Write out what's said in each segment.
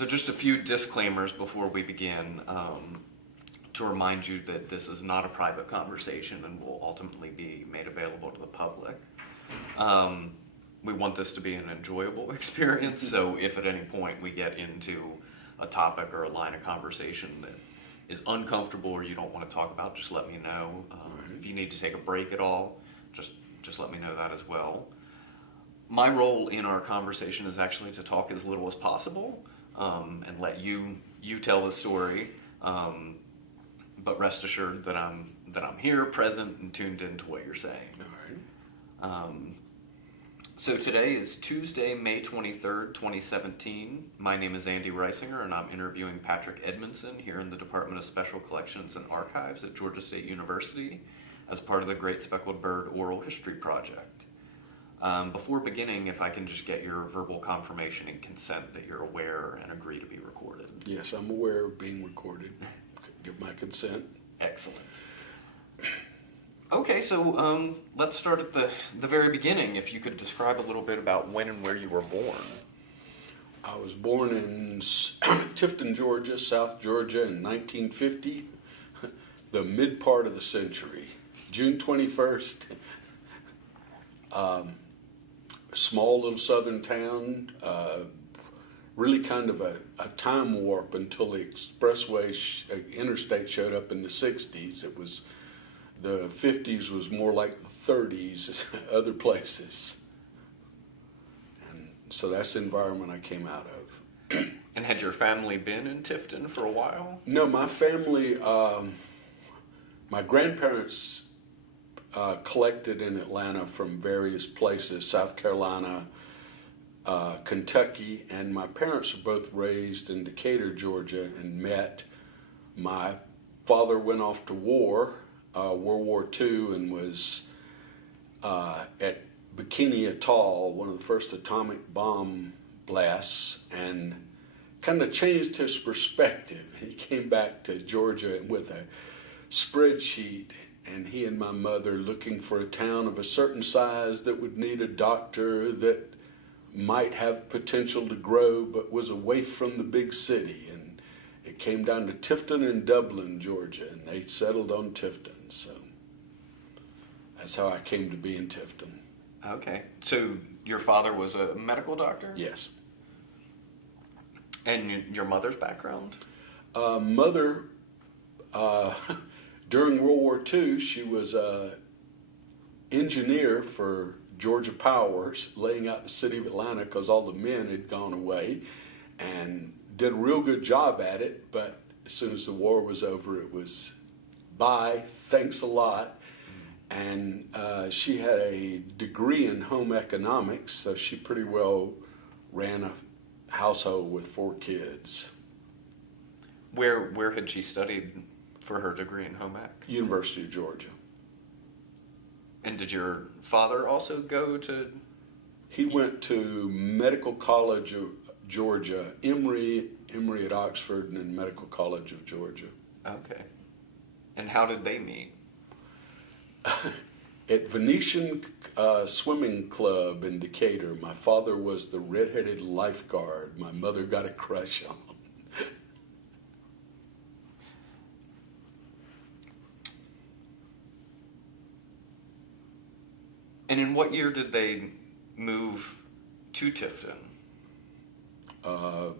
So just a few disclaimers before we begin, to remind you that this is not a private conversation and will ultimately be made available to the public. We want this to be an enjoyable experience, so if at any point we get into a topic or a line of conversation that is uncomfortable or you don't want to talk about, just let me know. If you need to take a break at all, just let me know that as well. My role in our conversation is actually to talk as little as possible, and let you tell the story. But rest assured that I'm here, present, and tuned into what you're saying. All right. So today is Tuesday, May 23rd, 2017. My name is Andy Reisinger, and I'm interviewing Patrick Edmondson here in the Department of Special Collections and Archives at Georgia State University as part of the Great Speckled Bird Oral History Project. Before beginning, if I can just get your verbal confirmation and consent that you're aware and agree to be recorded. Yes, I'm aware of being recorded. Give my consent. Excellent. Okay, so let's start at the very beginning. If you could describe a little bit about when and where you were born. I was born in Tifton, Georgia, South Georgia in 1950, the mid part of the century. June 21st, small little southern town, really kind of a time warp until the expressway interstate showed up in the 60s. It was, the 50s was more like the 30s, other places. And so that's the environment I came out of. And had your family been in Tifton for a while? No, my family, my grandparents collected in Atlanta from various places, South Carolina, Kentucky, and my parents were both raised in Decatur, Georgia, and met. My father went off to war, World War II, and was at Bikini Atoll, one of the first atomic bomb blasts, and kind of changed his perspective. He came back to Georgia with a spreadsheet, and he and my mother looking for a town of a certain size that would need a doctor, that might have potential to grow but was away from the big city. And it came down to Tifton and Dublin, Georgia, and they settled on Tifton. So that's how I came to be in Tifton. Okay. So your father was a medical doctor? Yes. And your mother's background? Mother, during World War II, she was an engineer for Georgia Power, laying out the city of Atlanta because all the men had gone away, and did a real good job at it. But as soon as the war was over, it was bye, thanks a lot. And she had a degree in home economics, so she pretty well ran a household with 4 kids. Where had she studied for her degree in home ec? University of Georgia. And did your father also go to? He went to Medical College of Georgia, Emory at Oxford, and then Medical College of Georgia. Okay. And how did they meet? At Venetian Swimming Club in Decatur. My father was the redheaded lifeguard my mother got a crush on. And in what year did they move to Tifton? I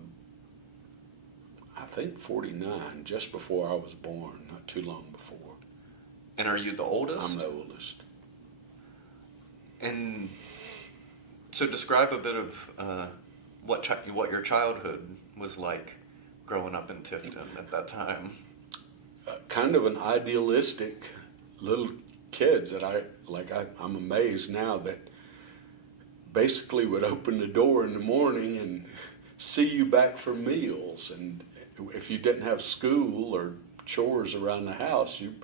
think 49, just before I was born, not too long before. And are you the oldest? I'm the oldest. And so describe a bit of what your childhood was like growing up in Tifton at that time. Kind of an idealistic little kids that I'm amazed now that basically would open the door in the morning and see you back for meals. And if you didn't have school or chores around the house, you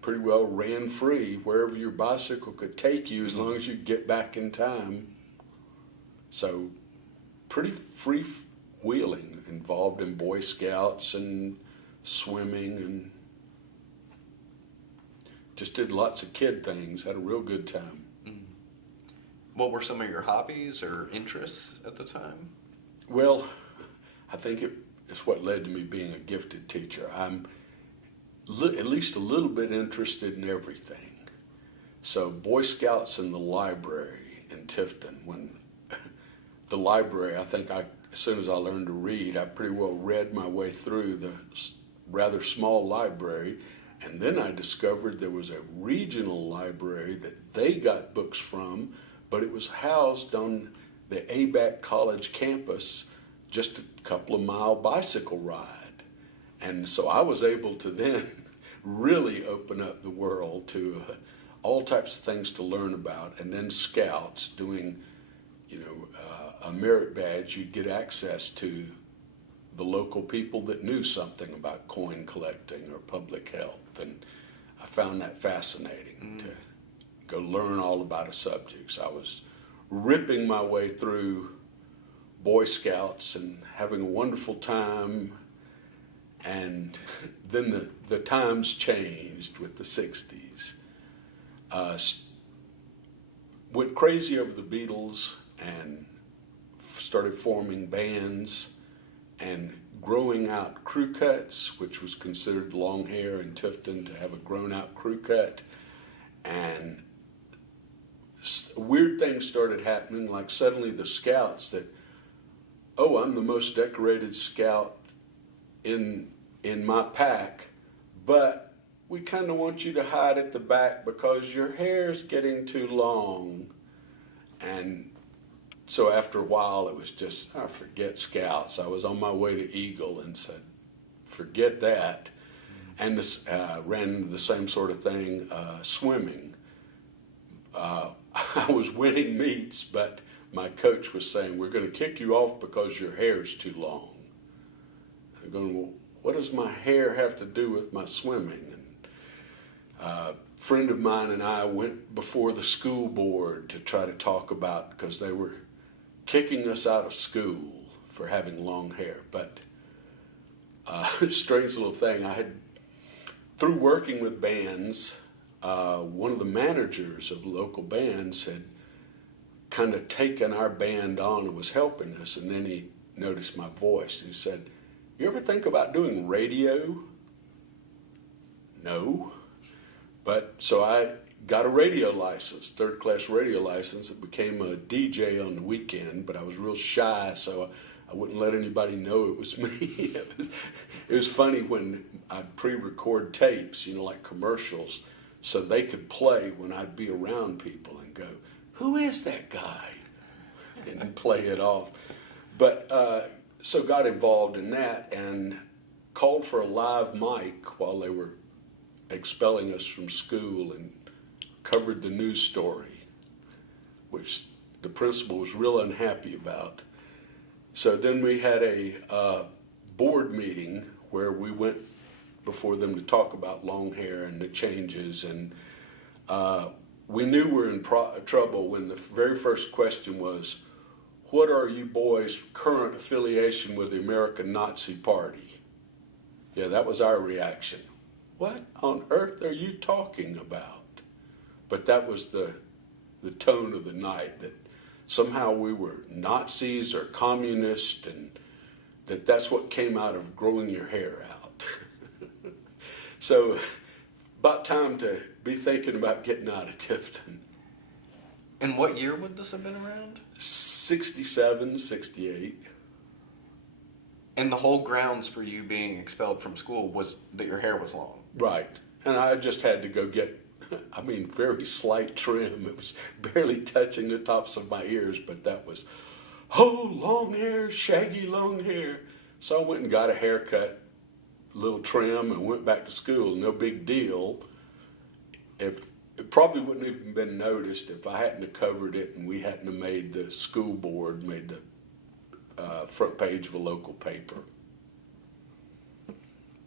pretty well ran free wherever your bicycle could take you as long as you get back in time. So pretty free-wheeling, involved in Boy Scouts and swimming, and just did lots of kid things, had a real good time. Mm-hmm. What were some of your hobbies or interests at the time? Well, I think it's what led to me being a gifted teacher. I'm at least a little bit interested in everything. So Boy Scouts in the library in Tifton, when the library, I think as soon as I learned to read, I pretty well read my way through the rather small library. And then I discovered there was a regional library that they got books from, but it was housed on the ABAC College campus, just a couple of mile bicycle ride. And so I was able to then really open up the world to all types of things to learn about. And then Scouts doing, a merit badge, you'd get access to the local people that knew something about coin collecting or public health. And I found that fascinating to go learn all about a subject. So I was ripping my way through Boy Scouts and having a wonderful time. And then the times changed with the 60s. Went crazy over the Beatles and started forming bands and growing out crew cuts, which was considered long hair in Tifton to have a grown out crew cut. And weird things started happening, like suddenly the Scouts that, oh, I'm the most decorated Scout in my pack, but we kind of want you to hide at the back because your hair's getting too long. And so after a while, it was just, forget Scouts. I was on my way to Eagle and said, forget that. And this ran into the same sort of thing, swimming. I was winning meets, but my coach was saying, we're going to kick you off because your hair's too long. I'm going, well, what does my hair have to do with my swimming? And a friend of mine and I went before the school board to try to talk about, because they were kicking us out of school for having long hair. But strange little thing, through working with bands, one of the managers of local bands had kind of taken our band on and was helping us, and then he noticed my voice. He said, you ever think about doing radio? No. But so I got a radio license, third class radio license. It became a DJ on the weekend, but I was real shy, so I wouldn't let anybody know it was me. It was funny when I'd pre-record tapes, like commercials, so they could play when I'd be around people and go, who is that guy? And play it off. But so got involved in that and called for a live mic while they were expelling us from school and covered the news story, which the principal was real unhappy about. So then we had a board meeting where we went before them to talk about long hair and the changes, and we knew we were in trouble when the very first question was, what are you boys' current affiliation with the American Nazi Party? Yeah, that was our reaction. What on earth are you talking about? But that was the tone of the night, that somehow we were Nazis or communists, and that's what came out of growing your hair out. So about time to be thinking about getting out of Tifton. And what year would this have been around? 67, 68. And the whole grounds for you being expelled from school was that your hair was long. Right. And I just had to go get, very slight trim. It was barely touching the tops of my ears, but that was, long hair, shaggy long hair. So I went and got a haircut, little trim, and went back to school. No big deal. It probably wouldn't have even been noticed if I hadn't have covered it and we hadn't have made the school board, made the front page of a local paper.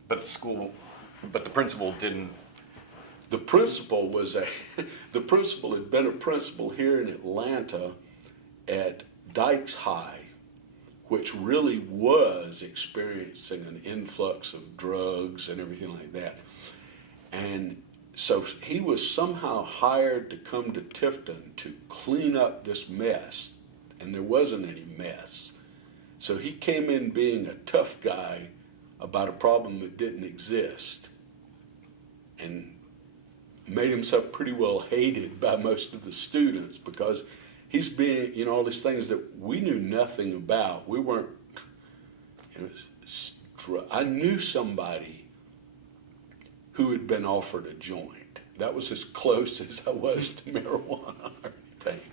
But the principal didn't. The principal the principal had been a principal here in Atlanta at Dykes High, which really was experiencing an influx of drugs and everything like that. And so he was somehow hired to come to Tifton to clean up this mess, and there wasn't any mess. So he came in being a tough guy about a problem that didn't exist, and made himself pretty well hated by most of the students because he's being, all these things that we knew nothing about. We weren't, I knew somebody who had been offered a joint. That was as close as I was to marijuana or anything.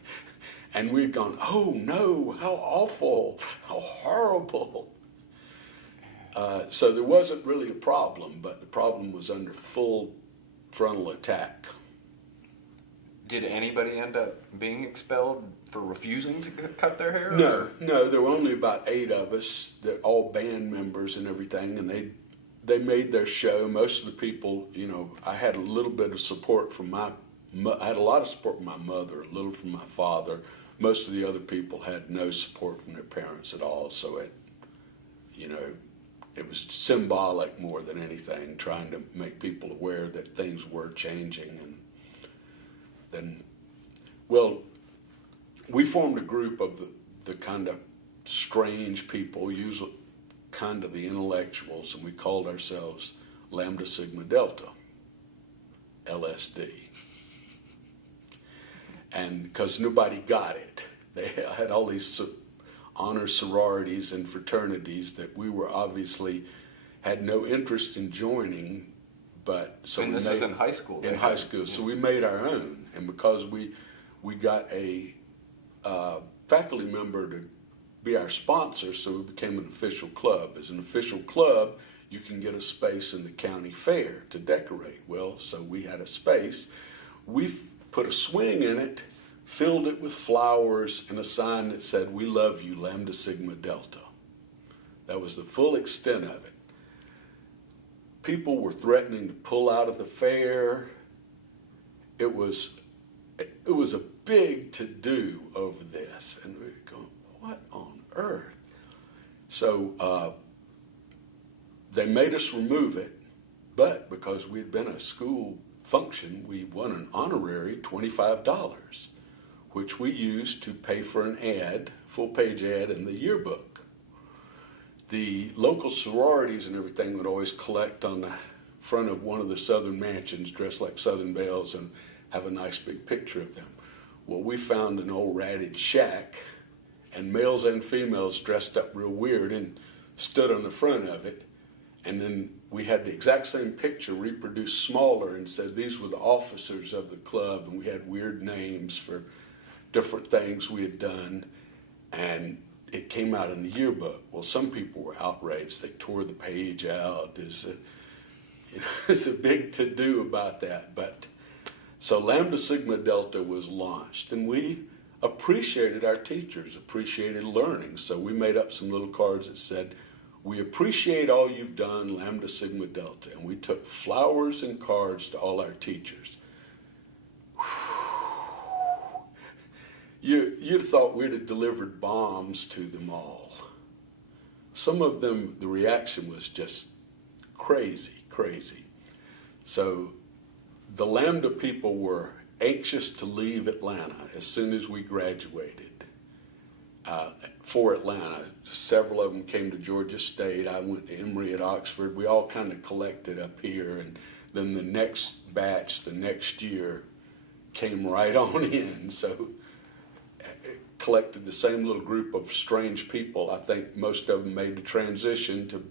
And we'd gone, oh no, how awful, how horrible. So there wasn't really a problem, but the problem was under full frontal attack. Did anybody end up being expelled for refusing to cut their hair? No, there were only about 8 of us, they're all band members and everything, and they made their show. Most of the people, I had a little bit of support from I had a lot of support from my mother, a little from my father. Most of the other people had no support from their parents at all, so it was symbolic more than anything, trying to make people aware that things were changing. And then, we formed a group of the kind of strange people, usually kind of the intellectuals, and we called ourselves Lambda Sigma Delta, LSD. And because nobody got it, they had all these honor sororities and fraternities that we were obviously had no interest in joining, but so and this is in high school. In high school, so we made our own, and because we got a faculty member to be our sponsor, so we became an official club. As an official club, you can get a space in the county fair to decorate. Well, so we had a space. We put a swing in it, filled it with flowers, and a sign that said, "We love you, Lambda Sigma Delta." That was the full extent of it. People were threatening to pull out of the fair. It was a big to-do over this, and we were going, what on earth? So they made us remove it, but because we'd been a school function, we won an honorary $25, which we used to pay for an ad, full-page ad in the yearbook. The local sororities and everything would always collect on the front of one of the Southern mansions dressed like Southern belles and have a nice big picture of them. Well, we found an old ratted shack, and males and females dressed up real weird and stood on the front of it. And then we had the exact same picture reproduced smaller and said these were the officers of the club, and we had weird names for different things we had done, and it came out in the yearbook. Well, some people were outraged. They tore the page out. It's a big to-do about that. But so Lambda Sigma Delta was launched, and we appreciated our teachers, appreciated learning. So we made up some little cards that said, "We appreciate all you've done, Lambda Sigma Delta." And we took flowers and cards to all our teachers. You'd thought we'd have delivered bombs to them all. Some of them, the reaction was just crazy. So the Lambda people were anxious to leave Atlanta as soon as we graduated. For Atlanta, several of them came to Georgia State. I went to Emory at Oxford. We all kind of collected up here, and then the next batch, the next year, came right on in. So collected the same little group of strange people. I think most of them made the transition to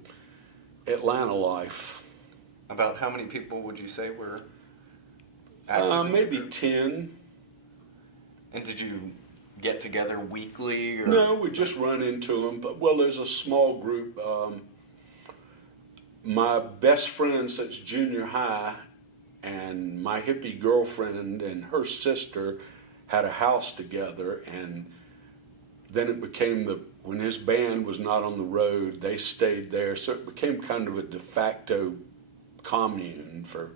Atlanta life. About how many people would you say were maybe 10. And did you get together weekly? Or? No, we just run into them. But there's a small group. My best friend since junior high and my hippie girlfriend and her sister had a house together, and then it became when his band was not on the road, they stayed there, so it became kind of a de facto commune for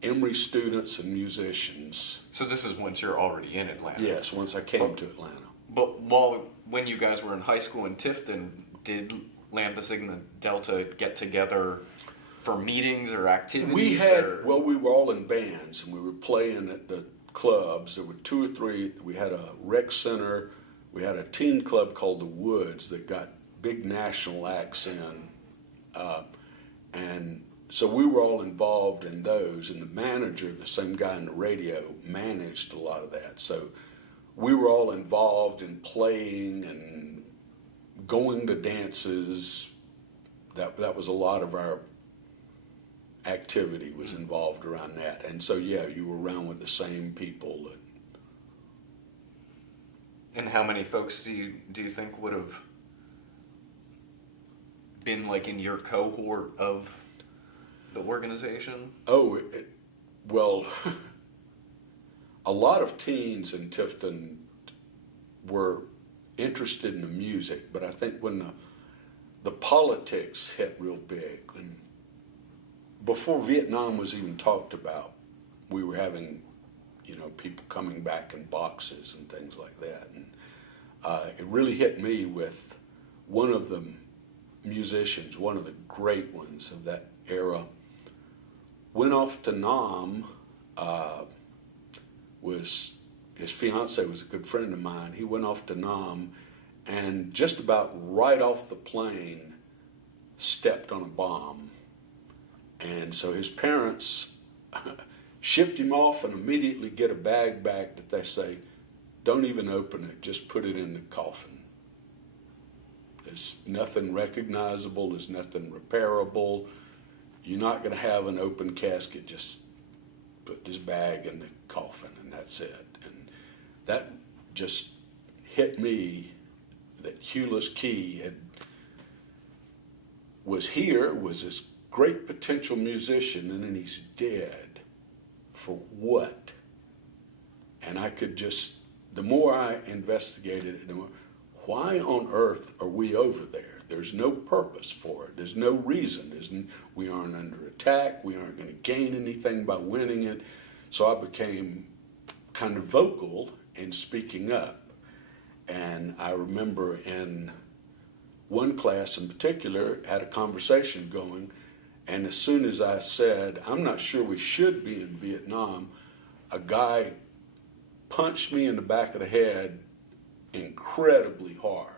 Emory students and musicians. So this is once you're already in Atlanta? Yes, once I came to Atlanta. But when you guys were in high school in Tifton, did Lambda Sigma Delta get together for meetings or activities? We were all in bands, and we were playing at the clubs. There were 2 or 3. We had a rec center. We had a teen club called the Woods that got big national acts in. And so we were all involved in those, and the manager, the same guy in the radio, managed a lot of that. So we were all involved in playing and going to dances. That was a lot of our activity was involved around that. And so, yeah, you were around with the same people. And how many folks do you think would have been like in your cohort of the organization? Oh, well, a lot of teens in Tifton were interested in the music, but I think when the politics hit real big, and before Vietnam was even talked about, we were having, people coming back in boxes and things like that. And it really hit me with one of the musicians, one of the great ones of that era, went off to Nam. His fiance was a good friend of mine. He went off to Nam, and just about right off the plane, stepped on a bomb. And so his parents shipped him off and immediately get a bag back that they say, don't even open it, just put it in the coffin. There's nothing recognizable, there's nothing repairable. You're not going to have an open casket, just put this bag in the coffin and that's it. And that just hit me that Hewlett Key was this great potential musician, and then he's dead. For what? And I could just, the more I investigated it, the more, why on earth are we over there? There's no purpose for it. There's no reason. We aren't under attack. We aren't going to gain anything by winning it. So I became kind of vocal in speaking up. And I remember in one class in particular, had a conversation going, and as soon as I said, I'm not sure we should be in Vietnam, a guy punched me in the back of the head incredibly hard.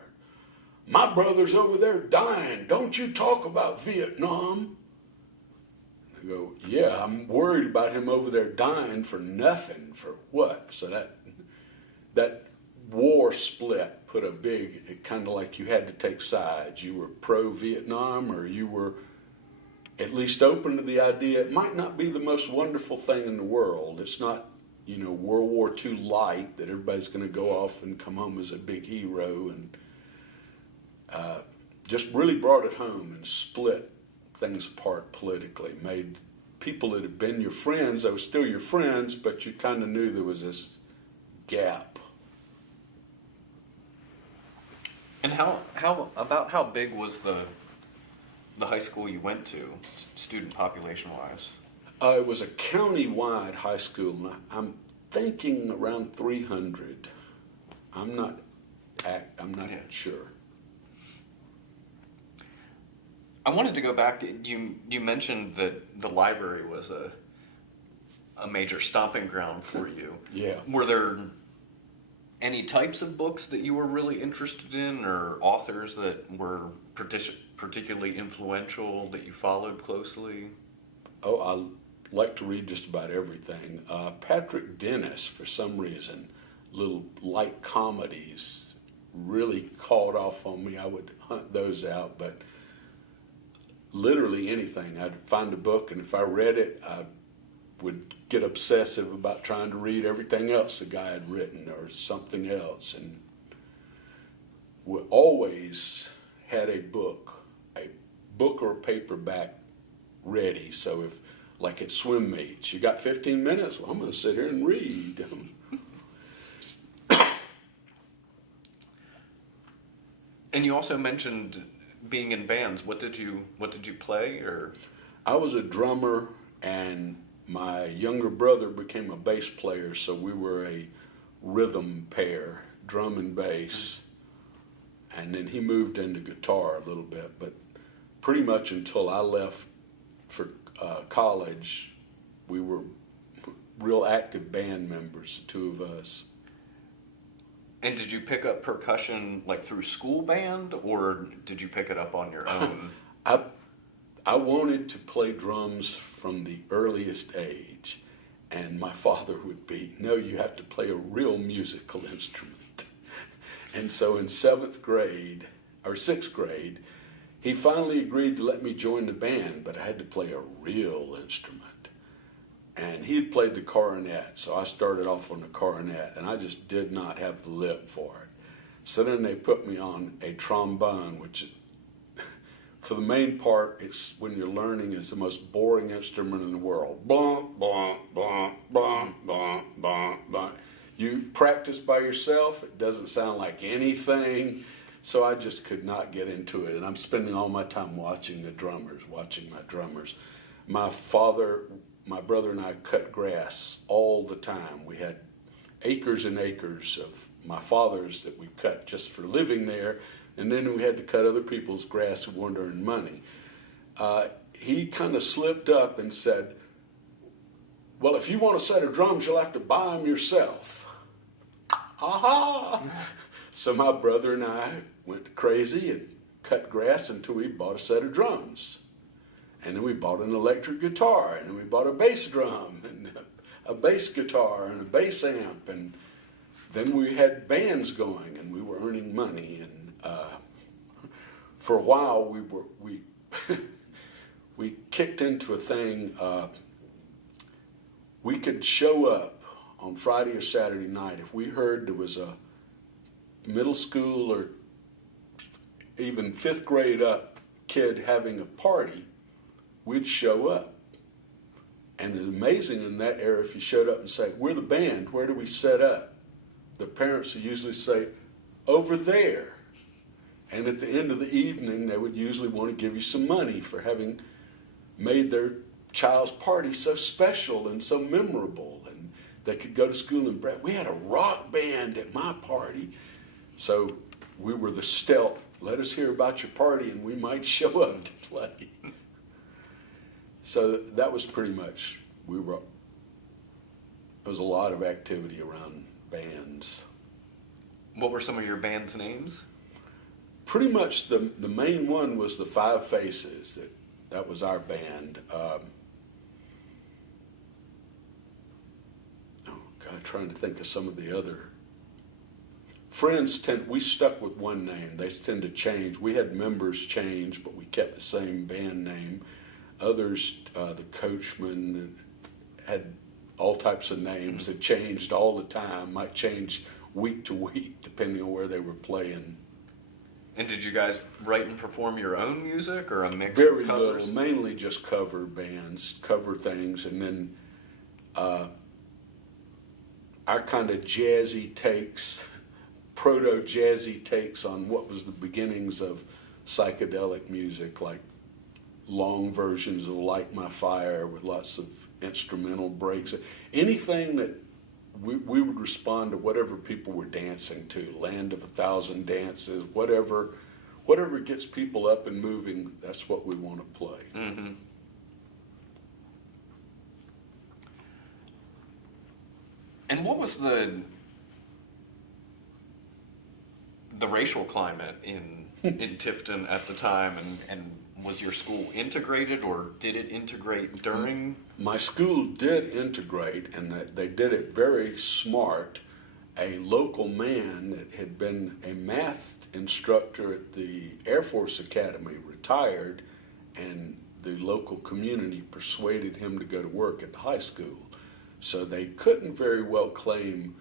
My brother's over there dying. Don't you talk about Vietnam. I go, yeah, I'm worried about him over there dying for nothing. For what? So that war split put a big, kind of like you had to take sides. You were pro-Vietnam, or you were at least open to the idea it might not be the most wonderful thing in the world. It's not, World War II light that everybody's going to go off and come home as a big hero, and just really brought it home and split things apart politically, made people that had been your friends, they were still your friends, but you kind of knew there was this gap. And how big was the high school you went to, student population wise? It was a county-wide high school, and I'm thinking around 300. I'm not sure. I wanted to go back. You mentioned that the library was a major stomping ground for you. Yeah. Were there any types of books that you were really interested in, or authors that were particularly influential that you followed closely? Oh, I like to read just about everything. Patrick Dennis, for some reason, little light comedies really caught off on me. I would hunt those out, but literally anything. I'd find a book, and if I read it, I would get obsessive about trying to read everything else the guy had written or something else. And we always had a book or a paperback ready. So if, like at swim meets, you got 15 minutes, well, I'm going to sit here and read. And you also mentioned being in bands. What did you play? Or I was a drummer, and my younger brother became a bass player, so we were a rhythm pair, drum and bass. And then he moved into guitar a little bit, but pretty much until I left for college, we were real active band members, the two of us. And did you pick up percussion like through school band, or did you pick it up on your own? I wanted to play drums from the earliest age, and my father would be, no, you have to play a real musical instrument. And so in 7th grade, or 6th grade, he finally agreed to let me join the band, but I had to play a real instrument. And he had played the cornet, so I started off on the cornet, and I just did not have the lip for it. So then they put me on a trombone, which for the main part, it's when you're learning, is the most boring instrument in the world. Bonk, bonk, bonk, bonk, bonk, bonk, bonk. You practice by yourself, it doesn't sound like anything, so I just could not get into it. And I'm spending all my time watching my drummers. My father, my brother and I cut grass all the time. We had acres and acres of my father's that we cut just for living there. And then we had to cut other people's grass who weren't earning money. He kind of slipped up and said, well, if you want a set of drums, you'll have to buy them yourself. Aha! So my brother and I went crazy and cut grass until we bought a set of drums. And then we bought an electric guitar, and then we bought a bass drum, and a bass guitar, and a bass amp. And then we had bands going, and we were earning money. And for a while, we kicked into a thing. We could show up on Friday or Saturday night if we heard there was a middle school or even 5th grade up kid having a party. We'd show up. And it's amazing in that era if you showed up and say, we're the band, where do we set up? The parents would usually say, over there. And at the end of the evening, they would usually want to give you some money for having made their child's party so special and so memorable. And they could go to school and brag, we had a rock band at my party. So we were the stealth. Let us hear about your party and we might show up to play. So that was pretty much, there was a lot of activity around bands. What were some of your band's names? Pretty much the main one was the Five Faces. That was our band. Trying to think of some of the other. Friends we stuck with one name. They tend to change. We had members change, but we kept the same band name. Others, the coachman had all types of names that changed all the time, might change week to week depending on where they were playing. And did you guys write and perform your own music or a mix Very of covers? little, mainly just cover bands, cover things, and then our kind of jazzy takes, proto-jazzy takes on what was the beginnings of psychedelic music, like long versions of Light My Fire with lots of instrumental breaks. Anything that we would respond to whatever people were dancing to, Land of a Thousand Dances, whatever gets people up and moving, that's what we want to play. Mm-hmm. And what was the racial climate in Tifton at the time, and was your school integrated, or did it integrate during? My school did integrate, and they did it very smart. A local man that had been a math instructor at the Air Force Academy retired, and the local community persuaded him to go to work at the high school. So they couldn't very well claim,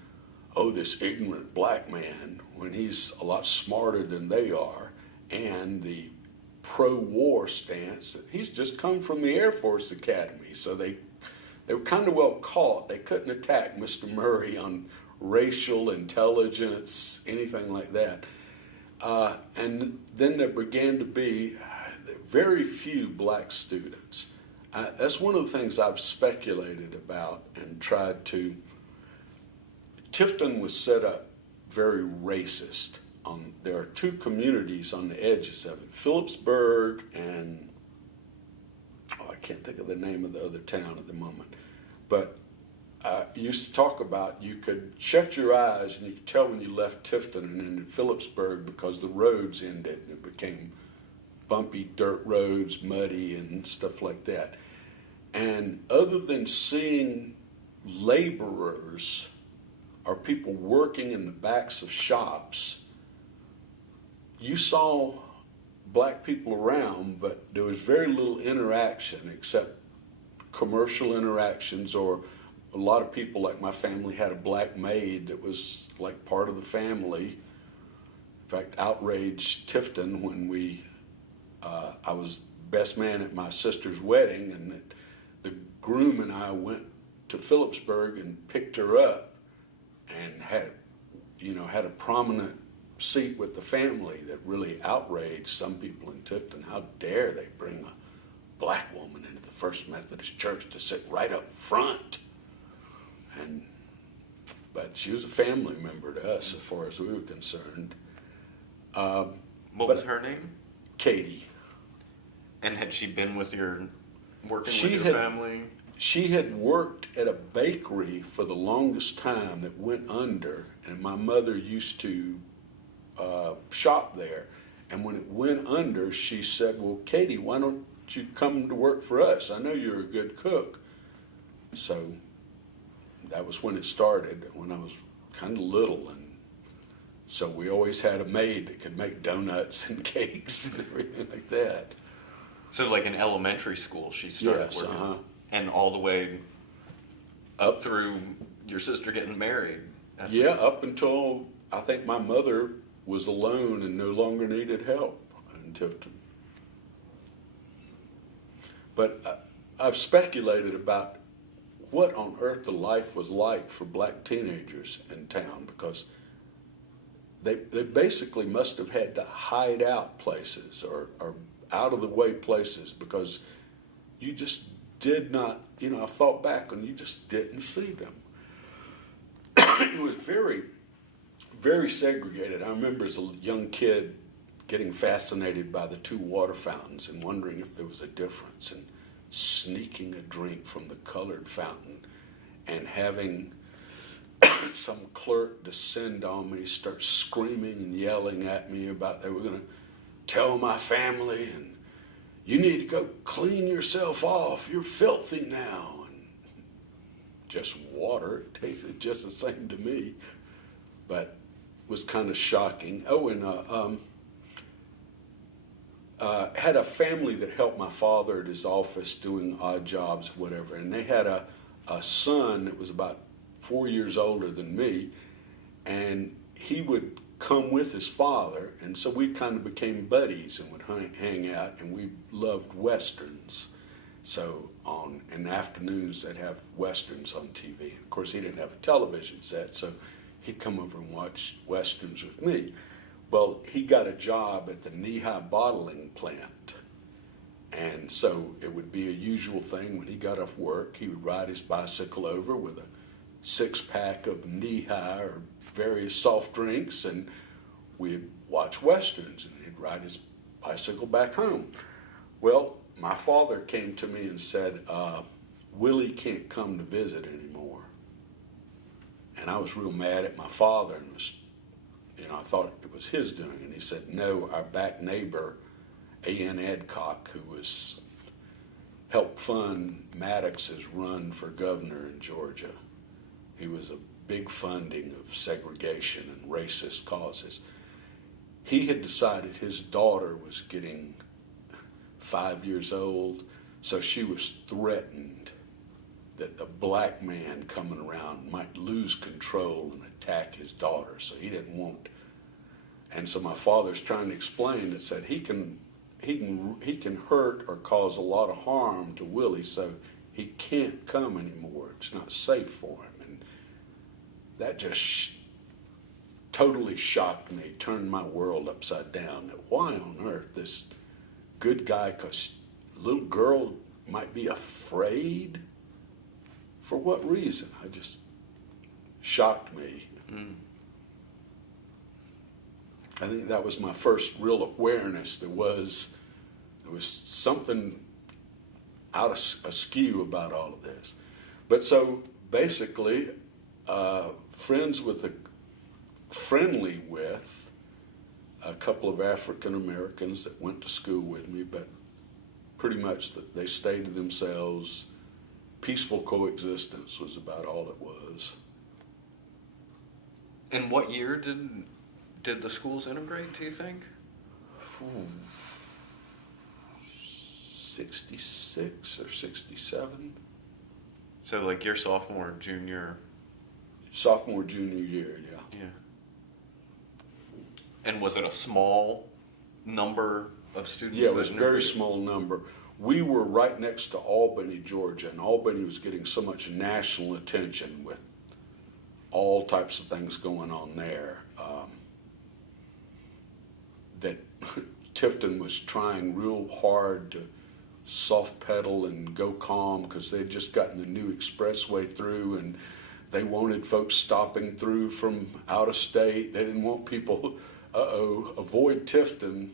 oh, this ignorant black man, when he's a lot smarter than they are, and the pro-war stance that he's just come from the Air Force Academy. So they were kind of well caught. They couldn't attack Mr. Murray on racial intelligence, anything like that. And then there began to be very few black students. That's one of the things I've speculated about and tried to. Tifton was set up very racist. There are two communities on the edges of it, Phillipsburg and, I can't think of the name of the other town at the moment. But used to talk about, you could shut your eyes and you could tell when you left Tifton and into Phillipsburg because the roads ended and it became bumpy dirt roads, muddy and stuff like that. And other than seeing laborers or people working in the backs of shops, you saw black people around, but there was very little interaction except commercial interactions, or a lot of people, like my family had a black maid that was like part of the family. In fact, outraged Tifton when I was best man at my sister's wedding, and the groom and I went to Phillipsburg and picked her up and had a prominent seat with the family. That really outraged some people in Tifton. How dare they bring a black woman into the First Methodist Church to sit right up front? But she was a family member to us as far as we were concerned. What was her name? Katie. And had she been working with your family? She had worked at a bakery for the longest time that went under, and my mother used to shop there. And when it went under, she said, "Well, Katie, why don't you come to work for us? I know you're a good cook." So that was when it started, when I was kind of little. And so we always had a maid that could make donuts and cakes and everything like that. So like in elementary school she started Yes, working. And all the way up through your sister getting married. Yeah, up until I think my mother was alone and no longer needed help in Tifton. But I've speculated about what on earth the life was like for black teenagers in town, because they basically must have had to hide out places or out of the way places, because you just did not, I thought back and you just didn't see them. It was very, very segregated. I remember as a young kid getting fascinated by the two water fountains and wondering if there was a difference, and sneaking a drink from the colored fountain and having some clerk descend on me, start screaming and yelling at me about they were going to tell my family, and you need to go clean yourself off, you're filthy now. And just water, it tasted just the same to me, but it was kind of shocking. Oh, and had a family that helped my father at his office doing odd jobs, whatever, and they had a son that was about 4 years older than me, and he would come with his father, and so we kind of became buddies and would hang out, and we loved westerns. So in the afternoons they'd have westerns on TV. Of course, he didn't have a television set, so he'd come over and watch westerns with me. Well, he got a job at the Knee-High bottling plant, and so it would be a usual thing when he got off work, he would ride his bicycle over with a 6-pack of Knee-High or various soft drinks, and we'd watch westerns, and he'd ride his bicycle back home. Well, my father came to me and said, Willie can't come to visit anymore. And I was real mad at my father, and I thought it was his doing. And he said, no, our back neighbor, A.N. Edcock, who helped fund Maddox's run for governor in Georgia. He was a big funding of segregation and racist causes. He had decided his daughter was getting 5 years old, so she was threatened that the black man coming around might lose control and attack his daughter, so he didn't want. And so my father's trying to explain that said he can hurt or cause a lot of harm to Willie, so he can't come anymore. It's not safe for him. And that just totally shocked me, turned my world upside down. That why on earth this good guy, because little girl might be afraid? For what reason? I just shocked me. Mm. I think that was my first real awareness. There was something out of askew about all of this. But so basically friendly with a couple of African Americans that went to school with me, but pretty much that they stayed to themselves. Peaceful coexistence was about all it was. And what year did the schools integrate, do you think? 66 or 67. So like your sophomore, junior. Sophomore, junior year, yeah. Yeah. And was it a small number of students? Yeah, it was a that very integrated? small number. We were right next to Albany, Georgia, and Albany was getting so much national attention with all types of things going on there that Tifton was trying real hard to soft pedal and go calm because they'd just gotten the new expressway through, and they wanted folks stopping through from out of state. They didn't want people, avoid Tifton.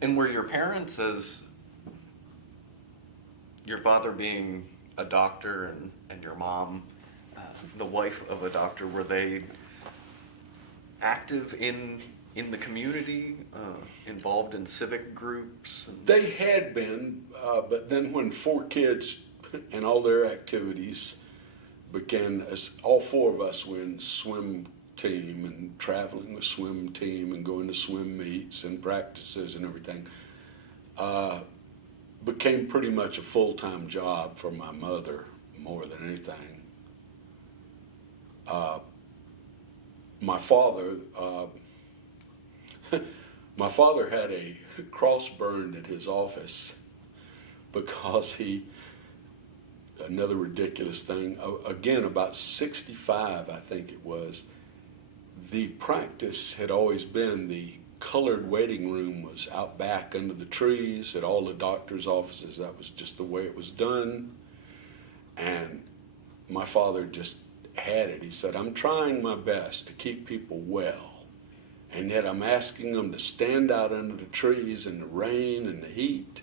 And were your parents, as your father being a doctor and your mom, the wife of a doctor, were they active in the community, involved in civic groups? They had been, but then when 4 kids and all their activities began, as all 4 of us were in swim team and traveling with swim team and going to swim meets and practices and everything, became pretty much a full-time job for my mother more than anything. My father had a cross burned at his office because another ridiculous thing, again about 65 I think it was, the practice had always been the colored waiting room was out back under the trees at all the doctor's offices. That was just the way it was done. And my father just had it. He said, I'm trying my best to keep people well, and yet I'm asking them to stand out under the trees in the rain and the heat.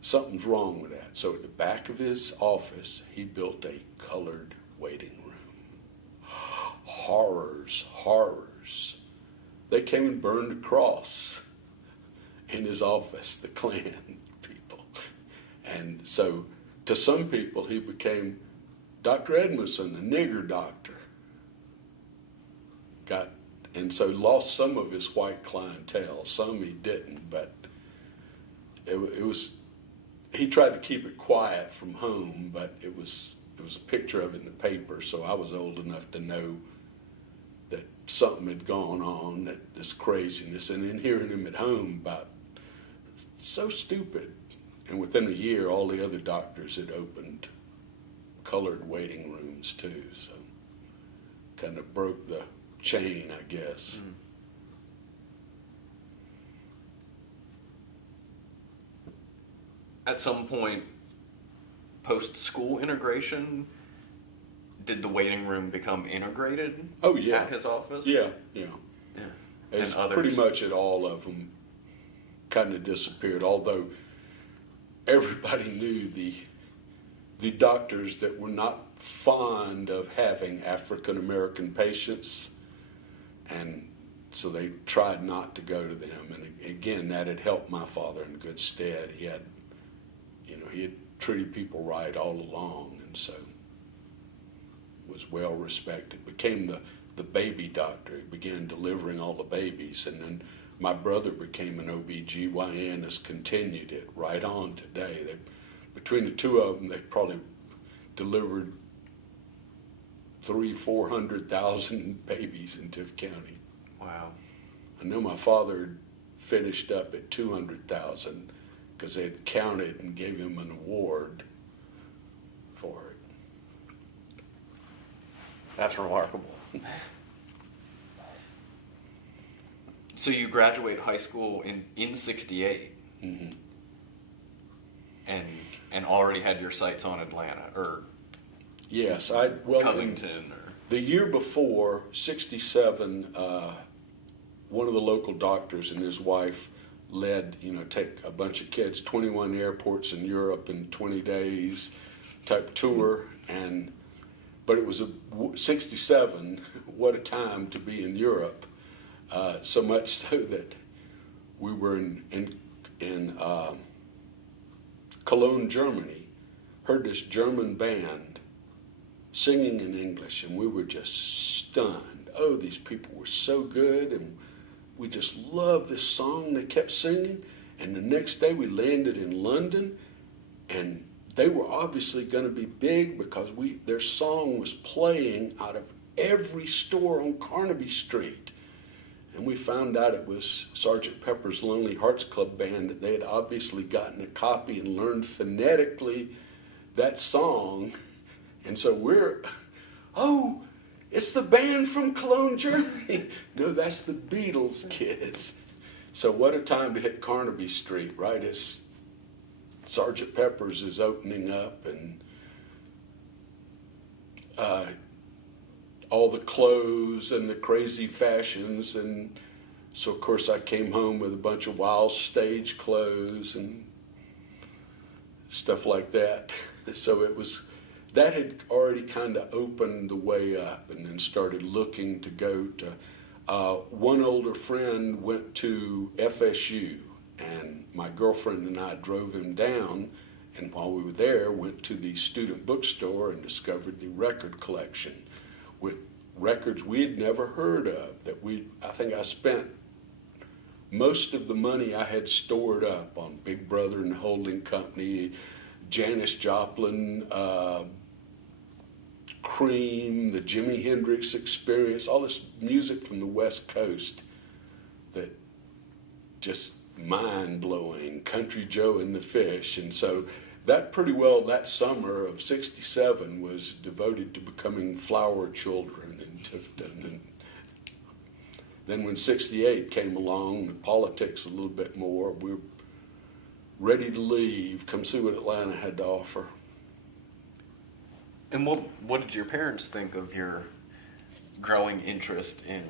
Something's wrong with that. So at the back of his office, he built a colored waiting room. Horrors. They came and burned a cross in his office, the Klan people. And so to some people, he became Dr. Edmondson, the nigger doctor. And so lost some of his white clientele. Some he didn't, but it was, he tried to keep it quiet from home, but it was a picture of it in the paper, so I was old enough to know that something had gone on, that this craziness, and then hearing him at home about, so stupid. And within a year, all the other doctors had opened colored waiting rooms too, so kind of broke the chain, I guess. Mm. At some point, post-school integration, did the waiting room become integrated? Oh, yeah. At his office? Yeah. And others? Pretty much at all of them kind of disappeared, although everybody knew the doctors that were not fond of having African American patients, and so they tried not to go to them. And again, that had helped my father in good stead. He had treated people right all along, and so was well respected. Became the baby doctor. He began delivering all the babies, and then my brother became an OB/GYN and has continued it right on today. Between the two of them, they probably delivered 300,000-400,000 babies in Tift County. Wow. I know my father finished up at 200,000 because they had counted and gave him an award for it. That's remarkable. So you graduate high school in 68, Mm-hmm. and already had your sights on Atlanta or Yes, Covington or the year before, 67, one of the local doctors and his wife led, take a bunch of kids, 21 airports in Europe in 20 days type tour. But it was 67, what a time to be in Europe. So much so that we were in Cologne, Germany, heard this German band singing in English, and we were just stunned. Oh, these people were so good, and we just loved this song they kept singing. And the next day we landed in London, and they were obviously going to be big because their song was playing out of every store on Carnaby Street. And we found out it was Sgt. Pepper's Lonely Hearts Club Band, that they had obviously gotten a copy and learned phonetically that song. And so it's the band from Cologne, Germany. No, that's the Beatles, kids. So what a time to hit Carnaby Street, right as Sgt. Pepper's is opening up, and all the clothes and the crazy fashions. And so, of course, I came home with a bunch of wild stage clothes and stuff like that. So that had already kind of opened the way up, and then started looking to go to. One older friend went to FSU, and my girlfriend and I drove him down, and while we were there, went to the student bookstore and discovered the record collection with records we had never heard of. I think I spent most of the money I had stored up on Big Brother and Holding Company, Janis Joplin, Cream, the Jimi Hendrix Experience, all this music from the West Coast that just mind-blowing, Country Joe and the Fish. And so that summer of 67 was devoted to becoming flower children in Tifton. And then when 68 came along, the politics a little bit more, we were ready to leave, come see what Atlanta had to offer. And what did your parents think of your growing interest in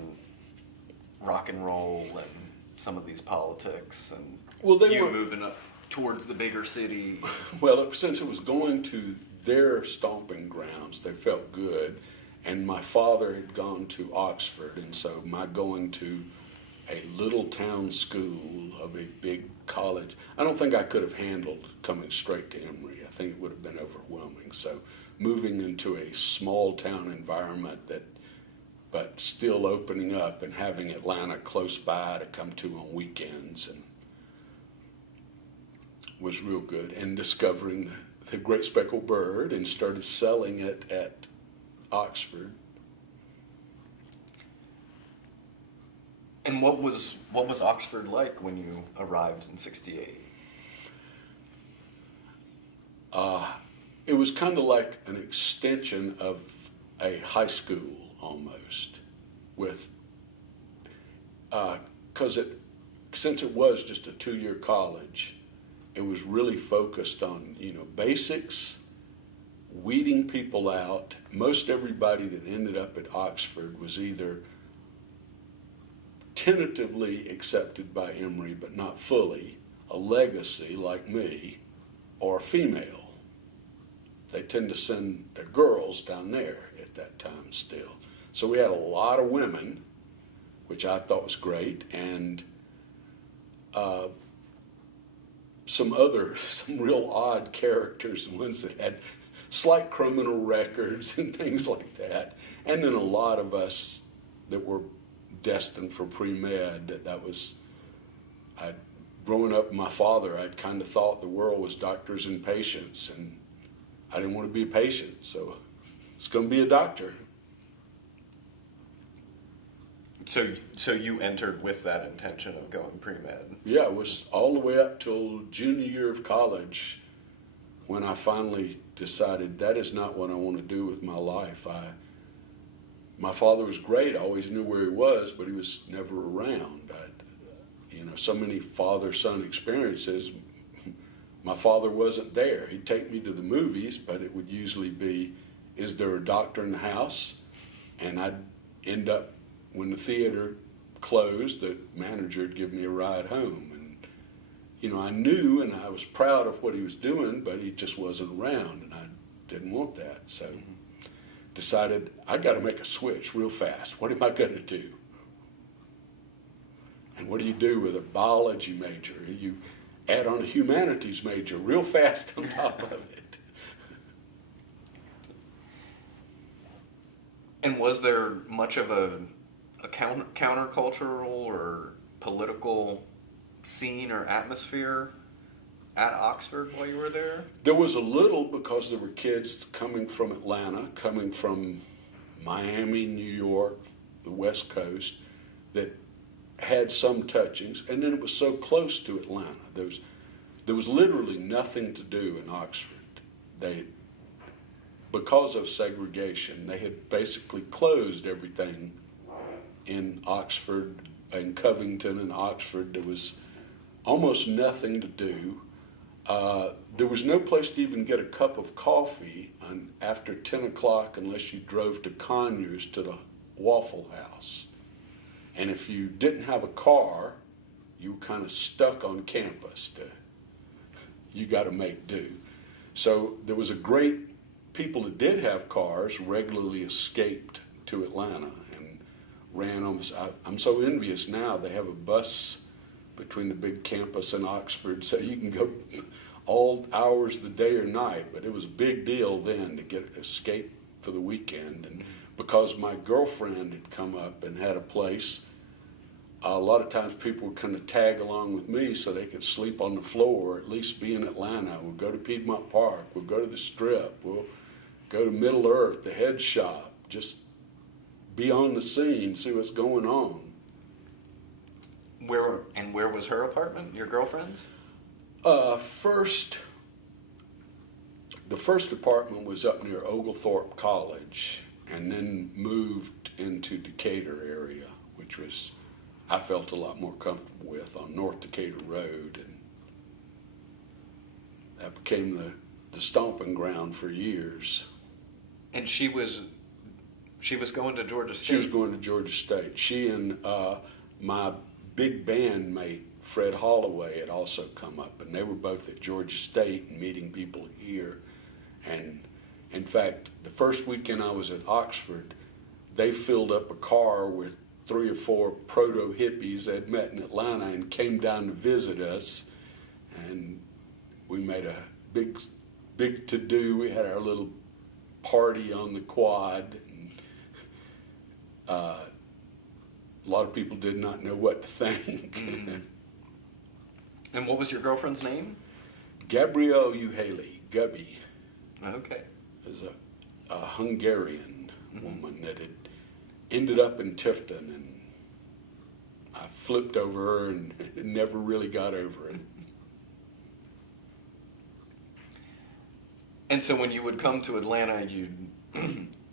rock and roll and some of these politics, and you were moving up towards the bigger city? Well, since it was going to their stomping grounds, they felt good. And my father had gone to Oxford, and so my going to a little town school of a big college, I don't think I could have handled coming straight to Emory. I think it would have been overwhelming. So moving into a small town environment but still opening up and having Atlanta close by to come to on weekends and was real good. And discovering the Great Speckled Bird and started selling it at Oxford. And what was Oxford like when you arrived in 68? It was kind of like an extension of a high school almost, since it was just a 2-year college, it was really focused on basics, weeding people out. Most everybody that ended up at Oxford was either tentatively accepted by Emory but not fully, a legacy like me, or female. They tend to send their girls down there at that time still. So we had a lot of women, which I thought was great, and some real odd characters, ones that had slight criminal records and things like that. And then a lot of us that were destined for pre-med. Growing up with my father, I'd kind of thought the world was doctors and patients, and I didn't want to be a patient, so it's going to be a doctor. So you entered with that intention of going pre-med? Yeah, it was all the way up till junior year of college when I finally decided that is not what I want to do with my life. My father was great. I always knew where he was, but he was never around. So many father-son experiences. My father wasn't there. He'd take me to the movies, but it would usually be, is there a doctor in the house? And I'd end up, when the theater closed, the manager would give me a ride home. And I knew and I was proud of what he was doing, but he just wasn't around, and I didn't want that. So decided I got to make a switch real fast. What am I going to do? And what do you do with a biology major? You add on a humanities major real fast on top of it. And was there much of a countercultural or political scene or atmosphere at Oxford while you were there? There was a little, because there were kids coming from Atlanta, coming from Miami, New York, the West Coast, that had some touchings, and then it was so close to Atlanta. There was literally nothing to do in Oxford. Because of segregation, they had basically closed everything in Oxford and Covington and Oxford. There was almost nothing to do. There was no place to even get a cup of coffee after 10 o'clock unless you drove to Conyers to the Waffle House. And if you didn't have a car, you were kind of stuck on campus. You got to make do. So there was people that did have cars regularly escaped to Atlanta and ran almost. I'm so envious now. They have a bus between the big campus and Oxford, so you can go all hours of the day or night. But it was a big deal then to escape for the weekend. And because my girlfriend had come up and had a place, a lot of times people would kind of tag along with me so they could sleep on the floor, or at least be in Atlanta. We'll go to Piedmont Park, we'll go to the Strip, we'll go to Middle Earth, the head shop, just be on the scene, see what's going on. Where was her apartment, your girlfriend's? The first apartment was up near Oglethorpe College, and then moved into Decatur area, which was, I felt a lot more comfortable with, on North Decatur Road, and that became the stomping ground for years. And she was going to Georgia State? She was going to Georgia State. She and my big band mate, Fred Holloway, had also come up, and they were both at Georgia State and meeting people here. And in fact, the first weekend I was at Oxford, they filled up a car with 3 or 4 proto-hippies they'd met in Atlanta and came down to visit us. And we made a big to-do. We had our little party on the quad. And, a lot of people did not know what to think. Mm-hmm. And what was your girlfriend's name? Gabrielle Uhaley, Gubby. Okay. Is a Hungarian woman that had ended up in Tifton, and I flipped over her and never really got over it. And so when you would come to Atlanta, you'd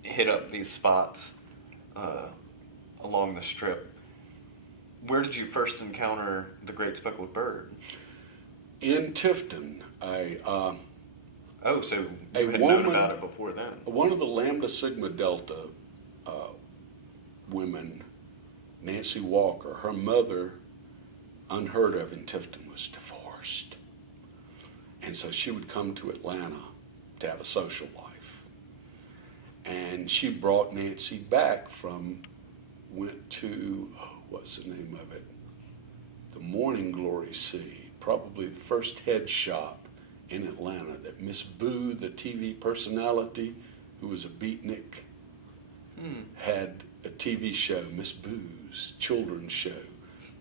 hit up these spots along the Strip. Where did you first encounter the Great Speckled Bird? In Tifton, So you had known about it before then. One of the Lambda Sigma Delta women, Nancy Walker, her mother, unheard of in Tifton, was divorced. And so she would come to Atlanta to have a social life. And she brought Nancy back went to, what's the name of it? The Morning Glory Seed, probably the first head shop in Atlanta that Miss Boo, the TV personality, who was a beatnik, had a TV show, Miss Boo's children's show.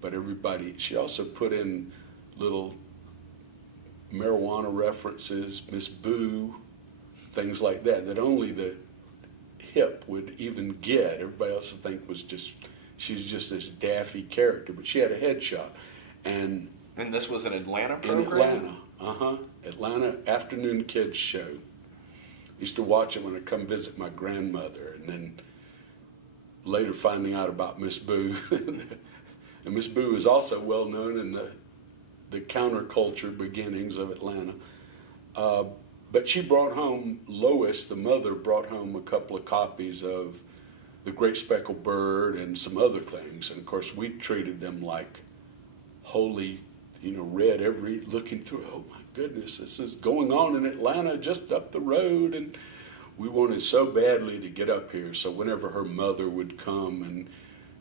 But she also put in little marijuana references, Miss Boo, things like that only the hip would even get. Everybody else would think she's just this daffy character, but she had a head shop. And this was an Atlanta program? In Atlanta, Atlanta afternoon kids show. Used to watch it when I come visit my grandmother, and then later finding out about Miss Boo. And Miss Boo is also well known in the counterculture beginnings of Atlanta. But she brought home, Lois, the mother, brought home a couple of copies of The Great Speckled Bird and some other things. And of course we treated them like holy, read looking through, oh my goodness, this is going on in Atlanta just up the road. And we wanted so badly to get up here. So whenever her mother would come, and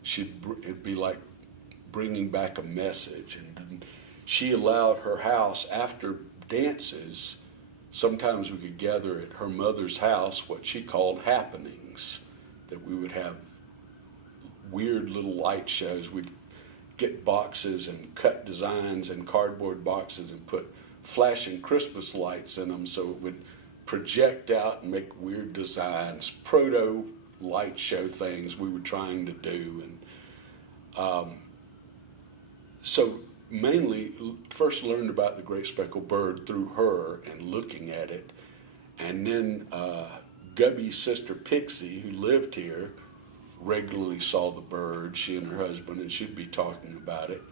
it'd be like bringing back a message. And she allowed her house after dances. Sometimes we could gather at her mother's house, what she called happenings, that we would have weird little light shows. We'd get boxes and cut designs in cardboard boxes and put flashing Christmas lights in them so it would project out and make weird designs, proto light show things we were trying to do. And so mainly first learned about the Great Speckled Bird through her and looking at it. And then Gubby's sister Pixie, who lived here, regularly saw the bird, she and her husband, and she'd be talking about it.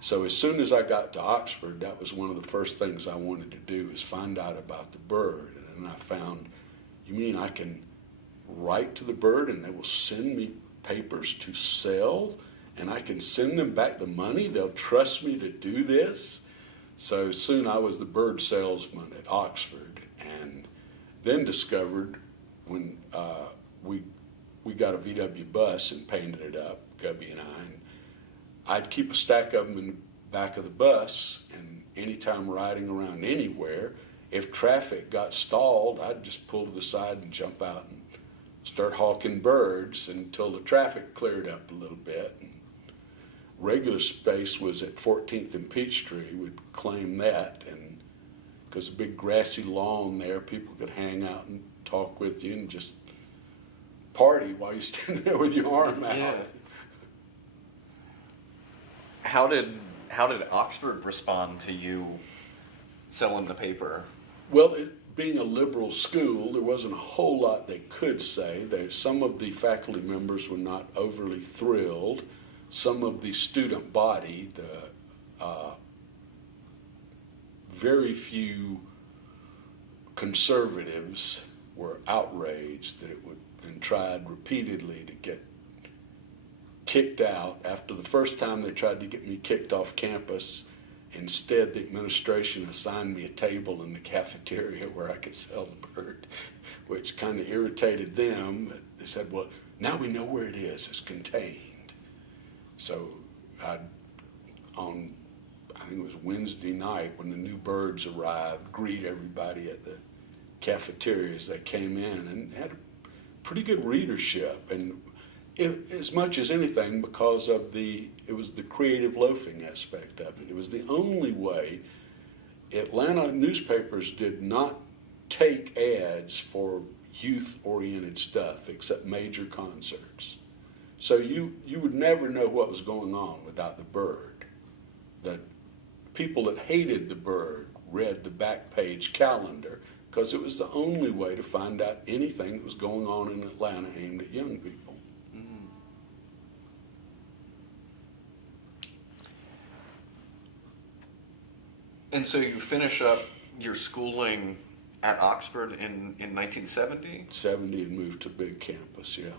So as soon as I got to Oxford, that was one of the first things I wanted to do, is find out about the bird. And I found, you mean I can write to the bird and they will send me papers to sell, and I can send them back the money? They'll trust me to do this? So soon I was the bird salesman at Oxford, and then discovered when we got a VW bus and painted it up, Gubby and I, and I'd keep a stack of them in the back of the bus, and anytime riding around anywhere, if traffic got stalled, I'd just pull to the side and jump out and start hawking birds until the traffic cleared up a little bit. And regular space was at 14th and Peachtree. We'd claim that, and because a big grassy lawn there, people could hang out and talk with you and just party while you stand there with your arm out. Yeah. How did Oxford respond to you selling the paper? Well, being a liberal school, there wasn't a whole lot they could say. Some of the faculty members were not overly thrilled. Some of the student body, very few conservatives were outraged that it would, and tried repeatedly to get kicked out. After the first time they tried to get me kicked off campus, instead the administration assigned me a table in the cafeteria where I could sell the bird, which kind of irritated them. They said, well, now we know where it is, it's contained. So I think it was Wednesday night when the new birds arrived, greet everybody at the cafeteria as they came in, and had a pretty good readership, and as much as anything because of it was the creative loafing aspect of it. It was the only way. Atlanta newspapers did not take ads for youth-oriented stuff except major concerts. So you would never know what was going on without the bird. The people that hated the bird read the back page calendar because it was the only way to find out anything that was going on in Atlanta aimed at young people. Mm. And so you finish up your schooling at Oxford in 1970? 70 and moved to big campus, yeah.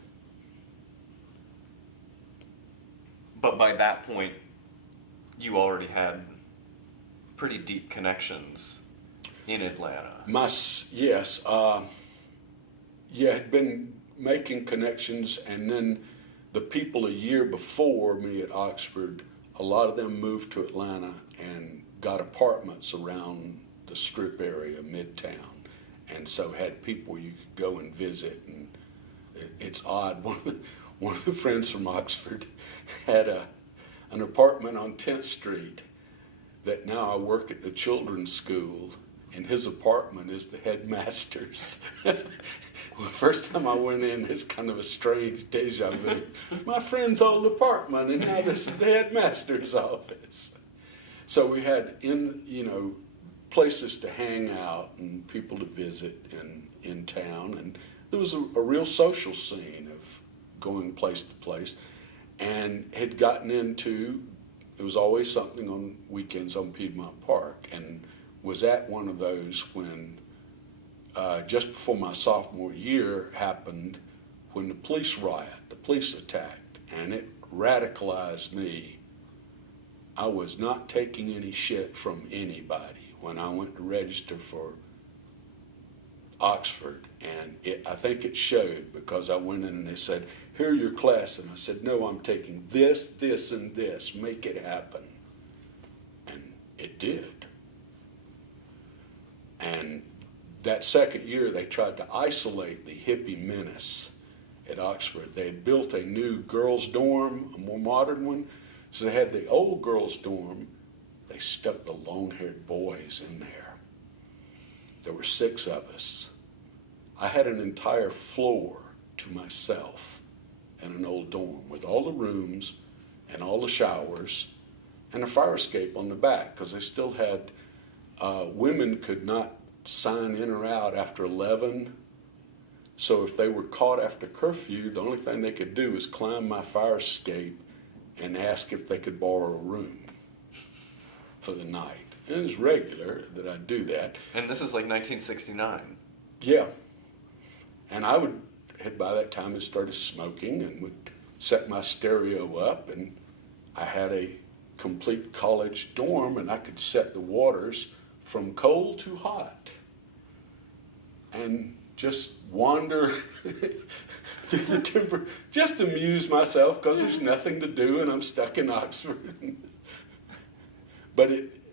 But by that point, you already had pretty deep connections in Atlanta. Yes. Had been making connections, and then the people a year before me at Oxford, a lot of them moved to Atlanta and got apartments around the Strip area, Midtown, and so had people you could go and visit. And it's odd. One of the friends from Oxford had an apartment on 10th Street that now I work at the children's school, and his apartment is the headmaster's. Well, the first time I went in, it's kind of a strange deja vu. My friend's old apartment, and now this is the headmaster's office. So we had places to hang out and people to visit in town, and there was a real social scene of going place to place, and had gotten into, there was always something on weekends on Piedmont Park, and was at one of those when just before my sophomore year happened, when the police riot, the police attacked, and it radicalized me I was not taking any shit from anybody when I went to register for Oxford. And I think it showed, because I went in and they said, here are your class. And I said, no, I'm taking this, this, and this. Make it happen. And it did. And that second year, they tried to isolate the hippie menace at Oxford. They had built a new girls' dorm, a more modern one. So they had the old girls' dorm. They stuck the long-haired boys in there. There were 6 of us. I had an entire floor to myself in an old dorm with all the rooms and all the showers and a fire escape on the back, because they still had, women could not sign in or out after 11. So if they were caught after curfew, the only thing they could do was climb my fire escape and ask if they could borrow a room for the night. And it was regular that I'd do that. And this is like 1969. Yeah. And I had by that time had started smoking and would set my stereo up, and I had a complete college dorm, and I could set the waters from cold to hot and just wander through the timber, just amuse myself, because there's nothing to do and I'm stuck in Oxford.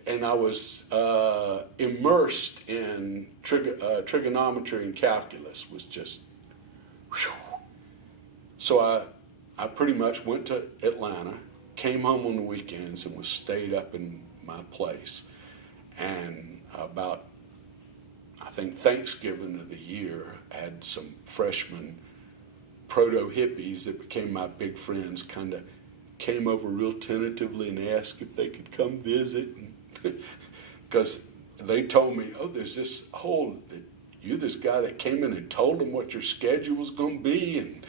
And I was immersed in trigonometry and calculus. Was just, whew. So I pretty much went to Atlanta, came home on the weekends, and was stayed up in my place. And about, I think, Thanksgiving of the year, I had some freshmen proto-hippies that became my big friends, kind of came over real tentatively and asked if they could come visit. Because they told me, oh, there's this you're this guy that came in and told them what your schedule was going to be, and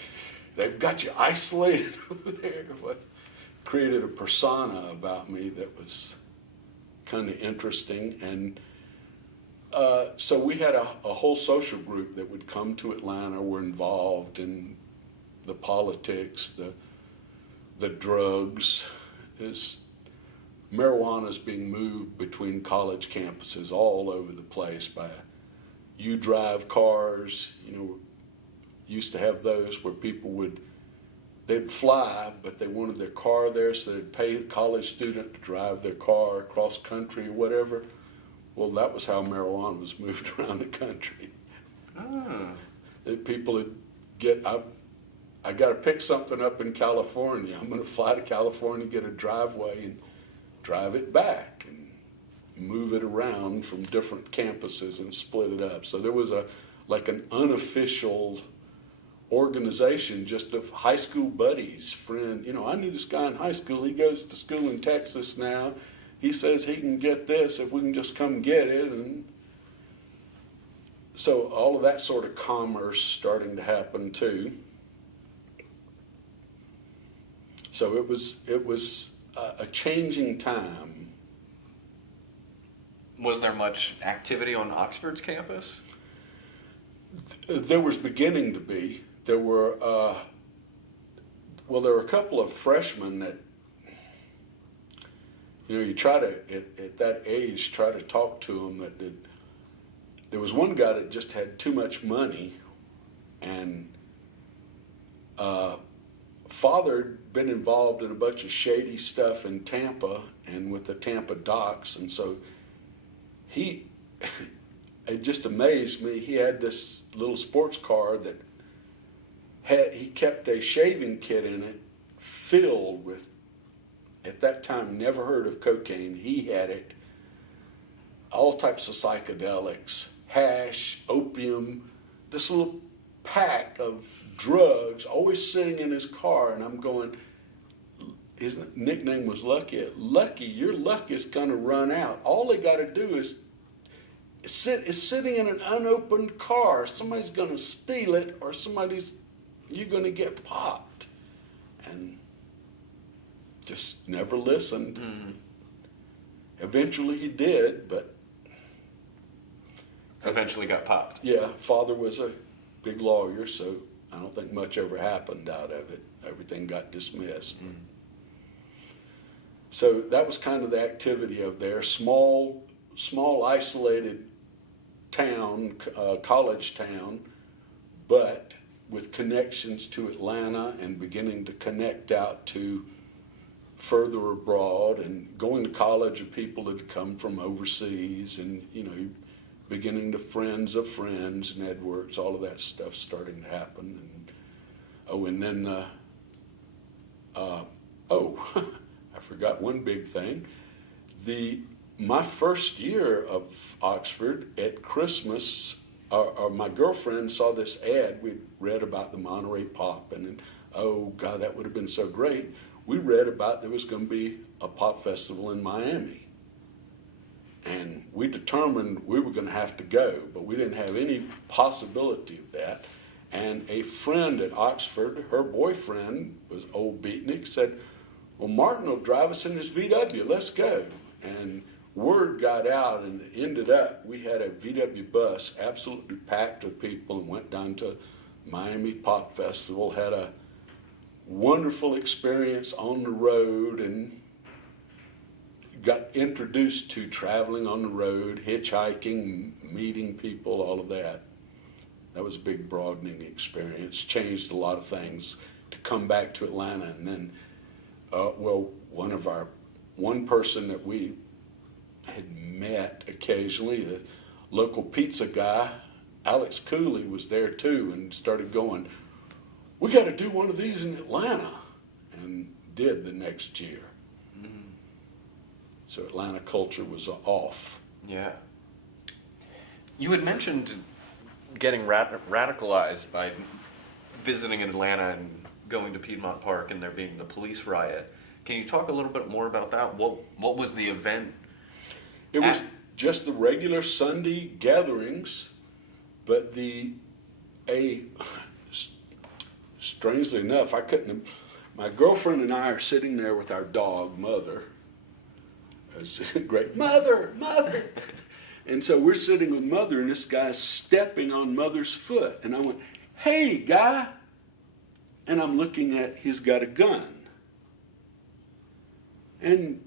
they've got you isolated over there. What created a persona about me that was kind of interesting. And so we had a whole social group that would come to Atlanta, were involved in the politics, the drugs. Marijuana's being moved between college campuses all over the place by U-Drive cars. Used to have those where people they'd fly, but they wanted their car there, so they'd pay a college student to drive their car across country or whatever. Well, that was how marijuana was moved around the country. People would I got to pick something up in California. I'm going to fly to California, get a driveway, and drive it back and move it around from different campuses and split it up. So there was an unofficial organization just of high school buddies, friend. I knew this guy in high school. He goes to school in Texas now. He says he can get this if we can just come get it. And so all of that sort of commerce starting to happen too. So it was a changing time. Was there much activity on Oxford's campus? There was beginning to be. There were a couple of freshmen that, you try to, at that age, try to talk to them. There was one guy that just had too much money, and father had been involved in a bunch of shady stuff in Tampa and with the Tampa docks, and so it just amazed me. He had this little sports car that he kept a shaving kit in it filled with, at that time, never heard of cocaine. He had it, all types of psychedelics, hash, opium, this little pack of drugs, always sitting in his car. And I'm going, his nickname was Lucky. Lucky, your luck is going to run out. All they got to do is sitting in an unopened car. Somebody's going to steal it, or you're going to get popped. And just never listened. Mm-hmm. Eventually he did, but eventually got popped. Yeah, father was a big lawyer, so I don't think much ever happened out of it. Everything got dismissed. Mm-hmm. So that was kind of the activity of there. Small isolated town, college town, but with connections to Atlanta and beginning to connect out to further abroad and going to college with people that had come from overseas, and beginning to friends of friends, networks, all of that stuff starting to happen. And then I forgot one big thing. My first year of Oxford, at Christmas, my girlfriend saw this ad. We'd read about the Monterey Pop, and oh God, that would have been so great. We read about there was going to be a pop festival in Miami. And we determined we were going to have to go, but we didn't have any possibility of that. And a friend at Oxford, her boyfriend was old Beatnik, said, well, Martin will drive us in his VW, let's go. And word got out, and it ended up, we had a VW bus absolutely packed with people and went down to Miami Pop Festival, had a wonderful experience on the road, and got introduced to traveling on the road, hitchhiking, meeting people, all of that. That was a big broadening experience, changed a lot of things to come back to Atlanta. And then, one person that we had met occasionally, the local pizza guy, Alex Cooley, was there too, and started going, we got to do one of these in Atlanta, and did the next year. Mm-hmm. So Atlanta culture was off. Yeah. You had mentioned getting radicalized by visiting in Atlanta and going to Piedmont Park and there being the police riot. Can you talk a little bit more about that? What was the event? It was just the regular Sunday gatherings, but strangely enough, my girlfriend and I are sitting there with our dog, Mother. It's great, Mother. And so we're sitting with Mother, and this guy's stepping on Mother's foot. And I went, hey, guy. And I'm looking at, he's got a gun. And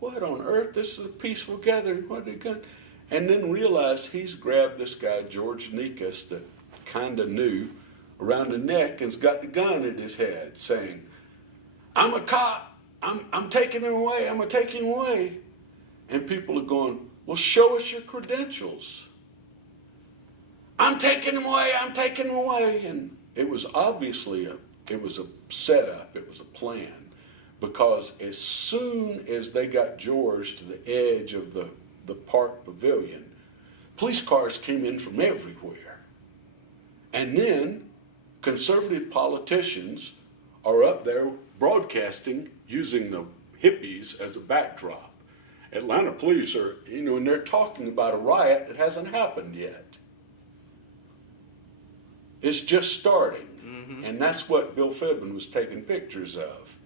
what on earth? This is a peaceful gathering. What a gun. And then realized he's grabbed this guy, George Nikas, that kind of knew, around the neck, and's got the gun at his head, saying, I'm a cop. I'm taking him away. I'm going to take him away. And people are going, well, show us your credentials. I'm taking him away. I'm taking him away. And it was obviously a setup. It was a plan. Because as soon as they got George to the edge of the park pavilion, police cars came in from everywhere. And then conservative politicians are up there broadcasting using the hippies as a backdrop. Atlanta police are, and they're talking about a riot that hasn't happened yet. It's just starting. Mm-hmm. And that's what Bill Fidman was taking pictures of.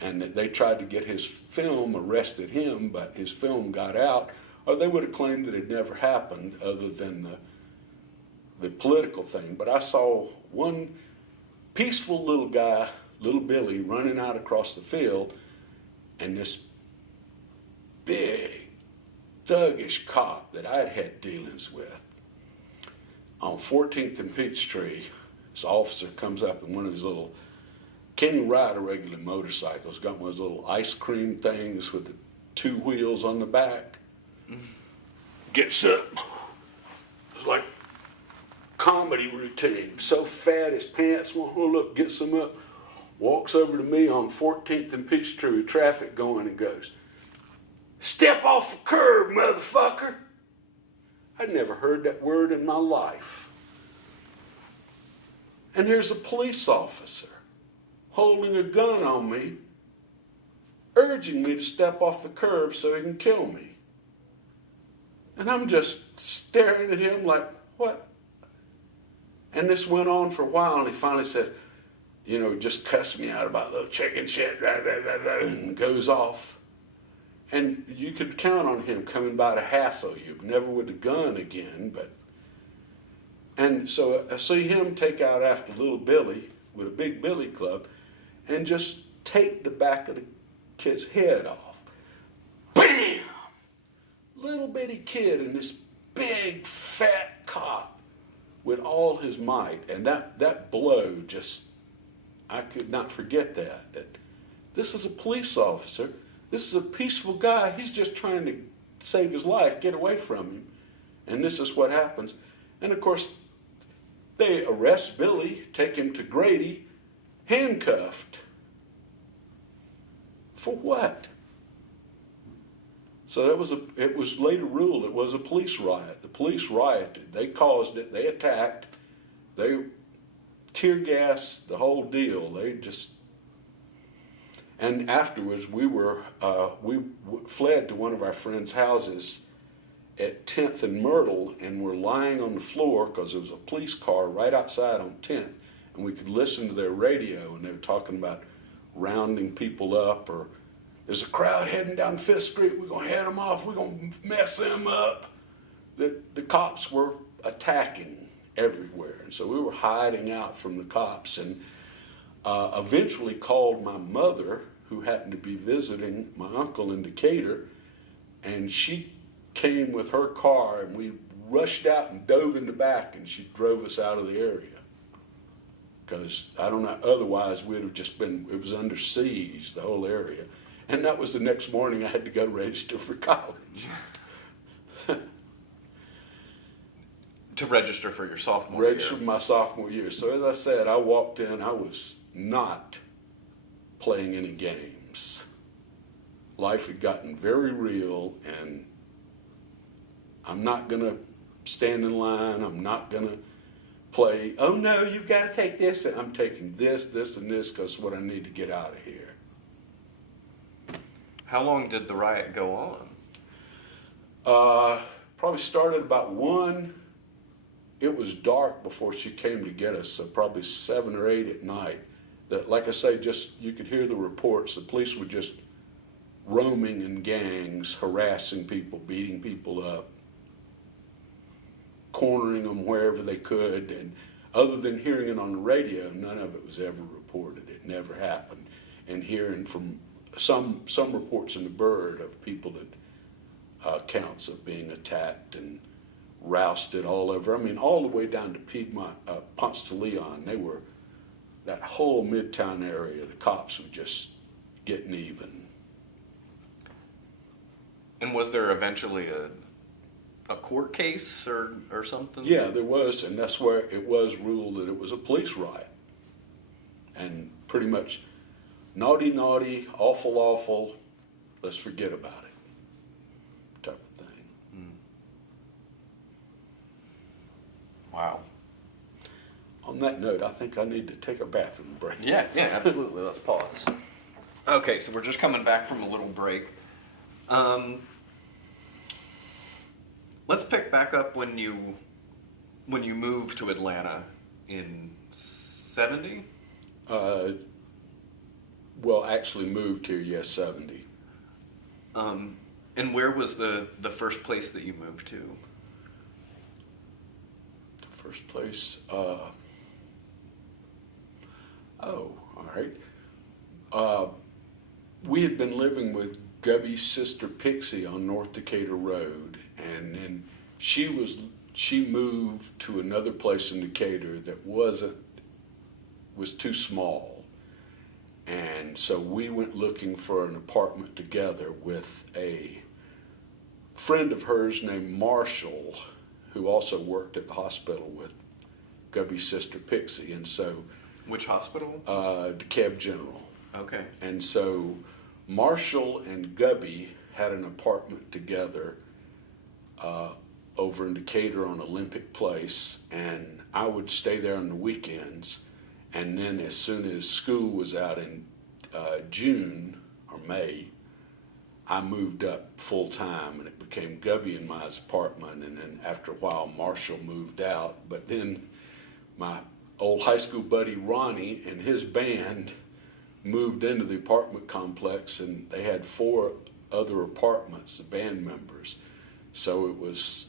And they tried to get his film, arrested him, but his film got out, or they would have claimed that it never happened other than the political thing. But I saw one peaceful little guy, little Billy, running out across the field, and this big, thuggish cop that I'd had dealings with. On 14th and Peachtree, this officer comes up in one of his little, can you ride a regular motorcycle? It's got one of those little ice cream things with the two wheels on the back. Gets up. It's like comedy routine. So fat his pants won't hold up, gets him up, walks over to me on 14th and Peachtree with traffic going and goes, step off the curb, motherfucker. I'd never heard that word in my life. And here's a police officer holding a gun on me, urging me to step off the curb so he can kill me. And I'm just staring at him like, what? And this went on for a while, and he finally said, just cussed me out about little chicken shit, and goes off. And you could count on him coming by to hassle you, never with a gun again. And so I see him take out after little Billy with a big billy club and just take the back of the kid's head off. Bam! Little bitty kid and this big fat cop with all his might. And that blow just, I could not forget that this is a police officer. This is a peaceful guy. He's just trying to save his life, get away from him. And this is what happens. And of course, they arrest Billy, take him to Grady, handcuffed. For what? So it was later ruled it was a police riot. The police rioted. They caused it. They attacked. They tear gassed the whole deal. And afterwards we fled to one of our friends' houses at 10th and Myrtle, and we're lying on the floor because there was a police car right outside on 10th, and we could listen to their radio, and they were talking about rounding people up, or there's a crowd heading down 5th Street, we're going to head them off, we're going to mess them up. The cops were attacking everywhere, and so we were hiding out from the cops, and eventually called my mother, who happened to be visiting my uncle in Decatur, and she came with her car, and we rushed out and dove in the back, and she drove us out of the area. Because, I don't know, otherwise we'd have just been, it was under siege, the whole area. And that was the next morning I had to go register for college. To register for your sophomore year. Register for my sophomore year. So as I said, I walked in, I was not playing any games. Life had gotten very real, and I'm not going to stand in line. I'm not going to play, oh no, you've got to take this. And I'm taking this, this, and this because it's what I need to get out of here. How long did the riot go on? Probably started about 1. It was dark before she came to get us, so probably 7 or 8 at night. That, like I say, just you could hear the reports. The police were just roaming in gangs, harassing people, beating people up, cornering them wherever they could. And other than hearing it on the radio, none of it was ever reported. It never happened. And hearing from some reports in the Bird of people that accounts of being attacked and rousted all over. I mean, all the way down to Piedmont, Ponce de Leon. They were, that whole Midtown area, the cops were just getting even. And was there eventually a court case or something? Yeah, there was, and that's where it was ruled that it was a police riot. And pretty much naughty, naughty, awful, awful, let's forget about it type of thing. Wow. On that note, I think I need to take a bathroom break. Yeah, absolutely. Let's pause. Okay, so we're just coming back from a little break. Let's pick back up when you moved to Atlanta in 70? Well, actually moved here, yes, 70. And where was the first place that you moved to? The first place, all right. We had been living with Gubby's sister Pixie on North Decatur Road, and then she moved to another place in Decatur that was too small. And so we went looking for an apartment together with a friend of hers named Marshall, who also worked at the hospital with Gubby's sister Pixie. And so, which hospital? DeKalb General. Okay. And so Marshall and Gubby had an apartment together over in Decatur on Olympic Place, and I would stay there on the weekends. And then as soon as school was out in June or May, I moved up full time, and it became Gubby and my apartment. And then after a while, Marshall moved out. But then my old high school buddy Ronnie and his band moved into the apartment complex, and they had 4 other apartments, the band members. So it was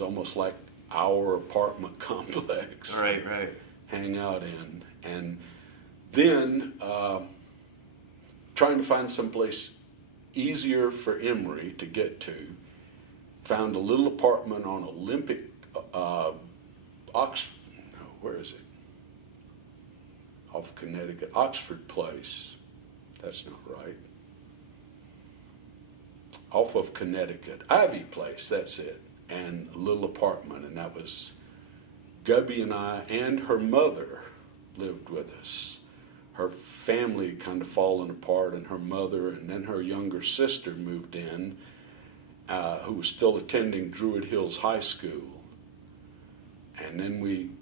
almost like our apartment complex. Right. Hang out in. And then trying to find someplace easier for Emory to get to. Found a little apartment on Olympic, where is it? Off Connecticut, Oxford Place. That's not right. Off of Connecticut, Ivy Place, that's it. And a little apartment, and that was Gubby and I, and her mother lived with us. Her family kind of fallen apart, and her mother and then her younger sister moved in, who was still attending Druid Hills High School. And then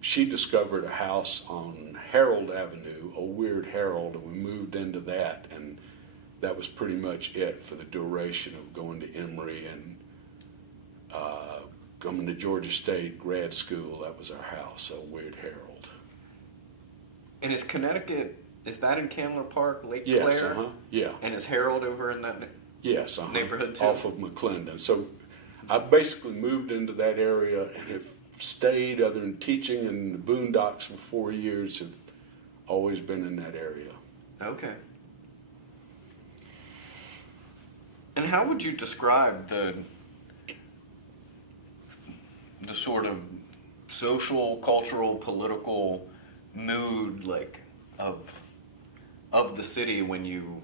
she discovered a house on Harold Avenue, Old Weird Harold, and we moved into that, and that was pretty much it for the duration of going to Emory and coming to Georgia State grad school. That was our house, Old Weird Harold. And is Connecticut, is that in Candler Park, Lake Yes, Claire? yeah. And is Harold over in that Yes, neighborhood too? off of McClendon. So I basically moved into that area and have stayed, other than teaching in the boondocks for 4 years, have always been in that area. Okay. And how would you describe the sort of social, cultural, political mood of the city when you,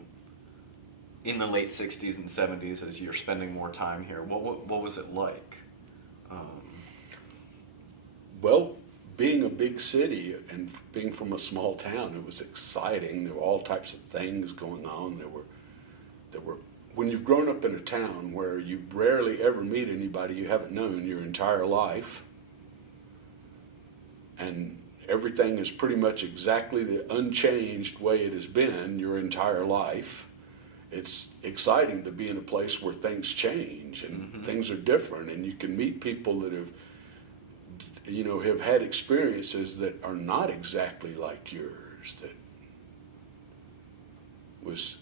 in the late 60s and 70s, as you're spending more time here? What was it like? Well, being a big city and being from a small town, it was exciting. There were all types of things going on. There were when you've grown up in a town where you rarely ever meet anybody you haven't known your entire life, and everything is pretty much exactly the unchanged way it has been your entire life, it's exciting to be in a place where things change and things are different, and you can meet people that have had experiences that are not exactly like yours. That was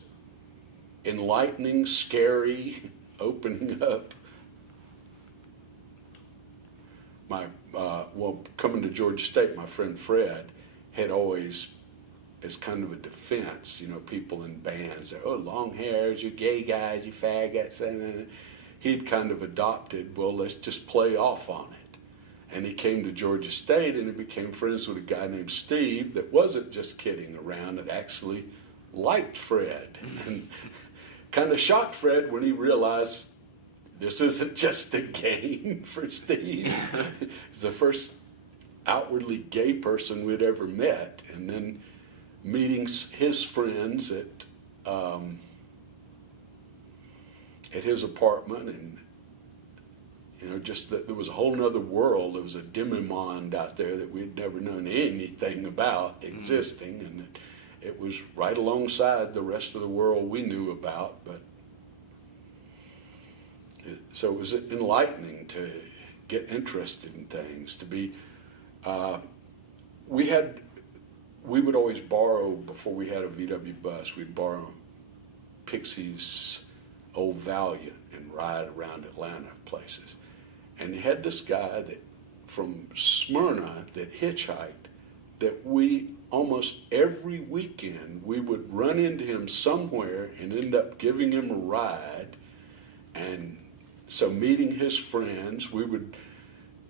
enlightening, scary, opening up. Coming to Georgia State, my friend Fred had always, as kind of a defense, people in bands, oh, long hairs, you gay guys, you faggots, and he'd kind of adopted, well, let's just play off on it. And he came to Georgia State and he became friends with a guy named Steve that wasn't just kidding around, that actually liked Fred. And kind of shocked Fred when he realized this isn't just a game for Steve. He's the first outwardly gay person we'd ever met. And then meeting his friends at his apartment, and just that there was a whole nother world. There was a demi-monde out there that we'd never known anything about existing, and it was right alongside the rest of the world we knew about. So it was enlightening to get interested in things. To be, we would always borrow, before we had a VW bus, we'd borrow Pixie's old Valiant and ride around Atlanta places. And he had this guy from Smyrna that hitchhiked, that we almost every weekend we would run into him somewhere and end up giving him a ride. And so meeting his friends, we would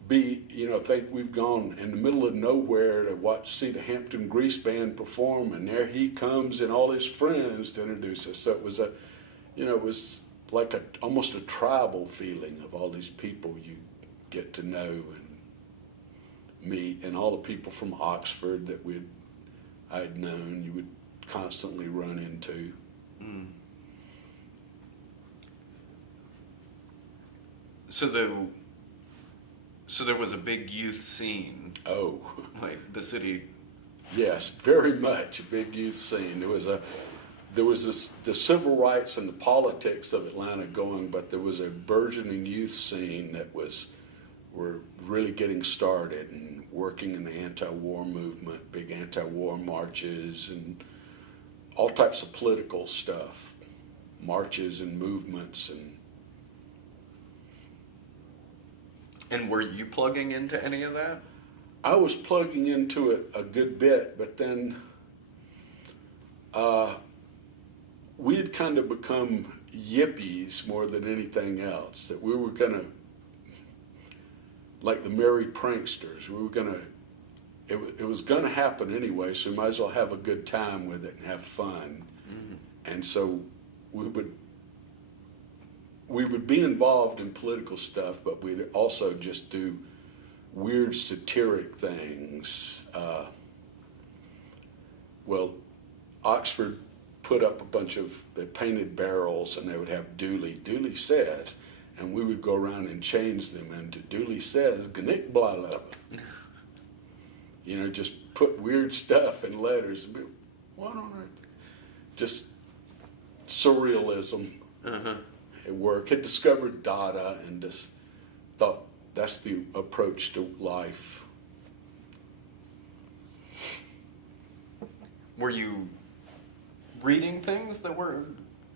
be, think we've gone in the middle of nowhere to see the Hampton Grease Band perform, and there he comes and all his friends to introduce us. So it was it was like almost a tribal feeling of all these people you get to know and meet, and all the people from Oxford that I'd known, you would constantly run into. Mm. So there was a big youth scene. Oh. Like the city. Yes, very much a big youth scene. There was the civil rights and the politics of Atlanta going, but there was a burgeoning youth scene that were really getting started and working in the anti-war movement, big anti-war marches and all types of political stuff, marches and movements. And were you plugging into any of that? I was plugging into it a good bit, but then we had kind of become yippies more than anything else, that we were going to, like the merry pranksters, we were going to, it was going to happen anyway, so we might as well have a good time with it and have fun. Mm-hmm. And so we would be involved in political stuff, but we'd also just do weird satiric things. Well, Oxford put up a bunch of, they painted barrels and they would have Dooley says, and we would go around and change them into Dooley says, Gnick blah blah. You know, just put weird stuff in letters. And be, what on earth? Just surrealism at work. Had discovered Dada and just thought that's the approach to life. Were you reading things that were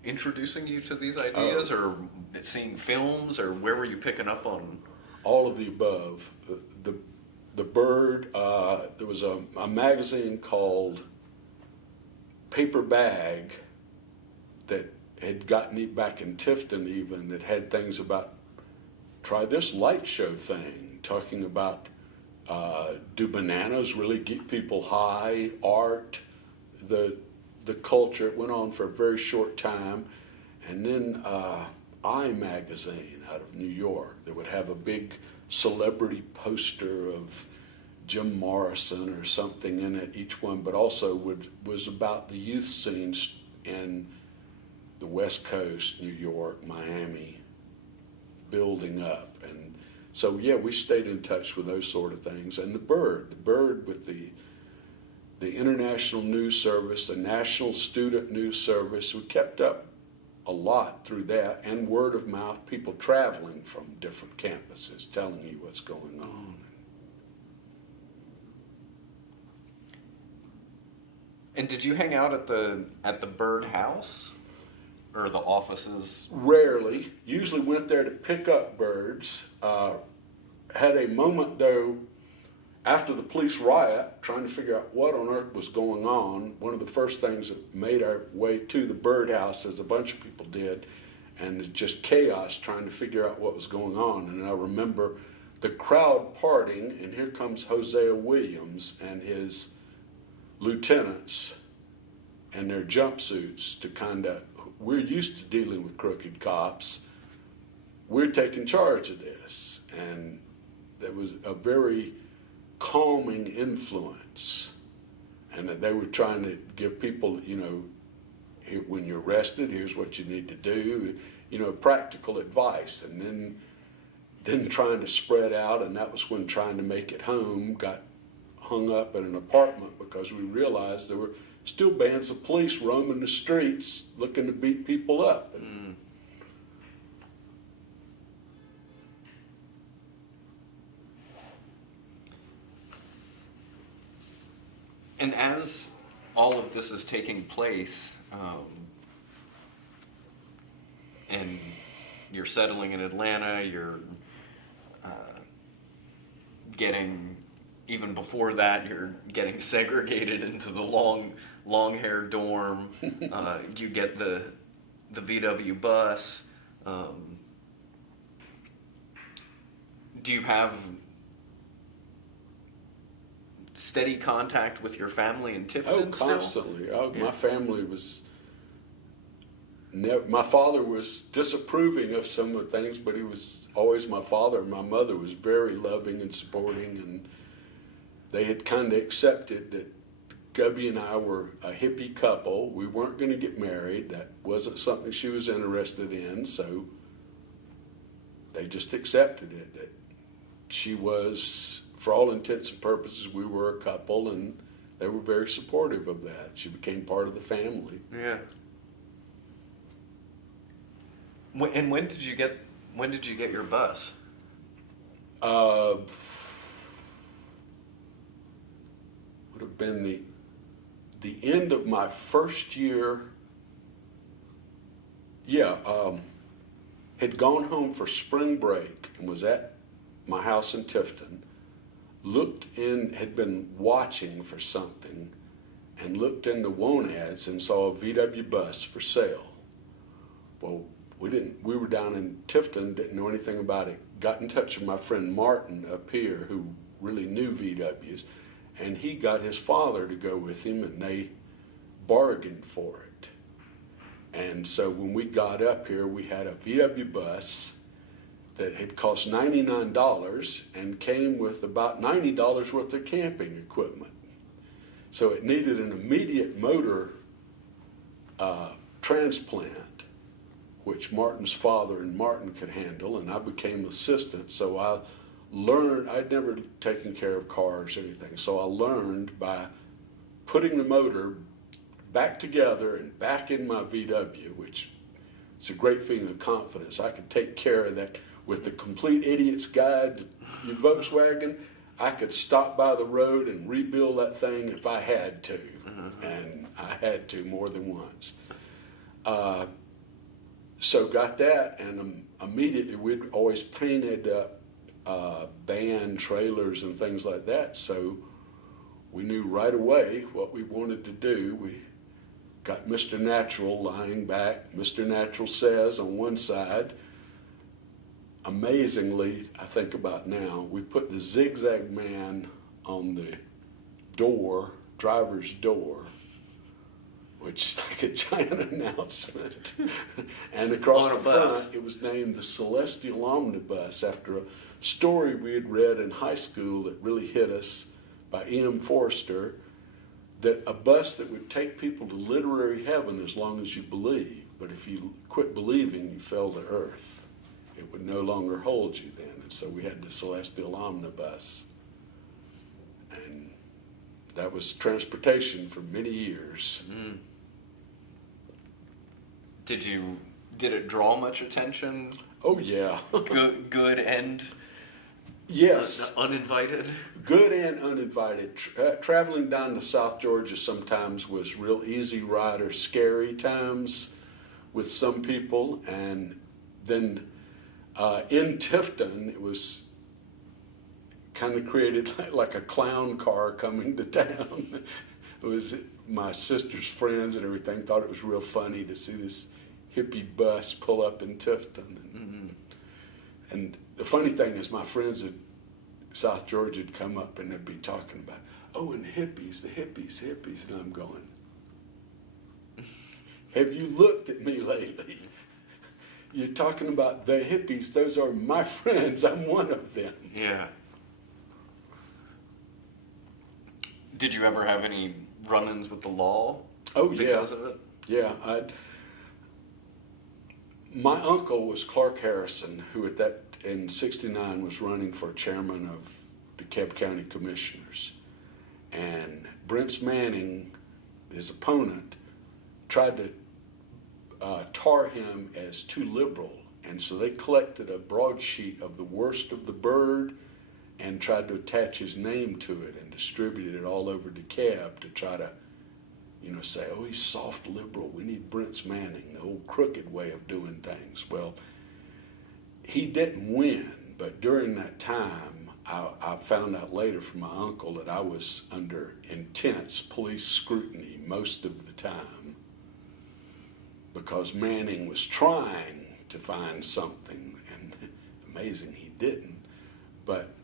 introducing you to these ideas, or seeing films, or where were you picking up on? All of the above. The Bird, there was a magazine called Paper Bag that had gotten me back in Tifton even, that had things about, try this light show thing, talking about do bananas really get people high, art, the culture. It went on for a very short time. And then I magazine out of New York that would have a big celebrity poster of Jim Morrison or something in it, each one, but also was about the youth scenes in the West Coast, New York, Miami, building up. And so, yeah, we stayed in touch with those sort of things. And the Bird with the International News Service, the National Student News Service, we kept up a lot through that, and word of mouth, people traveling from different campuses telling you what's going on. And did you hang out at the Bird House or the offices? Rarely. Usually went there to pick up birds. Had a moment though after the police riot, trying to figure out what on earth was going on. One of the first things that made our way to the birdhouse, as a bunch of people did, and just chaos trying to figure out what was going on. And I remember the crowd parting, and here comes Hosea Williams and his lieutenants and their jumpsuits to kind of, we're used to dealing with crooked cops. We're taking charge of this. And there was a very calming influence, and that they were trying to give people, you know, here, when you're arrested, here's what you need to do, you know, practical advice. And then trying to spread out, and that was when Trying to Make It Home got hung up in an apartment, because we realized there were still bands of police roaming the streets looking to beat people up. And as all of this is taking place, and you're settling in Atlanta, you're getting, even before that, you're getting segregated into the long hair dorm. You get the VW bus. Do you have steady contact with your family in Tifton? Constantly. Still? My family was never, my father was disapproving of some of the things, but he was always my father. My mother was very loving and supporting, and they had kind of accepted that Gubby and I were a hippie couple. We weren't going to get married. That wasn't something she was interested in, so they just accepted it, that she was, for all intents and purposes, we were a couple, and they were very supportive of that. She became part of the family. Yeah. And when did you get your bus? Would have been the end of my first year. Yeah, had gone home for spring break and was at my house in Tifton. Looked in, had been watching for something, and looked in the want ads and saw a VW bus for sale. Well, we were down in Tifton, didn't know anything about it. Got in touch with my friend Martin up here, who really knew VWs, and he got his father to go with him, and they bargained for it. And so when we got up here, we had a VW bus that had cost $99 and came with about $90 worth of camping equipment. So it needed an immediate motor transplant, which Martin's father and Martin could handle, and I became assistant. So I learned, I'd never taken care of cars or anything, so I learned by putting the motor back together and back in my VW, which is a great feeling of confidence. I could take care of that with the Complete Idiot's Guide to your Volkswagen. I could stop by the road and rebuild that thing if I had to, and I had to more than once. So got that, and immediately we'd always painted up van trailers and things like that, so we knew right away what we wanted to do. We got Mr. Natural lying back. Mr. Natural Says on one side. Amazingly, I think about now, we put the Zigzag Man on the door, driver's door, which is like a giant announcement. And across the front, it was named the Celestial Omnibus, after a story we had read in high school that really hit us by E.M. Forster, that a bus that would take people to literary heaven as long as you believe, but if you quit believing, you fell to earth. It would no longer hold you then. And so we had the Celestial Omnibus. And that was transportation for many years. Mm. Did it draw much attention? Oh, yeah. Good and yes, uninvited? Good and uninvited. Traveling down to South Georgia sometimes was real easy ride or scary times with some people. And then in Tifton, it was kind of created like a clown car coming to town. It was my sister's friends and everything thought it was real funny to see this hippie bus pull up in Tifton. And the funny thing is, my friends at South Georgia would come up and they'd be talking about, oh, and the hippies, and I'm going, have you looked at me lately? You're talking about the hippies, those are my friends, I'm one of them. Yeah. Did you ever have any run-ins with the law? Oh, yeah. Because of it? Yeah, my uncle was Clark Harrison, who in '69 was running for chairman of DeKalb County Commissioners. And Brent Manning, his opponent, tried to tar him as too liberal. And so they collected a broadsheet of the worst of the bird and tried to attach his name to it and distributed it all over DeKalb to try to, say, oh, he's soft liberal. We need Brent Manning, the old crooked way of doing things. Well, he didn't win, but during that time, I found out later from my uncle that I was under intense police scrutiny most of the time because Manning was trying to find something, and amazing he didn't, but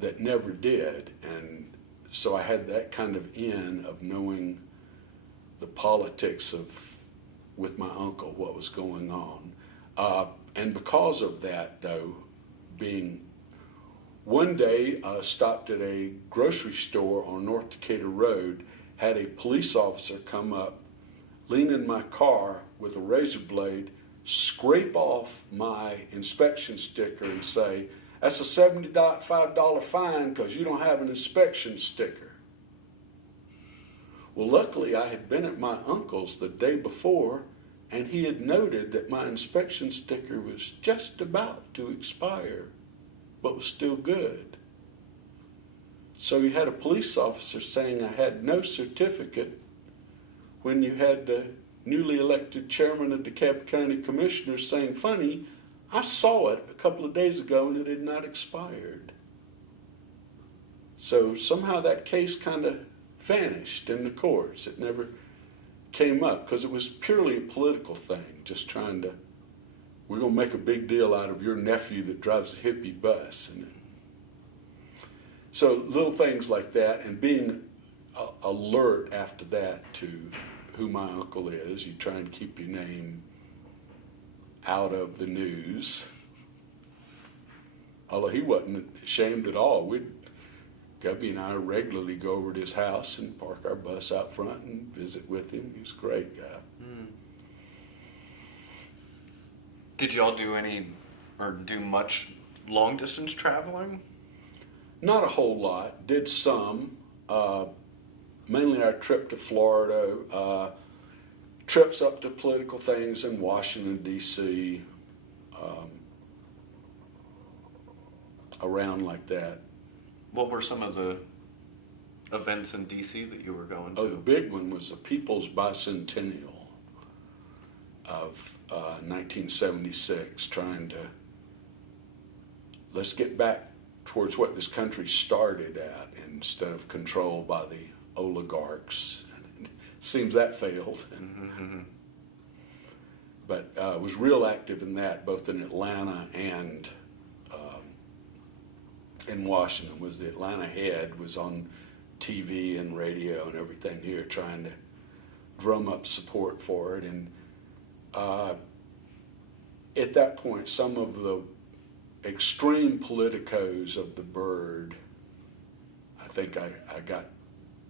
that never did. And so I had that kind of in of knowing the politics with my uncle, what was going on. And because of that, though, one day I stopped at a grocery store on North Decatur Road, had a police officer come up, lean in my car with a razor blade, scrape off my inspection sticker and say, that's a $75 fine because you don't have an inspection sticker. Well, luckily I had been at my uncle's the day before, and he had noted that my inspection sticker was just about to expire, but was still good. So he had a police officer saying I had no certificate when you had the newly elected chairman of DeKalb County Commissioners saying, funny, I saw it a couple of days ago and it had not expired. So somehow that case kind of vanished in the courts. It never came up because it was purely a political thing, just trying to, we're going to make a big deal out of your nephew that drives a hippie bus. And so little things like that, and being alert after that to who my uncle is. You try and keep your name out of the news. Although he wasn't ashamed at all. Gubby and I regularly go over to his house and park our bus out front and visit with him. He was a great guy. Did y'all do much long distance traveling? Not a whole lot. Did some. Mainly our trip to Florida, trips up to political things in Washington, D.C., around like that. What were some of the events in D.C. that you were going to? Oh, the big one was the People's Bicentennial of 1976, trying to, let's get back towards what this country started at instead of controlled by the oligarchs. Seems that failed. Mm-hmm. But was real active in that, both in Atlanta and in Washington. Was the Atlanta head, was on TV and radio and everything here, trying to drum up support for it. And at that point, some of the extreme politicos of the Bird, I think I got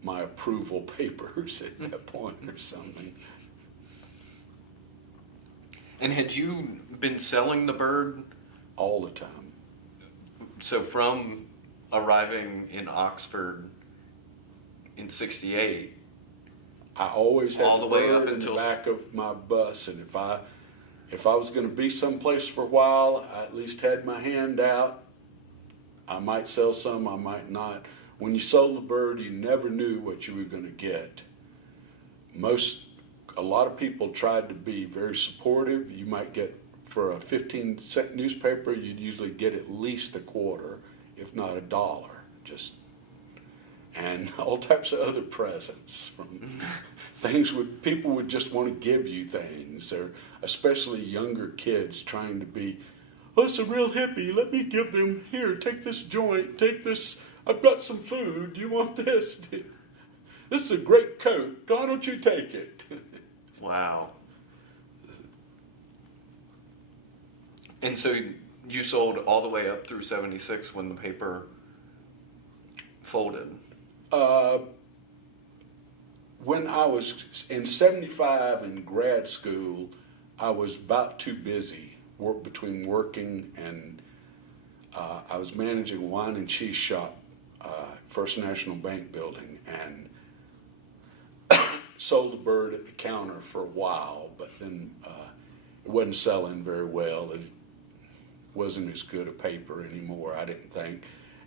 my approval papers at that point or something. And had you been selling the Bird? All the time. So from arriving in Oxford in '68, I always had all the the way up Bird in until the back of my bus, and if I was going to be someplace for a while, I at least had my hand out. I might sell some, I might not. When you sold the Bird, you never knew what you were going to get. A lot of people tried to be very supportive. You might get, for a 15-cent newspaper, you'd usually get at least a quarter, if not $1. And all types of other presents from people would just want to give you things, or especially younger kids trying to be, oh, it's a real hippie, let me give them, here, take this joint, take this, I've got some food, do you want this? This is a great coat, why don't you take it? Wow. And so you sold all the way up through '76 when the paper folded? When I was in '75 in grad school, I was about too busy between working and I was managing a wine and cheese shop, First National Bank building, and sold the Bird at the counter for a while, but then it wasn't selling very well. It wasn't as good a paper anymore, I didn't think,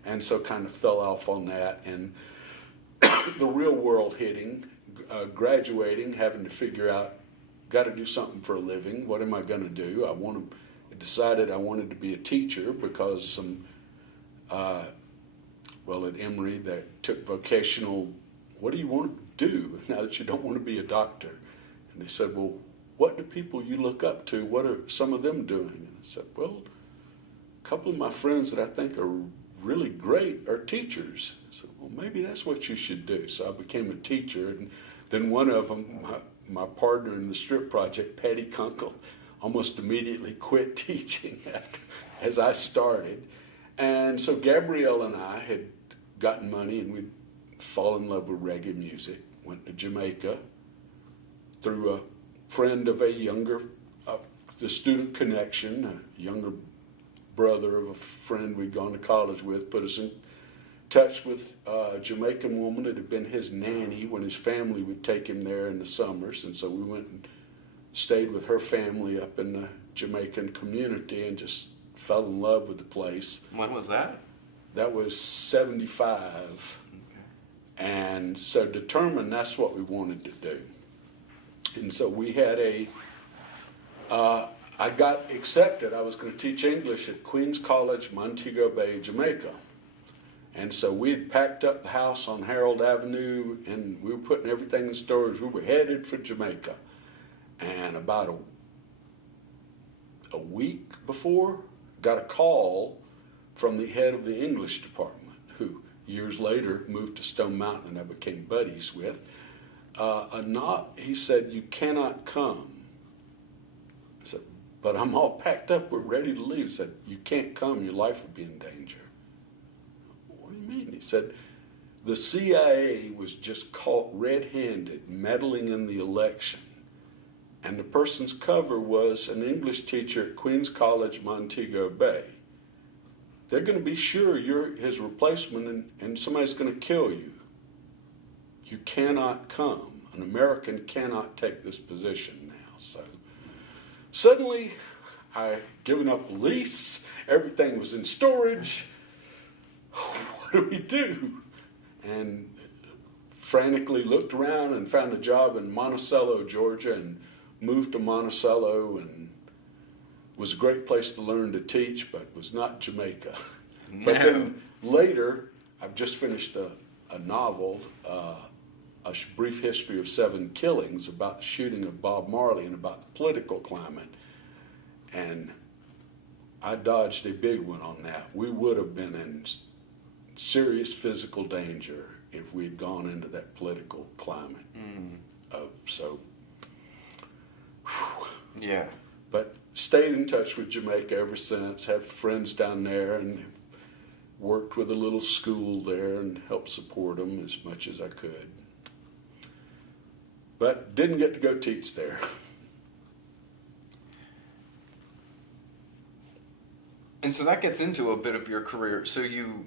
and so kind of fell off on that. And the real world hitting, graduating, having to figure out, got to do something for a living. What am I going to do? I decided I wanted to be a teacher because some, at Emory, they took vocational. What do you want to do now that you don't want to be a doctor? And they said, well, what do people you look up to, what are some of them doing? And I said, well, a couple of my friends that I think are really great are teachers. I said, well, maybe that's what you should do. So I became a teacher, and then one of them, my partner in the strip project, Patty Kunkel, almost immediately quit teaching as I started. And so Gabrielle and I had gotten money, and we'd fallen in love with reggae music, went to Jamaica through a friend of the student connection, a younger brother of a friend we'd gone to college with, put us in touch with a Jamaican woman that had been his nanny when his family would take him there in the summers. And so we went and stayed with her family up in the Jamaican community and just fell in love with the place. When was that? That was 75. Okay. And so determined that's what we wanted to do. And so we had I got accepted. I was going to teach English at Queen's College, Montego Bay, Jamaica. And so we had packed up the house on Harold Avenue, and we were putting everything in storage. We were headed for Jamaica. And about a week before, got a call from the head of the English department, who years later moved to Stone Mountain and I became buddies with. He said, "You cannot come." I said, "But I'm all packed up, we're ready to leave." He said, "You can't come, your life would be in danger." "What do you mean?" He said, "The CIA was just caught red-handed meddling in the election. And the person's cover was an English teacher at Queens College, Montego Bay. They're going to be sure you're his replacement and somebody's going to kill you. You cannot come. An American cannot take this position now." So suddenly, I given up a lease. Everything was in storage. What do we do? And frantically looked around and found a job in Monticello, Georgia, and moved to Monticello, and was a great place to learn to teach, but was not Jamaica. No. But then later, I've just finished a novel, A Brief History of 7 Killings, about the shooting of Bob Marley and about the political climate. And I dodged a big one on that. We would have been in serious physical danger if we'd gone into that political climate. Yeah. But stayed in touch with Jamaica ever since, have friends down there, and worked with a little school there and helped support them as much as I could. But didn't get to go teach there. And so that gets into a bit of your career. So you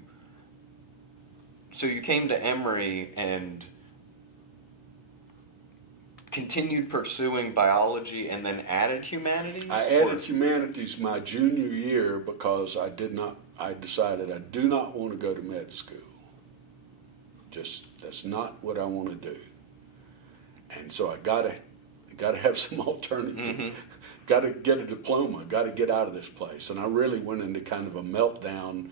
came to Emory and continued pursuing biology and then added humanities? I added humanities my junior year because I decided I do not want to go to med school. That's not what I want to do. And so I gotta have some alternative. Mm-hmm. Got to get a diploma, got to get out of this place. And I really went into kind of a meltdown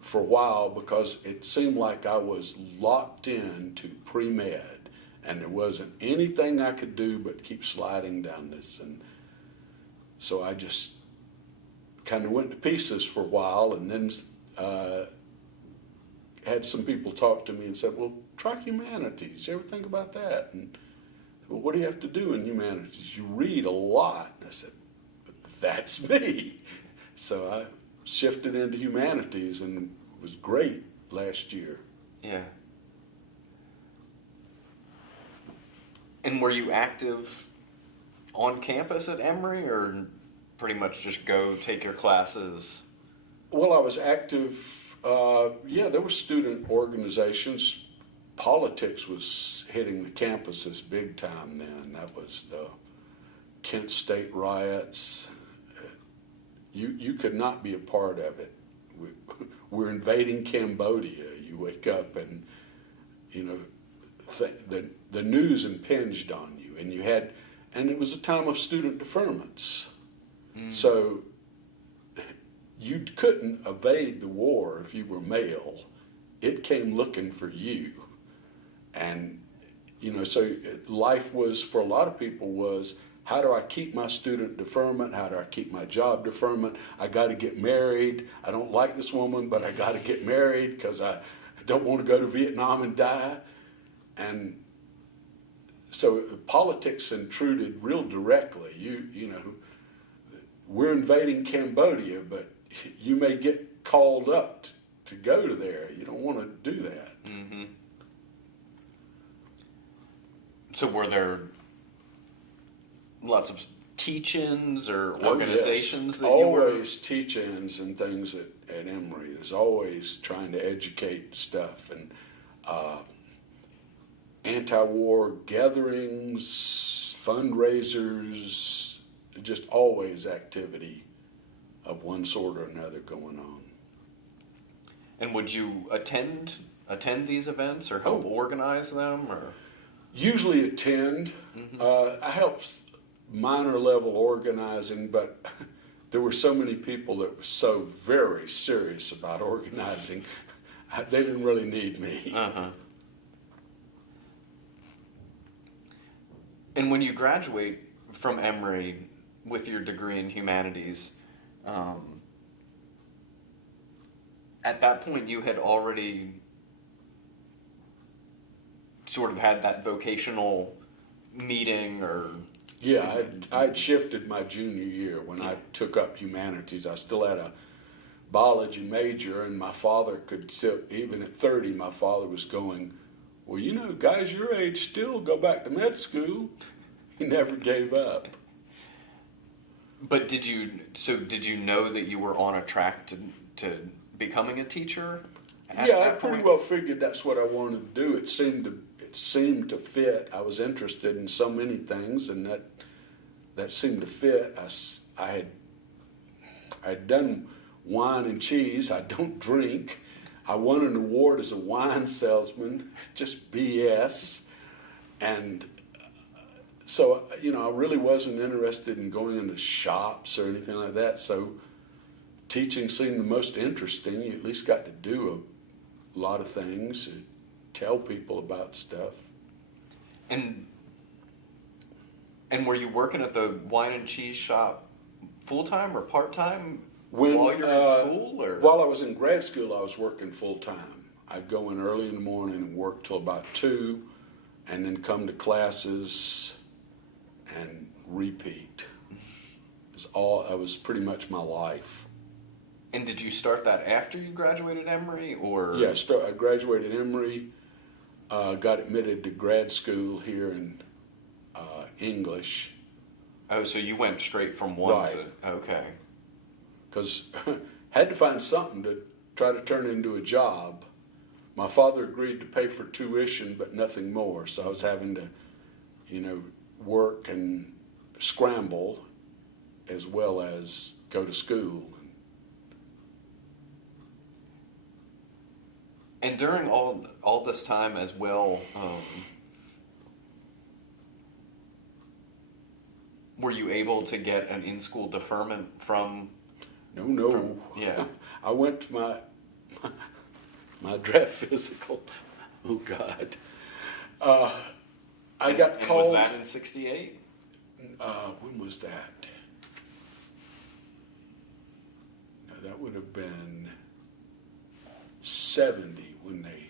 for a while because it seemed like I was locked into pre-med and there wasn't anything I could do but keep sliding down this. And so I just kind of went to pieces for a while, and then had some people talk to me and said, "Well, try humanities. You ever think about that?" And "Well, what do you have to do in humanities?" "You read a lot." And I said, "That's me." So I shifted into humanities, and it was great last year. Yeah. And were you active on campus at Emory, or pretty much just go take your classes? Well, I was active. There were student organizations. Politics was hitting the campuses big time then. That was the Kent State riots. You could not be a part of it. We're invading Cambodia. You wake up and, the news impinged on you. And it was a time of student deferments. So you couldn't evade the war if you were male. It came looking for you. And, so life was, for a lot of people, was, how do I keep my student deferment? How do I keep my job deferment? I got to get married. I don't like this woman, but I got to get married because I don't want to go to Vietnam and die. And so politics intruded real directly. We're invading Cambodia, but you may get called up to go to there. You don't want to do that. Mm-hmm. So were there lots of teach-ins or organizations that you were? Always teach-ins and things at Emory. There's always trying to educate stuff, and anti-war gatherings, fundraisers, just always activity of one sort or another going on. And would you attend these events or help organize them, or? Usually attend. Mm-hmm. I helped minor level organizing, but there were so many people that were so very serious about organizing. They didn't really need me. Uh-huh. And when you graduate from Emory with your degree in humanities, at that point you had already sort of had that vocational meeting, or... Yeah, I'd shifted my junior year when I took up humanities. I still had a biology major, and my father could still, even at 30, my father was going, well, you know, guys your age still go back to med school. He never gave up. But did you know that you were on a track to becoming a teacher? Yeah, I pretty well figured that's what I wanted to do. It seemed to fit. I was interested in so many things, and that seemed to fit. I'd done wine and cheese. I don't drink. I won an award as a wine salesman, just BS. And so, you know, I really wasn't interested in going into shops or anything like that. So teaching seemed the most interesting. You at least got to do a lot of things and tell people about stuff. And were you working at the wine and cheese shop full-time or part-time while you were in school? Or? While I was in grad school, I was working full-time. I'd go in early in the morning and work till about 2, and then come to classes and repeat. That was pretty much my life. And did you start that after you graduated Emory, or? Yeah, I graduated Emory, got admitted to grad school here in English. Oh, so you went straight from one Right. to, okay. Because had to find something to try to turn into a job. My father agreed to pay for tuition, but nothing more. So I was having to, you know, work and scramble as well as go to school. And during all this time as well, were you able to get an in-school deferment from? No. Yeah. I went to my draft physical. Oh God. I got called. Was that in '68? When was that? No, that would have been 70 when they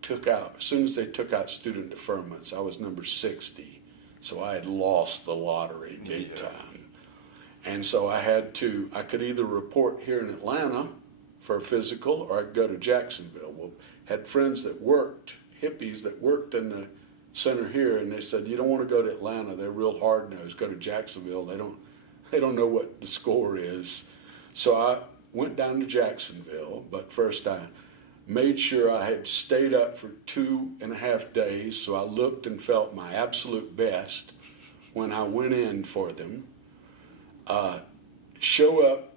took out. As soon as they took out student deferments, I was number 60, so I had lost the lottery big time. And so I could either report here in Atlanta for a physical, or I could go to Jacksonville. Well, had friends that worked, hippies that worked in the center here, and they said, you don't want to go to Atlanta, they're real hard-nosed. Go to Jacksonville, they don't know what the score is. So I went down to Jacksonville, but first I made sure I had stayed up for 2.5 days, so I looked and felt my absolute best when I went in for them. Show up,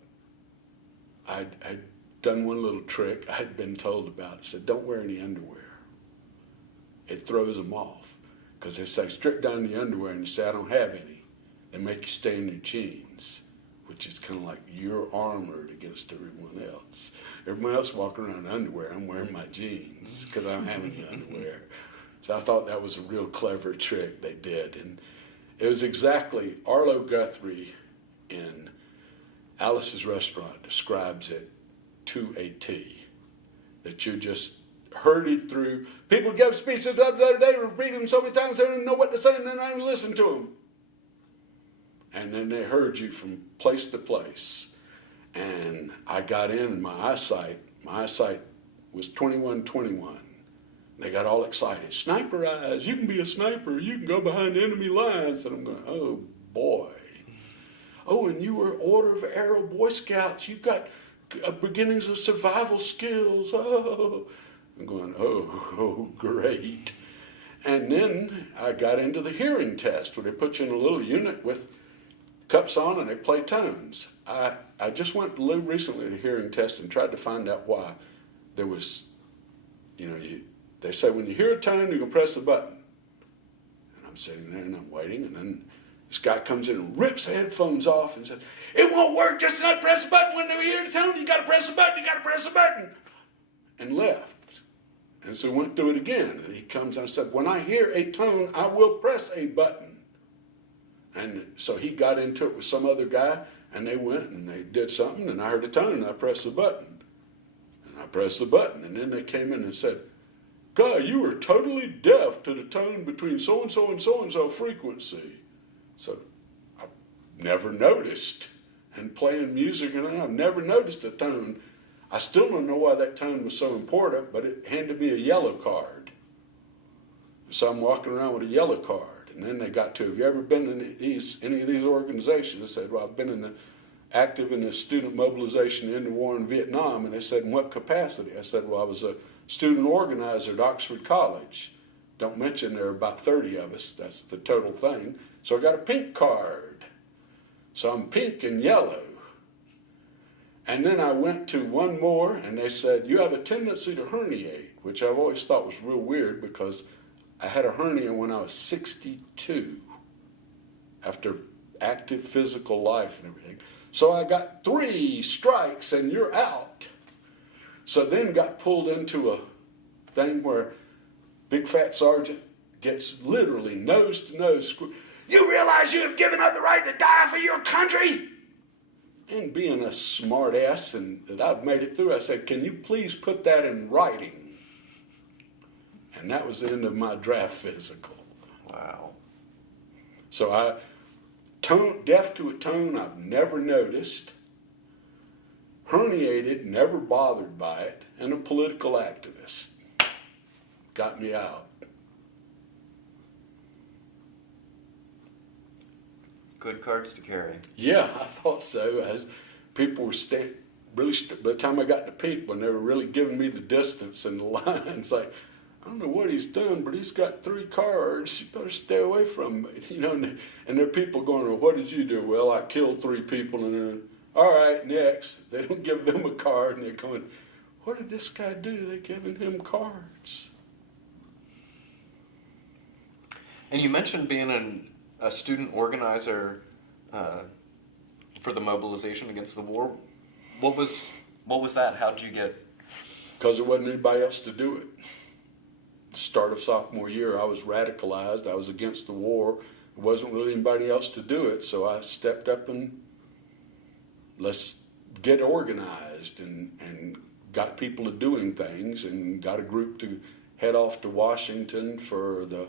I'd done one little trick I'd been told about. It said, don't wear any underwear. It throws them off, because they say, strip down the underwear, and you say, I don't have any. They make you stay in your jeans, which is kind of like you're armored against everyone else. Everyone else walking around in underwear, I'm wearing my jeans because I don't have any underwear. So I thought that was a real clever trick they did. And it was exactly, Arlo Guthrie in Alice's Restaurant describes it to a T, that you just herded through. People gave speeches the other day, repeat them so many times they didn't know what to say, and then I didn't listen to them. And then they heard you from place to place. And I got in, and my eyesight was 21-21. They got all excited. Sniper eyes, you can be a sniper, you can go behind enemy lines. And I'm going, oh boy. Oh, and you were Order of Arrow Boy Scouts, you've got beginnings of survival skills. Oh, I'm going, oh, great. And then I got into the hearing test, where they put you in a little unit with cups on and they play tones. I just went recently to a hearing test and tried to find out why there was, they say when you hear a tone, you can press the button. And I'm sitting there and I'm waiting, and then this guy comes in and rips the headphones off and says, it won't work just to not press the button when you hear the tone. You got to press the button, you got to press the button. and left. And so went through it again. And he comes and said, when I hear a tone, I will press a button. And so he got into it with some other guy, and they went and they did something, and I heard a tone, and I pressed the button. And I pressed the button, and then they came in and said, God, you were totally deaf to the tone between so-and-so and so-and-so frequency. So I've never noticed. And playing music, and I've never noticed a tone. I still don't know why that tone was so important, but it handed me a yellow card. So I'm walking around with a yellow card. And then they got to, have you ever been in any of these organizations? I said, well, I've been active in the student mobilization in the war in Vietnam. And they said, in what capacity? I said, well, I was a student organizer at Oxford College. Don't mention there are about 30 of us. That's the total thing. So I got a pink card. So I'm pink and yellow. And then I went to one more, and they said, you have a tendency to herniate, which I've always thought was real weird because I had a hernia when I was 62 after active physical life and everything. So I got 3 strikes and you're out. So then got pulled into a thing where big fat sergeant gets literally nose to nose. You realize you have given up the right to die for your country? And being a smart ass and that I've made it through, I said, can you please put that in writing? And that was the end of my draft physical. Wow. So deaf to a tone I've never noticed, herniated, never bothered by it, and a political activist. Got me out. Good cards to carry. Yeah, I thought so. As people were by the time I got to people, and they were really giving me the distance and the lines, like, I don't know what he's done, but he's got 3 cards. You better stay away from it. You know, and there are people going, well, what did you do? Well, I killed 3 people, and then, all right, next. They don't give them a card, and they're going, what did this guy do? They're giving him cards. And you mentioned being a student organizer for the mobilization against the war. What was that? How did you get? Because there wasn't anybody else to do it. Start of sophomore year, I was radicalized. I was against the war. There wasn't really anybody else to do it, so I stepped up and let's get organized and got people to doing things and got a group to head off to Washington for the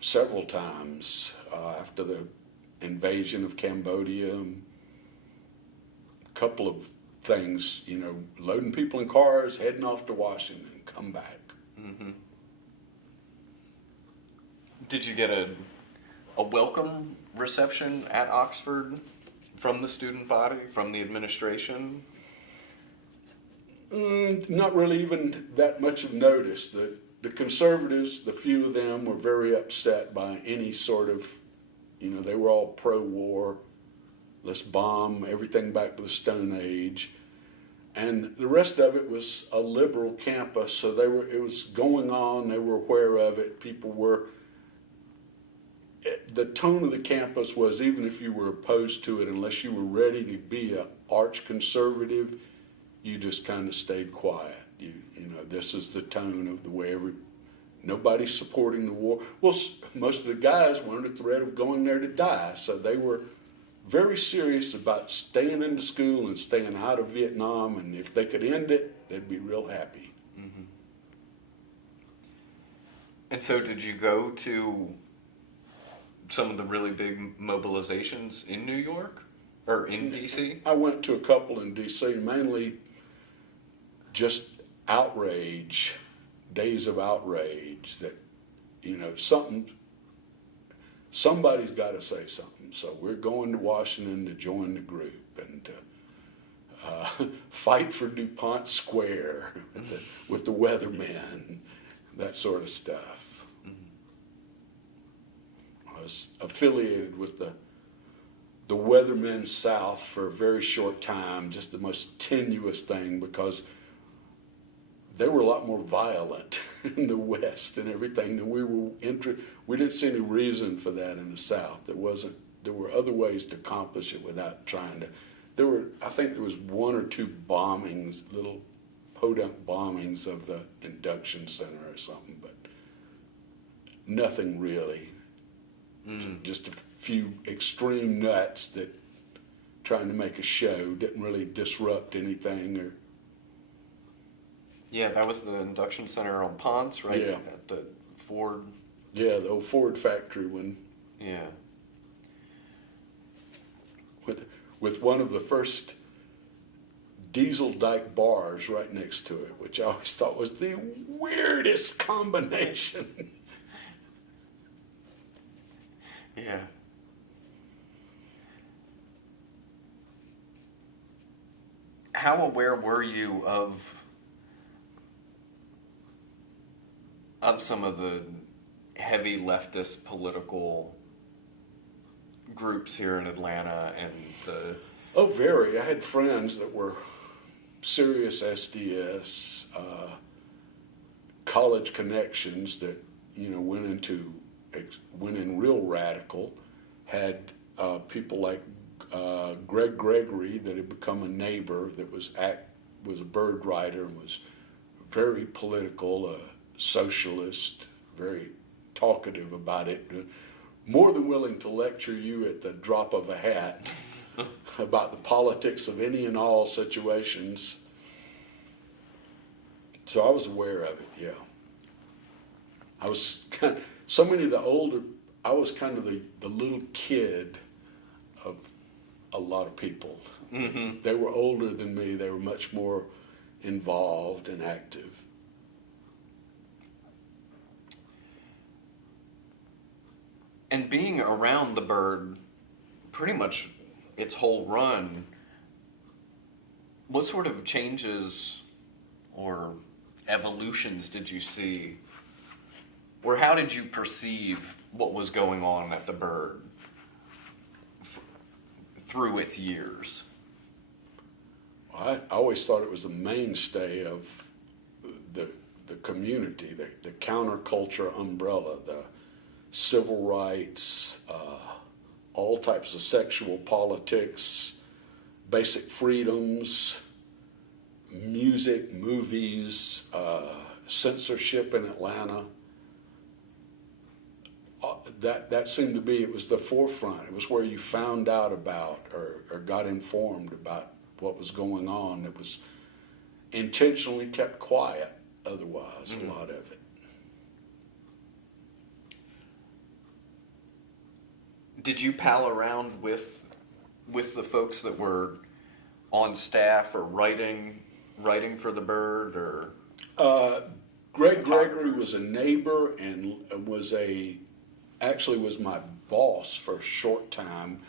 several times after the invasion of Cambodia. A couple of things, you know, loading people in cars, heading off to Washington, come back. Mm-hmm. Did you get a welcome reception at Oxford from the student body, from the administration? Not really even that much of notice. The conservatives, the few of them, were very upset by any sort of, you know, they were all pro-war. Let's bomb everything back to the Stone Age. And the rest of it was a liberal campus, so it was going on, they were aware of it, the tone of the campus was, even if you were opposed to it, unless you were ready to be an arch conservative, you just kind of stayed quiet. You know, this is the tone of the way nobody's supporting the war. Well, most of the guys were under threat of going there to die, so they were very serious about staying in the school and staying out of Vietnam, and if they could end it, they'd be real happy. Mm-hmm. And so did you go to some of the really big mobilizations in New York or in D.C.? I went to a couple in D.C., mainly just outrage, days of outrage that, you know, somebody's got to say something. So we're going to Washington to join the group and to fight for DuPont Square with the weathermen, that sort of stuff. Mm-hmm. I was affiliated with the Weathermen South for a very short time, just the most tenuous thing, because they were a lot more violent in the West and everything than we were. We didn't see any reason for that in the South. There were other ways to accomplish it without trying to I think there was one or two bombings, little podunk bombings of the induction center or something, but nothing really. Just a few extreme nuts that trying to make a show didn't really disrupt anything. Or Yeah, that was the induction center on Ponce, right? Yeah. At the Ford. yeah, the old Ford factory when Yeah. with one of the first diesel dyke bars right next to it, which I always thought was the weirdest combination. Yeah. How aware were you of some of the heavy leftist political groups here in Atlanta and the Oh, very. I had friends that were serious SDS, college connections that went in real radical. Had people like Greg Gregory that had become a neighbor that was a bird writer and was very political, a socialist, very talkative about it, more than willing to lecture you at the drop of a hat about the politics of any and all situations. So I was aware of it, yeah. I was kind of, so many of the older, I was kind of the little kid of a lot of people. Mm-hmm. They were older than me. They were much more involved and active. And being around the bird pretty much its whole run, what sort of changes or evolutions did you see? Or how did you perceive what was going on at the bird through its years? I always thought it was the mainstay of the community, the counterculture umbrella, the civil rights, all types of sexual politics, basic freedoms, music, movies, censorship in Atlanta. That seemed to be, it was the forefront. It was where you found out about or got informed about what was going on. It was intentionally kept quiet otherwise, a lot of it. Did you pal around with the folks that were on staff or writing for the bird, or? Greg Gregory was a neighbor and actually was my boss for a short time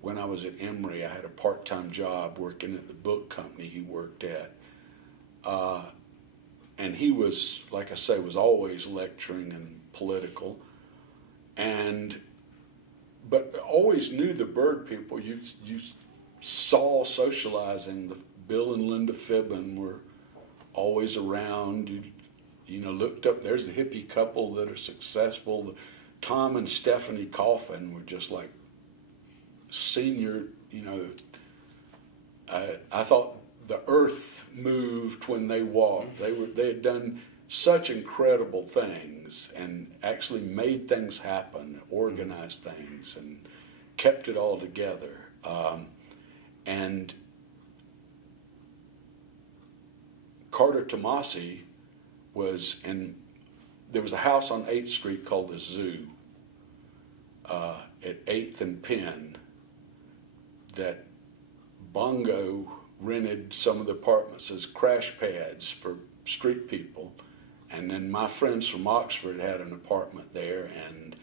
when I was at Emory. I had a part-time job working at the book company he worked at. And he was, like I say, was always lecturing and political. But always knew the bird people. You saw socializing. Bill and Linda Fibbin were always around. You looked up, there's the hippie couple that are successful. Tom and Stephanie Coffin were just like senior, I thought the earth moved when they walked. They had done such incredible things and actually made things happen, organized things, and kept it all together. And Carter Tomasi there was a house on 8th Street called the Zoo at 8th and Penn that Bongo rented some of the apartments as crash pads for street people. And then my friends from Oxford had an apartment there, and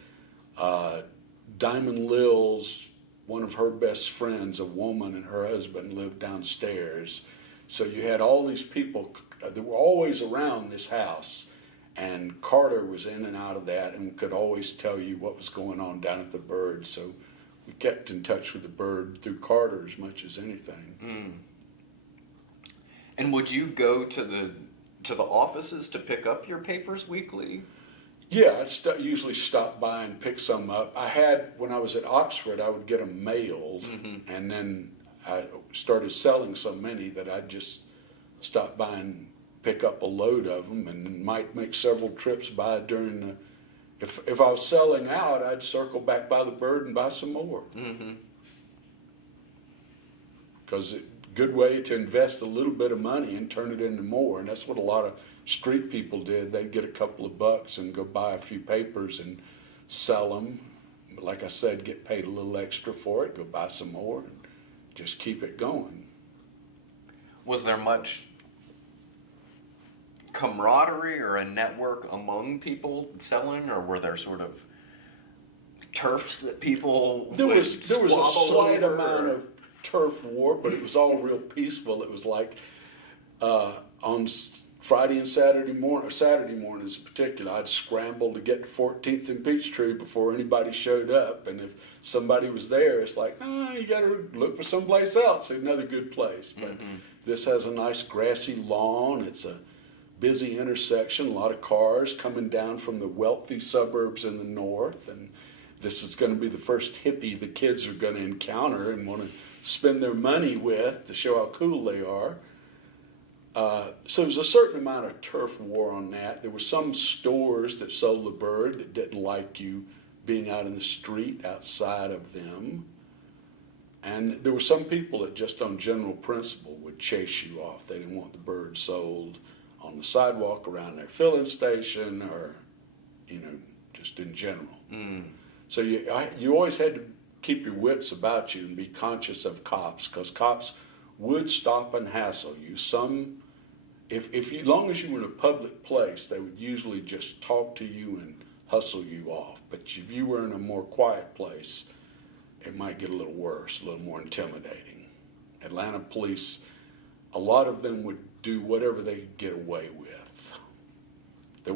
Diamond Lil's, one of her best friends, a woman, and her husband lived downstairs. So you had all these people that were always around this house, and Carter was in and out of that and could always tell you what was going on down at the Bird. So we kept in touch with the Bird through Carter as much as anything. Mm. And would you go to the offices to pick up your papers weekly? Yeah, I'd usually stop by and pick some up. When I was at Oxford, I would get them mailed, and then I started selling so many that I just stopped buying, pick up a load of them, and might make several trips by during the. If I was selling out, I'd circle back by the Bird and buy some more. Because good way to invest a little bit of money and turn it into more, and that's what a lot of street people did. They'd get a couple of bucks and go buy a few papers and sell them. Like I said, get paid a little extra for it, go buy some more, and just keep it going. Was there much camaraderie or a network among people selling, or were there sort of turfs that people There would was a squabble slight over, amount of turf war, but it was all real peaceful. It was like on Friday and Saturday morning, or Saturday mornings in particular, I'd scramble to get to 14th and Peachtree before anybody showed up. And if somebody was there, it's like, you got to look for someplace else, another good place. But this has a nice grassy lawn. It's a busy intersection, a lot of cars coming down from the wealthy suburbs in the north. And this is going to be the first hippie the kids are going to encounter and want to spend their money with to show how cool they are. So there was a certain amount of turf war on that. There were some stores that sold the Bird that didn't like you being out in the street outside of them. And there were some people that just on general principle would chase you off. They didn't want the Bird sold on the sidewalk around their filling station or, just in general. So you always had to keep your wits about you and be conscious of cops, because cops would stop and hassle you. Some, if you, long as you were in a public place, they would usually just talk to you and hustle you off. But if you were in a more quiet place, it might get a little worse, a little more intimidating. Atlanta police, a lot of them would do whatever they could get away with. There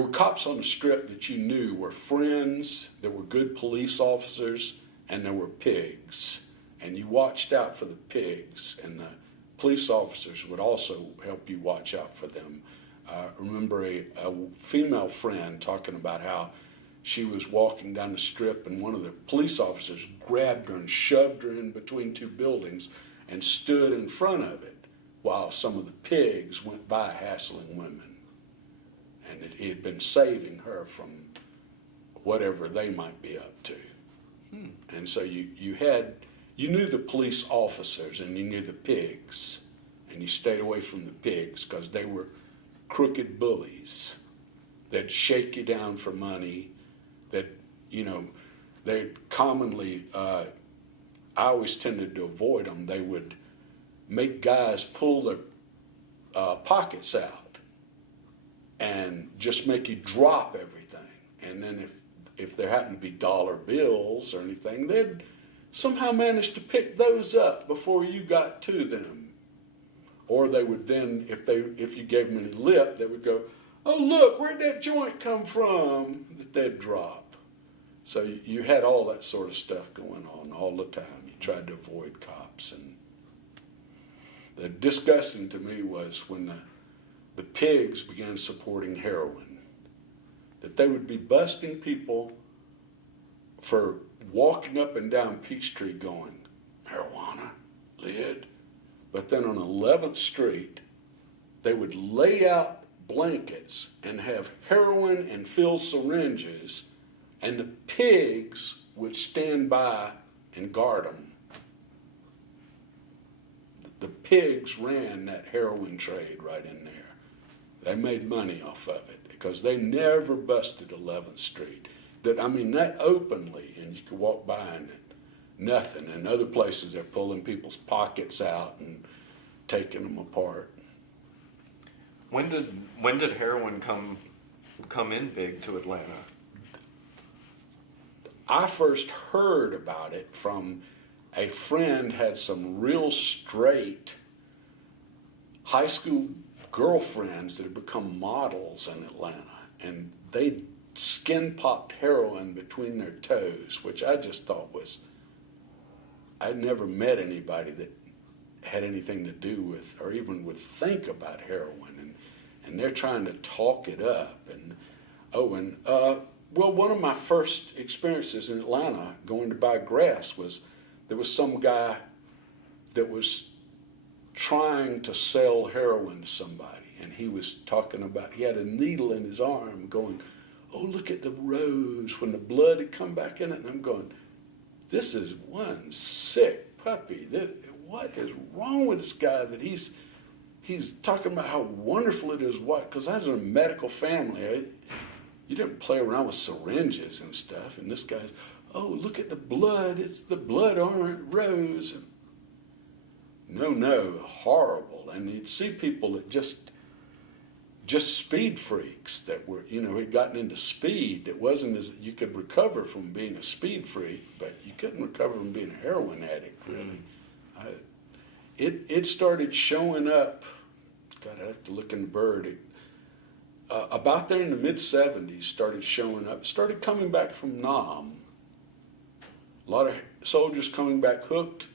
were cops on the Strip that you knew were friends, there were good police officers, and there were pigs. And you watched out for the pigs, and the police officers would also help you watch out for them. I remember a female friend talking about how she was walking down the Strip and one of the police officers grabbed her and shoved her in between two buildings and stood in front of it while some of the pigs went by hassling women. And he had been saving her from whatever they might be up to. And so you knew the police officers and you knew the pigs, and you stayed away from the pigs because they were crooked bullies. They'd shake you down for money. They'd commonly, I always tended to avoid them. They would make guys pull their pockets out and just make you drop everything. And then if there happened to be dollar bills or anything, they'd somehow manage to pick those up before you got to them. Or they would then, if you gave them any lip, they would go, "Oh, look, where'd that joint come from?" that they'd drop. So you had all that sort of stuff going on all the time. You tried to avoid cops. And the disgusting to me was when the pigs began supporting heroin, that they would be busting people for walking up and down Peachtree going, marijuana, lead. But then on 11th Street, they would lay out blankets and have heroin and fill syringes, and the pigs would stand by and guard them. The pigs ran that heroin trade right in there. They made money off of it because they never busted 11th Street. That openly, and you could walk by and nothing. And other places they're pulling people's pockets out and taking them apart. When did heroin come in big to Atlanta? I first heard about it from a friend had some real straight high school girlfriends that had become models in Atlanta, and they skin popped heroin between their toes, which I just thought was, I'd never met anybody that had anything to do with or even would think about heroin, and they're trying to talk it up. Well, one of my first experiences in Atlanta going to buy grass was there was some guy that was trying to sell heroin to somebody, and he was talking about, he had a needle in his arm going, oh, look at the rose when the blood had come back in it. And I'm going, this is one sick puppy. What is wrong with this guy that he's talking about how wonderful it is? What? Because I was in a medical family. You didn't play around with syringes and stuff. And this guy's, oh, look at the blood. It's the blood orange rose. No, horrible. And you'd see people that just speed freaks that were, had gotten into speed. That wasn't as, you could recover from being a speed freak, but you couldn't recover from being a heroin addict, really. It started showing up, God, I have to look in the Bird. About there in the mid-'70s started showing up. It started coming back from Nam. A lot of soldiers coming back hooked.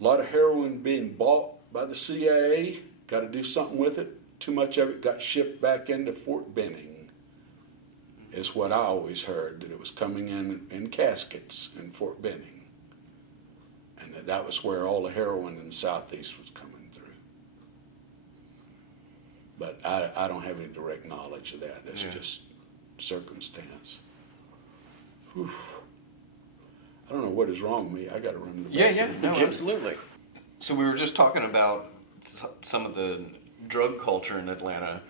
A lot of heroin being bought by the CIA. Got to do something with it. Too much of it got shipped back into Fort Benning, is what I always heard, that it was coming in caskets in Fort Benning. And that was where all the heroin in the Southeast was coming through. But I don't have any direct knowledge of that. That's just circumstance. Whew. I don't know what is wrong with me. I got to remember. No, absolutely. So we were just talking about some of the drug culture in Atlanta.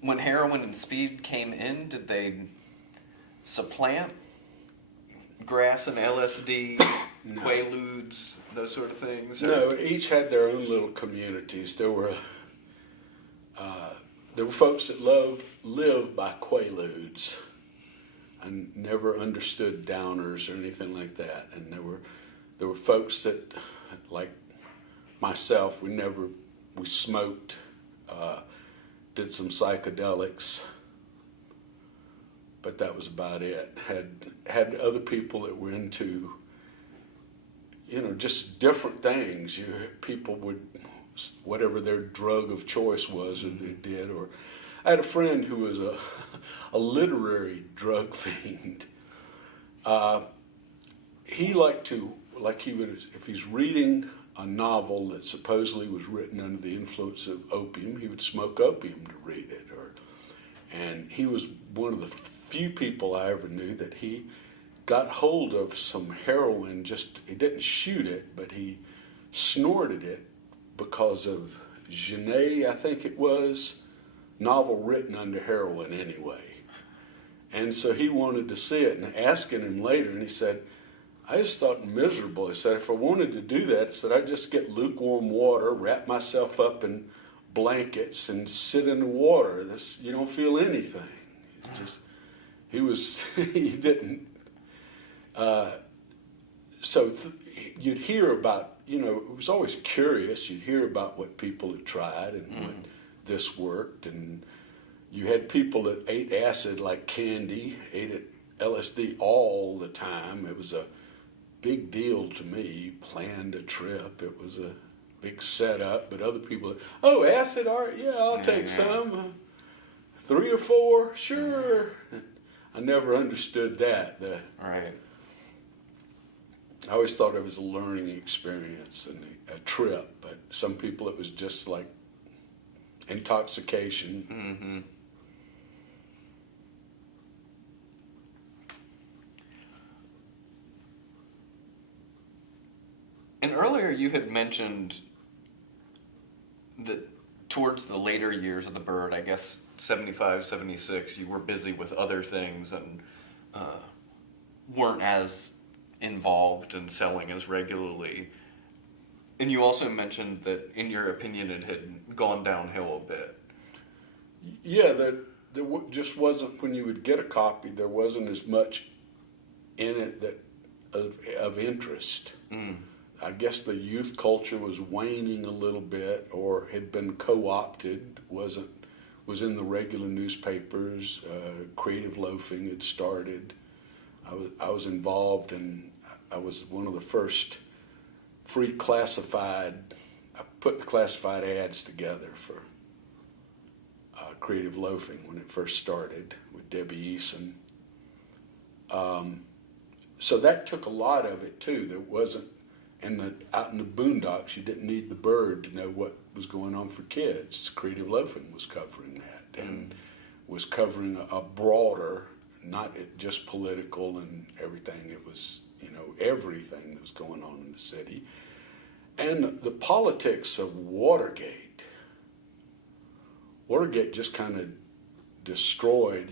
When heroin and speed came in, did they supplant grass and LSD, Quaaludes, those sort of things? Or? No, each had their own little communities. There were folks that lived by Quaaludes. I never understood downers or anything like that. And there were folks that, like myself, we smoked, did some psychedelics, but that was about it. Had other people that were into, just different things. People would, whatever their drug of choice was, or they did. Or I had a friend who was a literary drug fiend. He liked to, if he's reading a novel that supposedly was written under the influence of opium, he would smoke opium to read it. And he was one of the few people I ever knew that he got hold of some heroin, he didn't shoot it, but he snorted it because of Genet, I think it was, novel written under heroin anyway. And so he wanted to see it, and asking him later, and he said, I just thought miserable. He said, if I wanted to do that, he said, I'd just get lukewarm water, wrap myself up in blankets, and sit in the water. You don't feel anything. He didn't. You'd hear about, it was always curious. You'd hear about what people had tried and what this worked. And you had people that ate acid like candy, ate LSD all the time. It was a big deal to me, planned a trip. It was a big setup, but other people, acid art, I'll take some. 3 or 4, sure. I never understood that. Right. I always thought it was a learning experience and a trip, but some people it was just like intoxication. Mm-hmm. And earlier you had mentioned that towards the later years of the Bird, I guess 75, 76, you were busy with other things and weren't as involved in selling as regularly. And you also mentioned that, in your opinion, it had gone downhill a bit. Yeah, there just wasn't, when you would get a copy, there wasn't as much in it of interest. Mm. I guess the youth culture was waning a little bit, or had been co-opted, was in the regular newspapers. Creative loafing had started. I was involved, and I was one of the first free classified. I put the classified ads together for Creative Loafing when it first started with Debbie Eason. So that took a lot of it too. There wasn't out in the boondocks. You didn't need the Bird to know what was going on for kids. Creative Loafing was covering that and was covering a broader, not just political and everything. It was everything that was going on in the city, and the politics of Watergate. Watergate just kind of destroyed.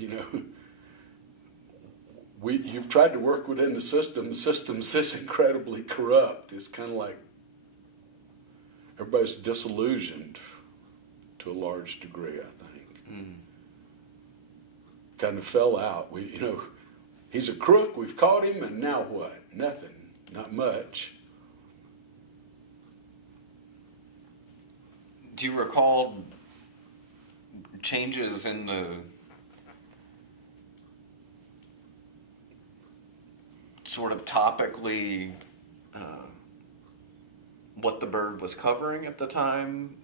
You've tried to work within the system. The system's this incredibly corrupt. It's kind of like everybody's disillusioned to a large degree, I think. Kind of fell out. He's a crook, we've caught him, and now what? Nothing, not much. Do you recall changes in the sort of topically what the Bird was covering at the time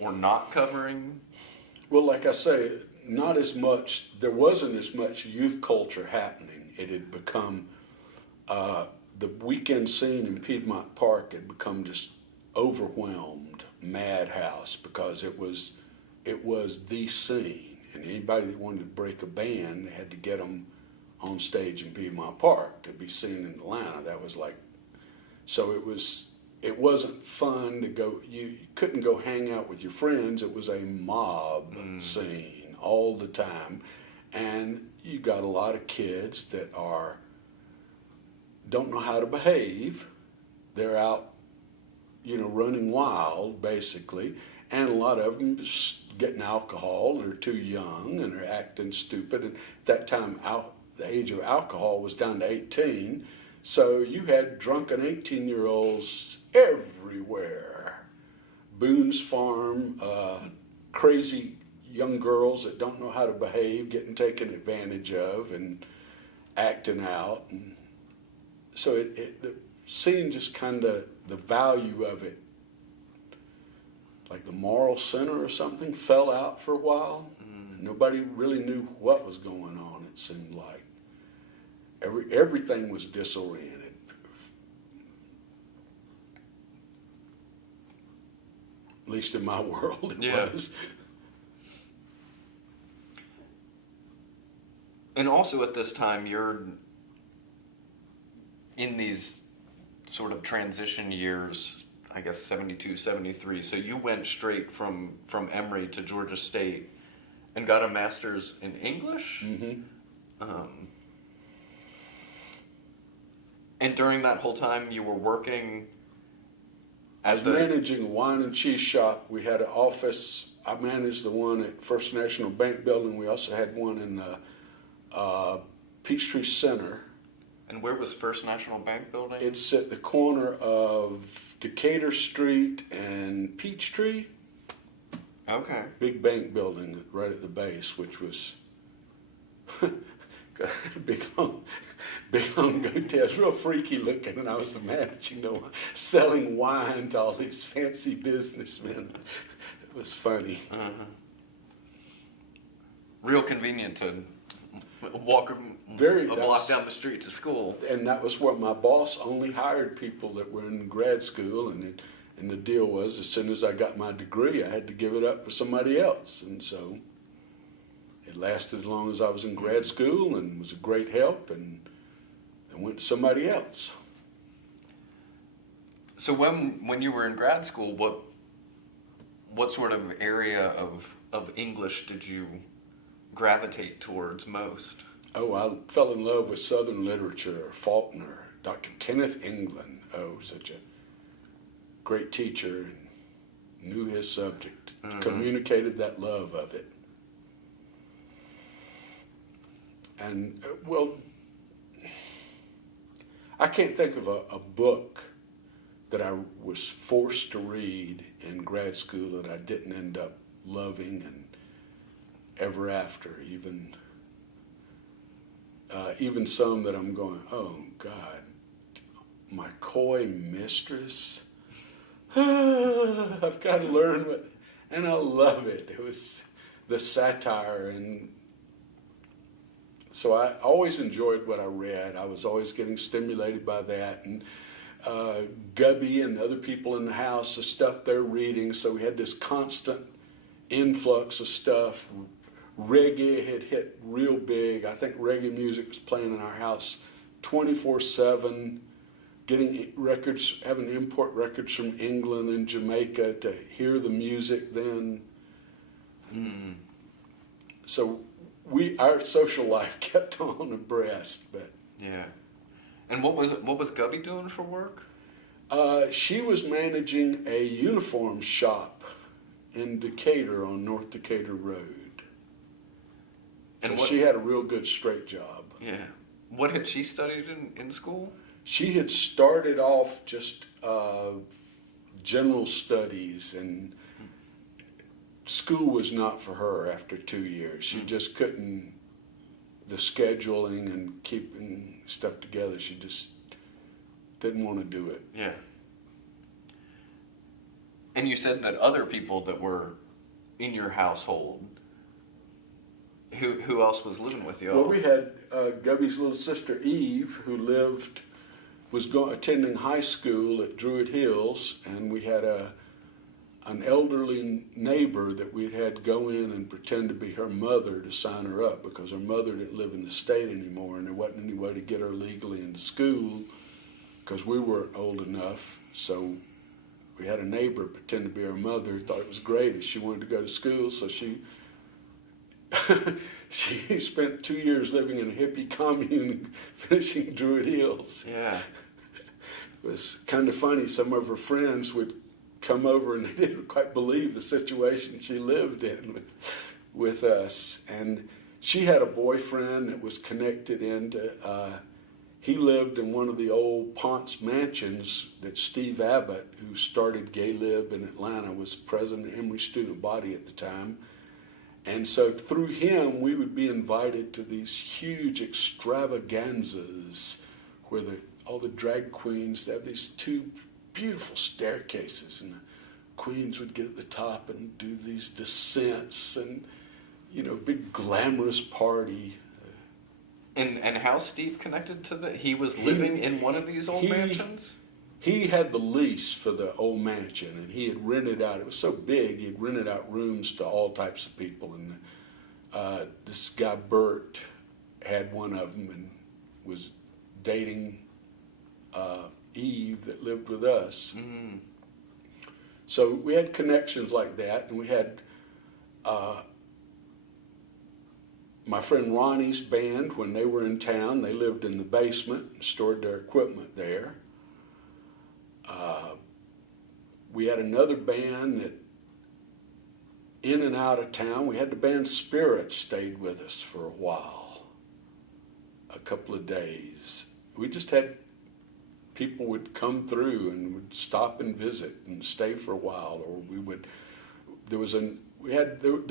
or not covering? Well, like I say, not as much, there wasn't as much youth culture happening. It had become, the weekend scene in Piedmont Park had become just overwhelmed madhouse because it was the scene. And anybody that wanted to break a band had to get them on stage in Piedmont Park to be seen in Atlanta. That was like, so it wasn't fun to go, you couldn't go hang out with your friends. It was a mob scene all the time. And you got a lot of kids that don't know how to behave. They're out, running wild, basically. And a lot of them getting alcohol. They're too young and they're acting stupid. And at that time, the age of alcohol was down to 18. So you had drunken 18-year-olds everywhere. Boone's Farm, crazy young girls that don't know how to behave, getting taken advantage of and acting out. And so the scene just kind of, the value of it, like the moral center or something, fell out for a while. Nobody really knew what was going on, it seemed like. Everything was disoriented. At least in my world, it was. And also at this time, you're in these sort of transition years, I guess 72, 73. So you went straight from Emory to Georgia State and got a master's in English? And during that whole time, you were working I was managing a wine and cheese shop. We had an office. I managed the one at First National Bank Building. We also had one in the Peachtree Center. And where was First National Bank Building? It's at the corner of Decatur Street and Peachtree. Okay. Big bank building right at the base, which was big long goatee. It was real freaky looking, and I was the managing the one, selling wine to all these fancy businessmen. It was funny. Real convenient to walk a block down the street to school. And that was where my boss only hired people that were in grad school, and the deal was, as soon as I got my degree, I had to give it up for somebody else. And so it lasted as long as I was in grad school and was a great help, and went to somebody else. So when you were in grad school, what sort of area of English did you gravitate towards most? Oh, I fell in love with Southern literature, Faulkner, Dr. Kenneth England. Oh, such a great teacher, and knew his subject, communicated that love of it. And, I can't think of a book that I was forced to read in grad school that I didn't end up loving and ever after, even some that I'm going, oh God, my coy mistress. I've got to learn and I love it. It was the satire and So I always enjoyed what I read. I was always getting stimulated by that. And Gubby and other people in the house, the stuff they're reading. So we had this constant influx of stuff. Reggae had hit real big. I think reggae music was playing in our house 24/7. Getting records, having to import records from England and Jamaica to hear the music then. Mm. So our social life kept on abreast, but Yeah. And what was Gubby doing for work? she was managing a uniform shop in Decatur on North Decatur Road. So And what- she had a real good straight job. Yeah. What had she studied in school? She had started off just general studies, and school was not for her after 2 years. She just couldn't, the scheduling and keeping stuff together, she just didn't want to do it. Yeah. And you said that other people that were in your household, who else was living with you? Well, we had Gubby's little sister Eve, who was attending high school at Druid Hills, and we had an elderly neighbor that we'd had go in and pretend to be her mother to sign her up, because her mother didn't live in the state anymore, and there wasn't any way to get her legally into school because we weren't old enough. So we had a neighbor pretend to be her mother who thought it was great if she wanted to go to school. So she spent 2 years living in a hippie commune, finishing Druid Hills. Yeah. It was kind of funny. Some of her friends would come over and they didn't quite believe the situation she lived in with us. And she had a boyfriend that was connected into, he lived in one of the old Ponce mansions that Steve Abbott, who started Gay Lib in Atlanta, was president of Emory Student Body at the time. And so through him, we would be invited to these huge extravaganzas where all the drag queens, they have these two beautiful staircases, and the queens would get at the top and do these descents and, big glamorous party. And how's Steve connected to that? He was living in one of these old mansions? He had the lease for the old mansion, and he had rented out, it was so big, he had rented out rooms to all types of people. And this guy, Bert, had one of them and was dating Eve that lived with us. Mm. So we had connections like that, and we had my friend Ronnie's band. When they were in town, they lived in the basement and stored their equipment there. We had another band that, in and out of town, we had the band Spirit stayed with us for a while, a couple of days. We just had people would come through and would stop and visit and stay for a while, or there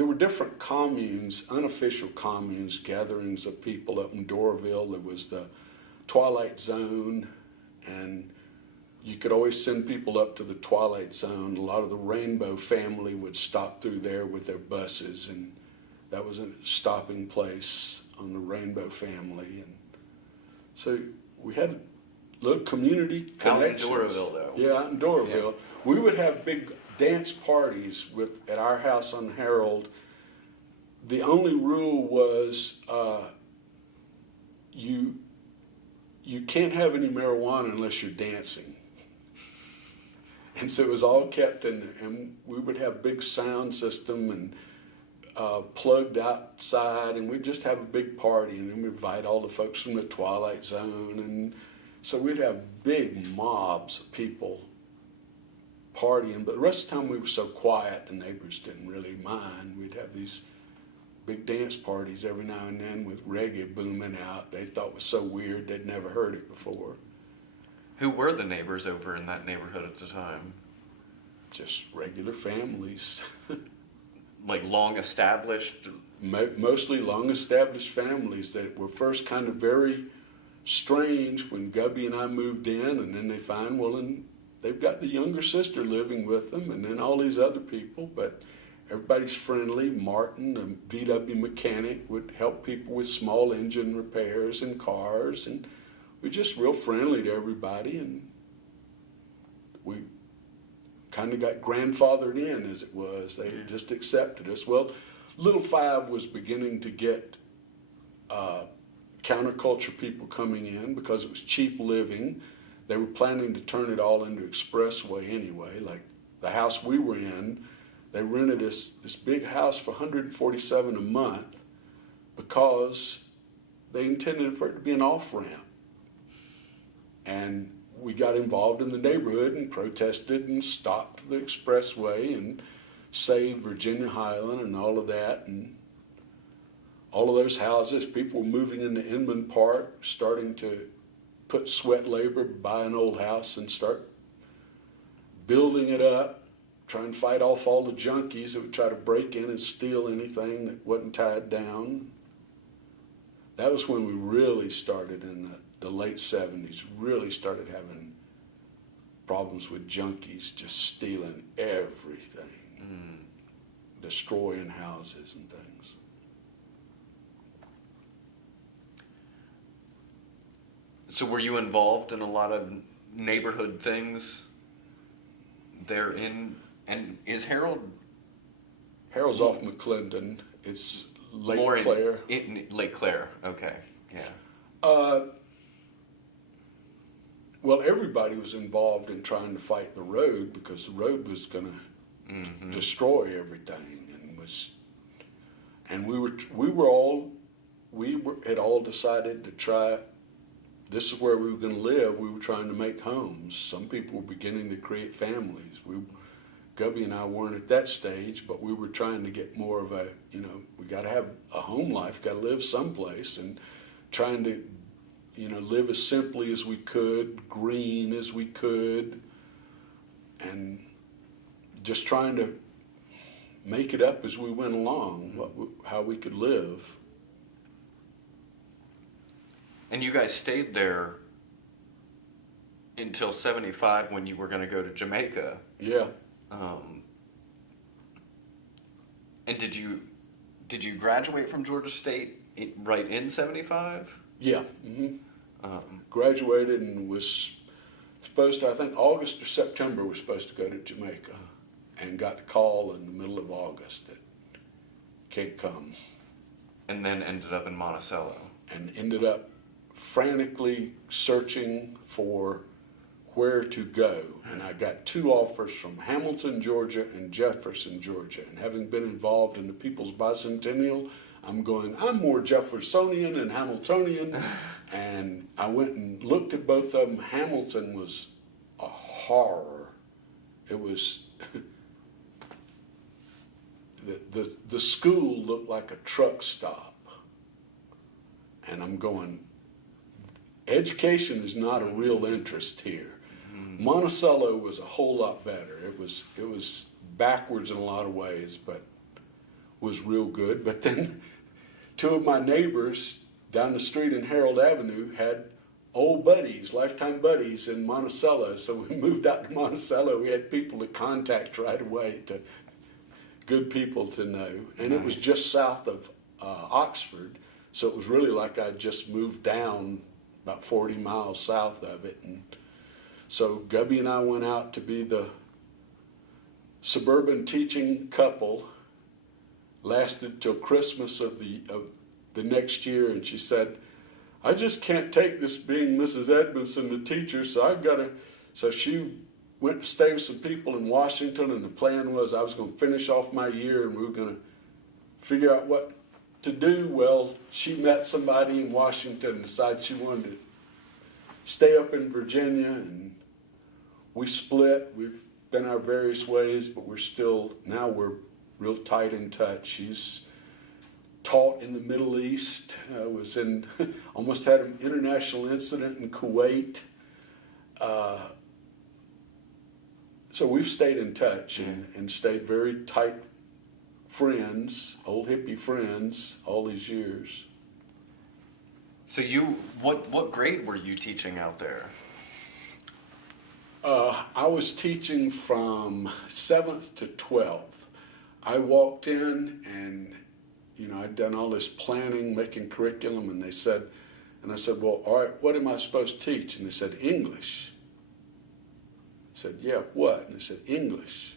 were different communes, unofficial communes, gatherings of people up in Doraville. There was the Twilight Zone, and you could always send people up to the Twilight Zone. A lot of the Rainbow family would stop through there with their buses, and that was a stopping place on the Rainbow family. And so we had little community connections. Out in Doraville, though. Yeah, out in Doraville. Yeah. We would have big dance parties at our house on Harold. The only rule was you can't have any marijuana unless you're dancing. And so it was all kept and we would have big sound system and plugged outside, and we'd just have a big party, and then we'd invite all the folks from the Twilight Zone, and so we'd have big mobs of people partying. But the rest of the time we were so quiet, the neighbors didn't really mind. We'd have these big dance parties every now and then with reggae booming out. They thought it was so weird, they'd never heard it before. Who were the neighbors over in that neighborhood at the time? Just regular families. Like long established? Mostly long-established families that were first kind of very strange when Gubby and I moved in, and then they find, and they've got the younger sister living with them, and then all these other people. But everybody's friendly. Martin, the VW mechanic, would help people with small engine repairs and cars, and we're just real friendly to everybody, and we kind of got grandfathered in, as it was. They just accepted us. Well, Little Five was beginning to get counterculture people coming in because it was cheap living. They were planning to turn it all into expressway anyway. Like the house we were in, they rented us this big house for $147 a month because they intended for it to be an off-ramp. And we got involved in the neighborhood and protested and stopped the expressway and saved Virginia Highland and all of that. And all of those houses, people were moving into Inman Park, starting to put sweat labor, buy an old house and start building it up, try and fight off all the junkies that would try to break in and steal anything that wasn't tied down. That was when we really started in the late 70s, really started having problems with junkies just stealing everything, destroying houses and things. So were you involved in a lot of neighborhood things there in, and is Harold? Harold's off McClendon. It's Lake More Claire. In Lake Claire, okay, yeah. Well, everybody was involved in trying to fight the road because the road was going to destroy everything, and we had all decided to try. This is where we were going to live. We were trying to make homes. Some people were beginning to create families. Gubby and I weren't at that stage, but we were trying to get more of a, we got to have a home life, got to live someplace, and trying to, live as simply as we could, green as we could, and just trying to make it up as we went along, how we could live. And you guys stayed there until 75 when you were going to go to Jamaica. Yeah. And did you graduate from Georgia State right in 75? Yeah. Graduated and was supposed to, I think August or September, was supposed to go to Jamaica, and got the call in the middle of August that can't come. And then ended up in Monticello. And ended up frantically searching for where to go. And I got 2 offers from Hamilton, Georgia and Jefferson, Georgia. And having been involved in the People's Bicentennial, I'm more Jeffersonian and Hamiltonian. And I went and looked at both of them. Hamilton was a horror. It was, the school looked like a truck stop. And I'm going, education is not a real interest here. Monticello was a whole lot better. It was backwards in a lot of ways, but was real good. But then 2 of my neighbors down the street in Harold Avenue had old buddies, lifetime buddies in Monticello. So we moved out to Monticello. We had people to contact right away, to good people to know. And It was just south of Oxford. So it was really like I just moved down about 40 miles south of it. And so Gubby and I went out to be the suburban teaching couple. Lasted till Christmas of the next year, and she said, I just can't take this being Mrs. Edmondson, the teacher, so she went to stay with some people in Washington, and the plan was I was going to finish off my year and we were going to figure out what to do. Well, she met somebody in Washington and decided she wanted to stay up in Virginia, and we split. We've been our various ways, but we're real tight in touch. She's taught in the Middle East. Almost had an international incident in Kuwait. So we've stayed in touch and stayed very tight friends, old hippie friends, all these years. So what grade were you teaching out there? I was teaching from 7th to 12th. I walked in and, I'd done all this planning, making curriculum, and I said, well, all right, what am I supposed to teach? And they said, English. I said, yeah, what? And they said, English.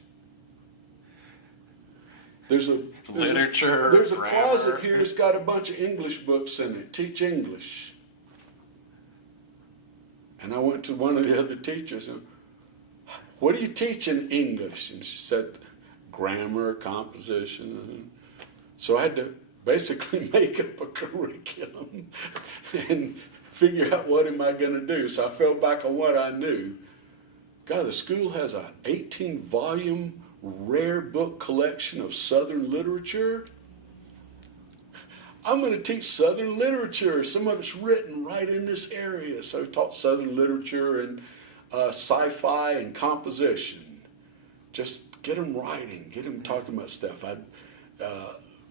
There's a grammar. closet here that's got a bunch of English books in it. Teach English. And I went to one of the other teachers and, what do you teach in English? And she said, grammar, composition. So I had to basically make up a curriculum and figure out what am I going to do. So I fell back on what I knew. God, the school has an 18-volume rare book collection of Southern literature. I'm going to teach Southern literature. Some of it's written right in this area. So I taught Southern literature and sci-fi and composition. Just get them writing, get them talking about stuff.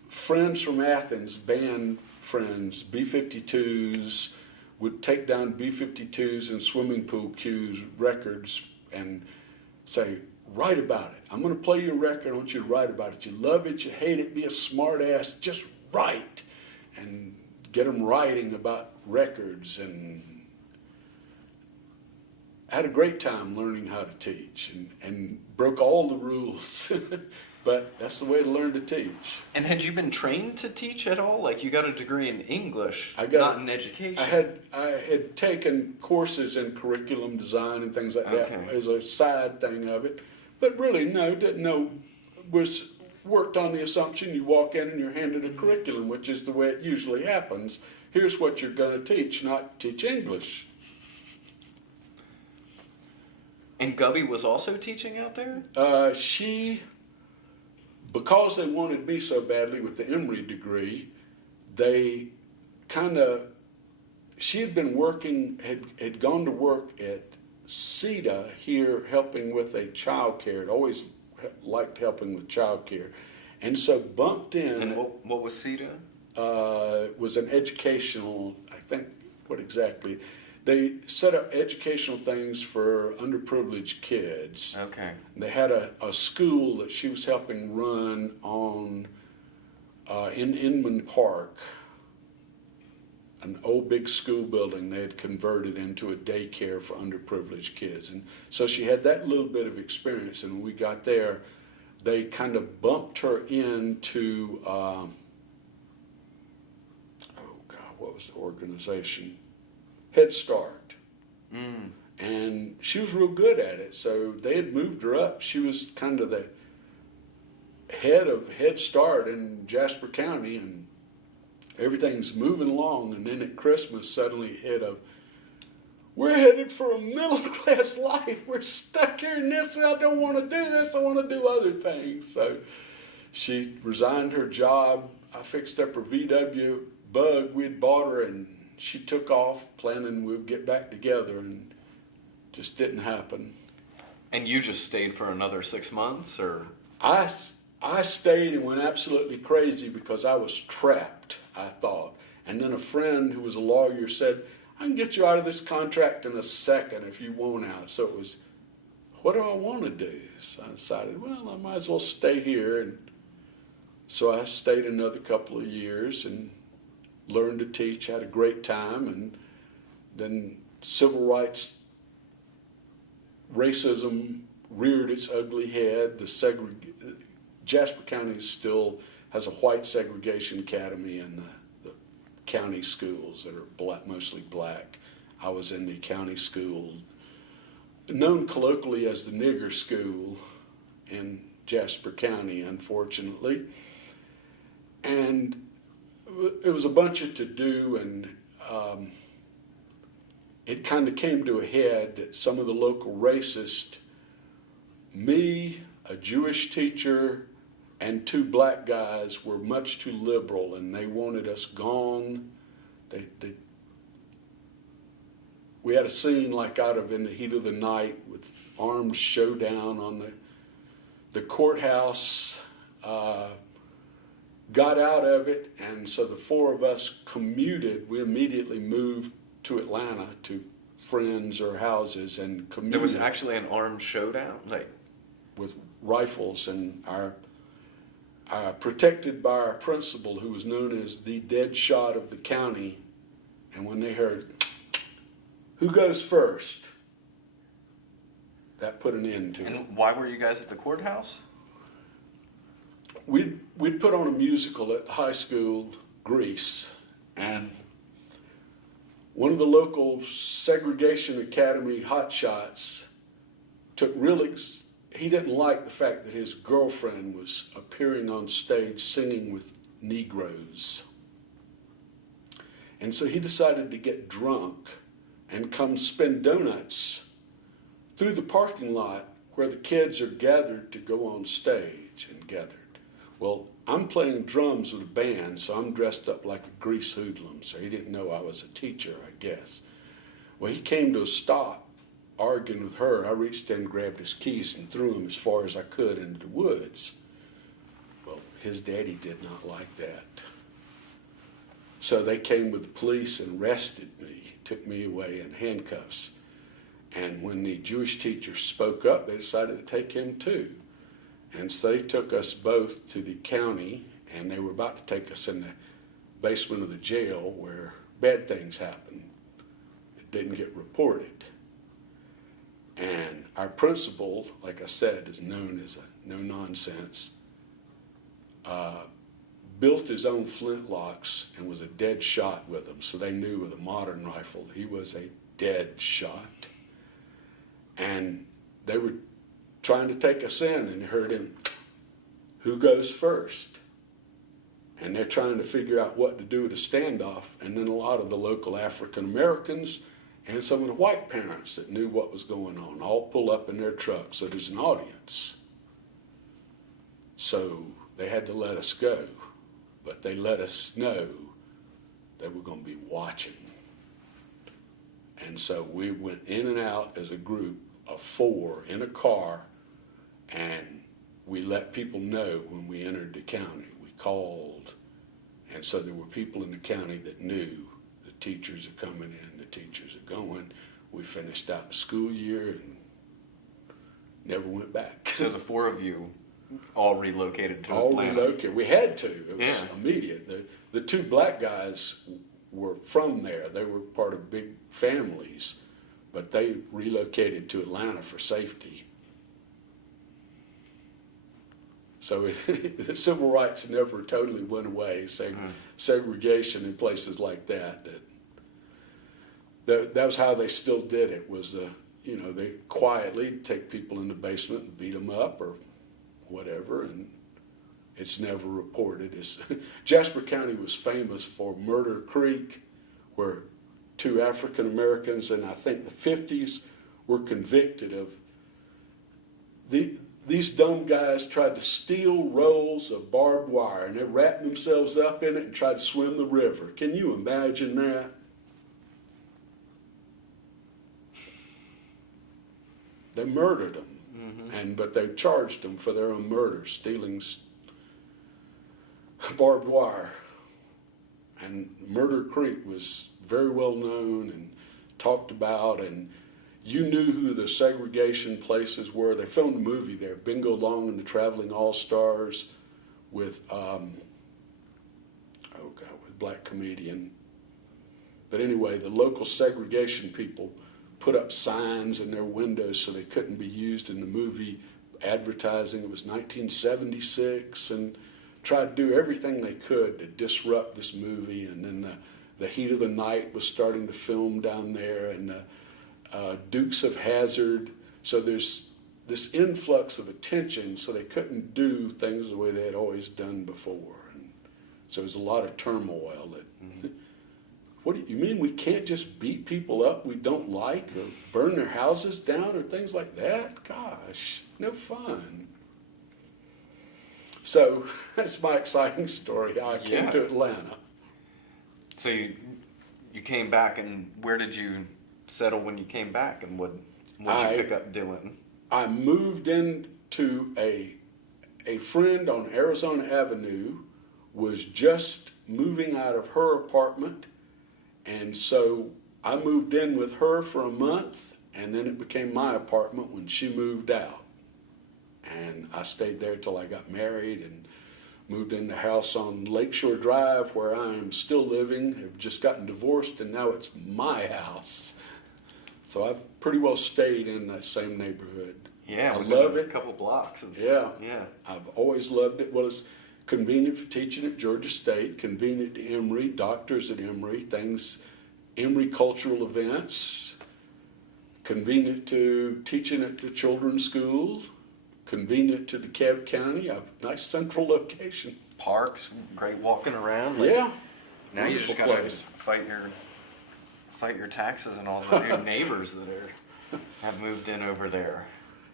Friends from Athens, band friends, B-52s, would take down B-52s and swimming pool cues, records, and say, write about it. I'm going to play you a record. I want you to write about it. You love it, you hate it, be a smart ass, just write. And get them writing about records. And I had a great time learning how to teach and broke all the rules. But that's the way to learn to teach. And had you been trained to teach at all? Like you got a degree in English, not in education. I had taken courses in curriculum design and things like that as a side thing of it. But really, no, didn't know. Worked on the assumption you walk in and you're handed a curriculum, which is the way it usually happens. Here's what you're going to teach, not teach English. And Gubby was also teaching out there? Because they wanted me so badly with the Emory degree, she had been working, had gone to work at CETA here helping with a child care. I'd always liked helping with child care. And so bumped in. And what was CETA? It was an educational, I think, what exactly? They set up educational things for underprivileged kids. Okay. They had a school that she was helping run in Inman Park, an old big school building they had converted into a daycare for underprivileged kids. And so she had that little bit of experience. And when we got there, they kind of bumped her into, what was the organization? Head Start. And she was real good at it. So they had moved her up. She was kind of the head of Head Start in Jasper County, and everything's moving along. And then at Christmas, suddenly hit we're headed for a middle-class life. We're stuck here in this. I don't want to do this. I want to do other things. So she resigned her job. I fixed up her VW Bug. We'd bought her, and she took off, planning we'd get back together, and just didn't happen. And you just stayed for another 6 months, or? I stayed and went absolutely crazy because I was trapped, I thought. And then a friend who was a lawyer said, I can get you out of this contract in a second if you want out. So it was, what do I want to do? So I decided, well, I might as well stay here. And so I stayed another couple of years and learned to teach, had a great time. And then civil rights, racism reared its ugly head. Jasper County still has a white segregation academy in the county schools that are mostly black. I was in the county school, known colloquially as the nigger school in Jasper County, unfortunately. And it was a bunch of to-do, and it kind of came to a head that some of the local racists, me, a Jewish teacher, and two black guys were much too liberal, and they wanted us gone. We had a scene like out of In the Heat of the Night with armed showdown on the courthouse. Got out of it, and so the four of us commuted. We immediately moved to Atlanta to friends or houses and commuted. There was actually an armed showdown? With rifles, and protected by our principal, who was known as the dead shot of the county. And when they heard, "Who goes first?" that put an end to it. And why were you guys at the courthouse? We'd put on a musical at high school, Grease, and one of the local segregation academy hotshots he didn't like the fact that his girlfriend was appearing on stage singing with Negroes. And so he decided to get drunk and come spin donuts through the parking lot where the kids are gathered to go on stage and gathered. Well, I'm playing drums with a band, so I'm dressed up like a grease hoodlum, so he didn't know I was a teacher, I guess. Well, he came to a stop arguing with her. I reached in, grabbed his keys, and threw him as far as I could into the woods. Well, his daddy did not like that. So they came with the police and arrested me, took me away in handcuffs. And when the Jewish teacher spoke up, they decided to take him too. And so they took us both to the county, and they were about to take us in the basement of the jail where bad things happened. It didn't get reported. And our principal, like I said, is known as a no-nonsense, built his own flintlocks and was a dead shot with them. So they knew with a modern rifle he was a dead shot. And they were trying to take us in and heard him, "Who goes first?" And they're trying to figure out what to do with a standoff. And then a lot of the local African Americans and some of the white parents that knew what was going on all pull up in their trucks, so there's an audience. So they had to let us go, but they let us know they were going to be watching. And so we went in and out as a group of 4 in a car, and we let people know when we entered the county. We called, and so there were people in the county that knew the teachers are coming in, the teachers are going. We finished out the school year and never went back. So the 4 of you all relocated to All Atlanta. relocated. We had to. It was Yeah. immediate. The 2 black guys were from there. They were part of big families, but they relocated to Atlanta for safety. So the civil rights never totally went away. Segregation in places like that. That was how they still did it. Was they quietly take people in the basement and beat them up or whatever, and it's never reported. Jasper County was famous for Murder Creek, where 2 African Americans in I think the 50s were convicted of these dumb guys tried to steal rolls of barbed wire, and they wrapped themselves up in it and tried to swim the river. Can you imagine that? They murdered them, but they charged them for their own murder, stealing barbed wire. And Murder Creek was very well known and talked about, and you knew who the segregation places were. They filmed a movie there, Bingo Long and the Traveling All-Stars, with with a black comedian. But anyway, the local segregation people put up signs in their windows so they couldn't be used in the movie advertising. It was 1976, and tried to do everything they could to disrupt this movie. And then the Heat of the Night was starting to film down there, and Dukes of Hazzard. So there's this influx of attention, so they couldn't do things the way they had always done before. And so there's a lot of turmoil. What do you mean we can't just beat people up we don't like, or burn their houses down, or things like that? Gosh, no fun. So that's my exciting story, how I came to Atlanta. So you came back, and where did you settle when you came back, and what did you pick up doing? I moved into a friend on Arizona Avenue, was just moving out of her apartment, and so I moved in with her for a month, and then it became my apartment when she moved out. And I stayed there till I got married and moved in the house on Lakeshore Drive where I am still living, have just gotten divorced, and now it's my house. So I've pretty well stayed in that same neighborhood. Yeah, I within love a it. couple blocks. Yeah. Yeah. I've always loved it. Well, it's convenient for teaching at Georgia State, convenient to Emory, doctors at Emory, Emory cultural events, convenient to teaching at the children's school, convenient to DeKalb County, a nice central location. Parks, great walking around. Yeah. Now you just Wonderful gotta place. fight your taxes and all the new neighbors that have moved in over there.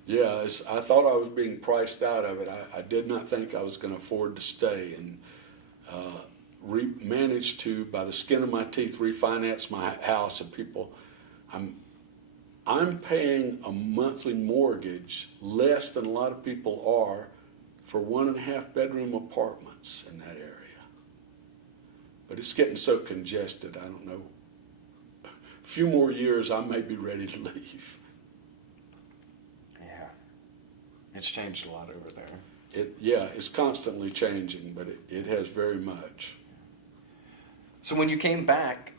Yeah, I thought I was being priced out of it. I did not think I was going to afford to stay, and managed to, by the skin of my teeth, refinance my house. And people, I'm paying a monthly mortgage less than a lot of people are for 1.5 bedroom apartments in that area. But it's getting so congested, I don't know. A few more years, I may be ready to leave. Yeah. It's changed a lot over there. It's constantly changing, but it has very much. So when you came back,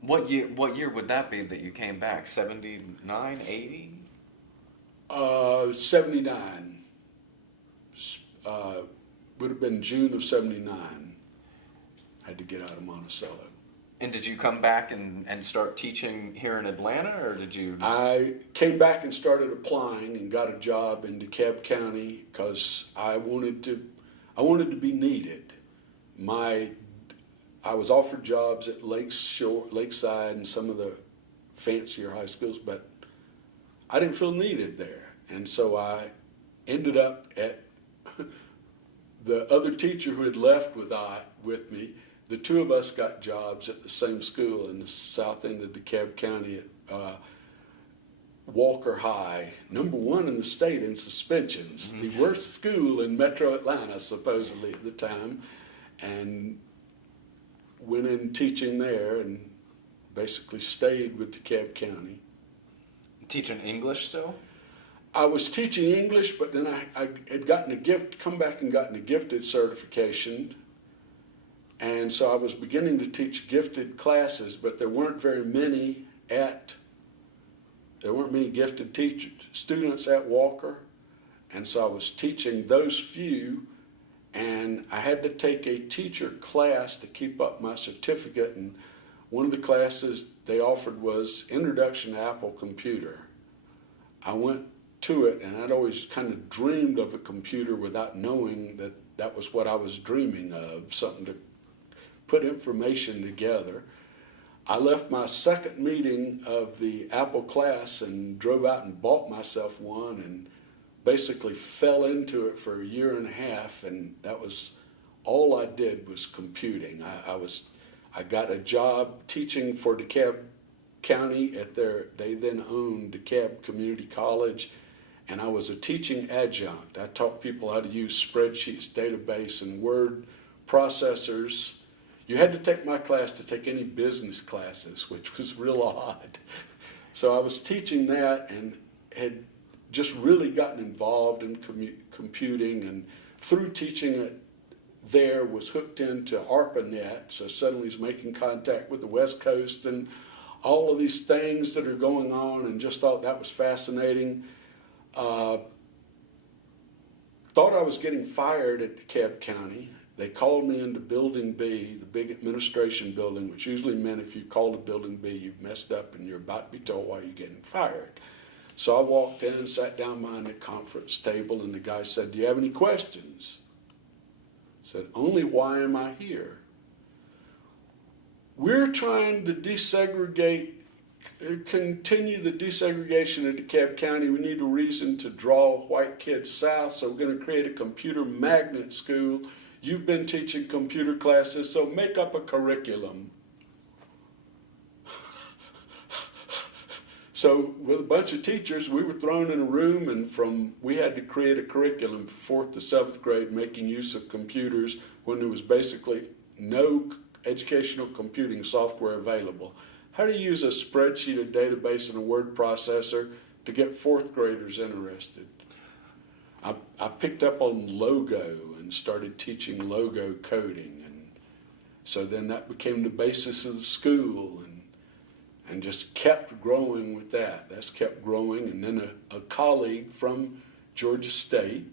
what year would that be that you came back? 79, 80? 79. Would have been June of 79. Had to get out of Monticello. And did you come back and start teaching here in Atlanta, or did you? I came back and started applying and got a job in DeKalb County because I wanted to be needed. I was offered jobs at Lakeside and some of the fancier high schools, but I didn't feel needed there. And so I ended up at the other teacher who had left with me. The two of us got jobs at the same school in the south end of DeKalb County at Walker High, #1 in the state in suspensions, the worst school in metro Atlanta supposedly at the time, and went in teaching there and basically stayed with DeKalb County. Teaching English still? I was teaching English, but then I had come back and gotten a gifted certification. And so I was beginning to teach gifted classes, but there weren't many gifted students at Walker. And so I was teaching those few, and I had to take a teacher class to keep up my certificate. And one of the classes they offered was Introduction to Apple Computer. I went to it, and I'd always kind of dreamed of a computer without knowing that was what I was dreaming of, something to put information together. I left my second meeting of the Apple class and drove out and bought myself one and basically fell into it for 1.5 years, and that was all I did was computing. I got a job teaching for DeKalb County they then owned DeKalb Community College, and I was a teaching adjunct. I taught people how to use spreadsheets, database, and word processors. You had to take my class to take any business classes, which was real odd. So I was teaching that and had just really gotten involved in computing, and through teaching it there was hooked into ARPANET, so suddenly was making contact with the West Coast and all of these things that are going on, and just thought that was fascinating. Thought I was getting fired at DeKalb County. They called me into Building B, the big administration building, which usually meant if you called a Building B, you've messed up and you're about to be told why you're getting fired. So I walked in, sat down behind the conference table, and the guy said, "Do you have any questions?" I said, "Only why am I here?" "We're trying to continue the desegregation of DeKalb County. We need a reason to draw white kids south, so we're going to create a computer magnet school. You've been teaching computer classes, so make up a curriculum." So with a bunch of teachers, we were thrown in a room, and we had to create a curriculum for 4th to 7th grade, making use of computers when there was basically no educational computing software available. How do you use a spreadsheet, a database, and a word processor to get 4th graders interested? I picked up on logo and started teaching logo coding, and so then that became the basis of the school, and just kept growing with that. That's kept growing, and then a colleague from Georgia State,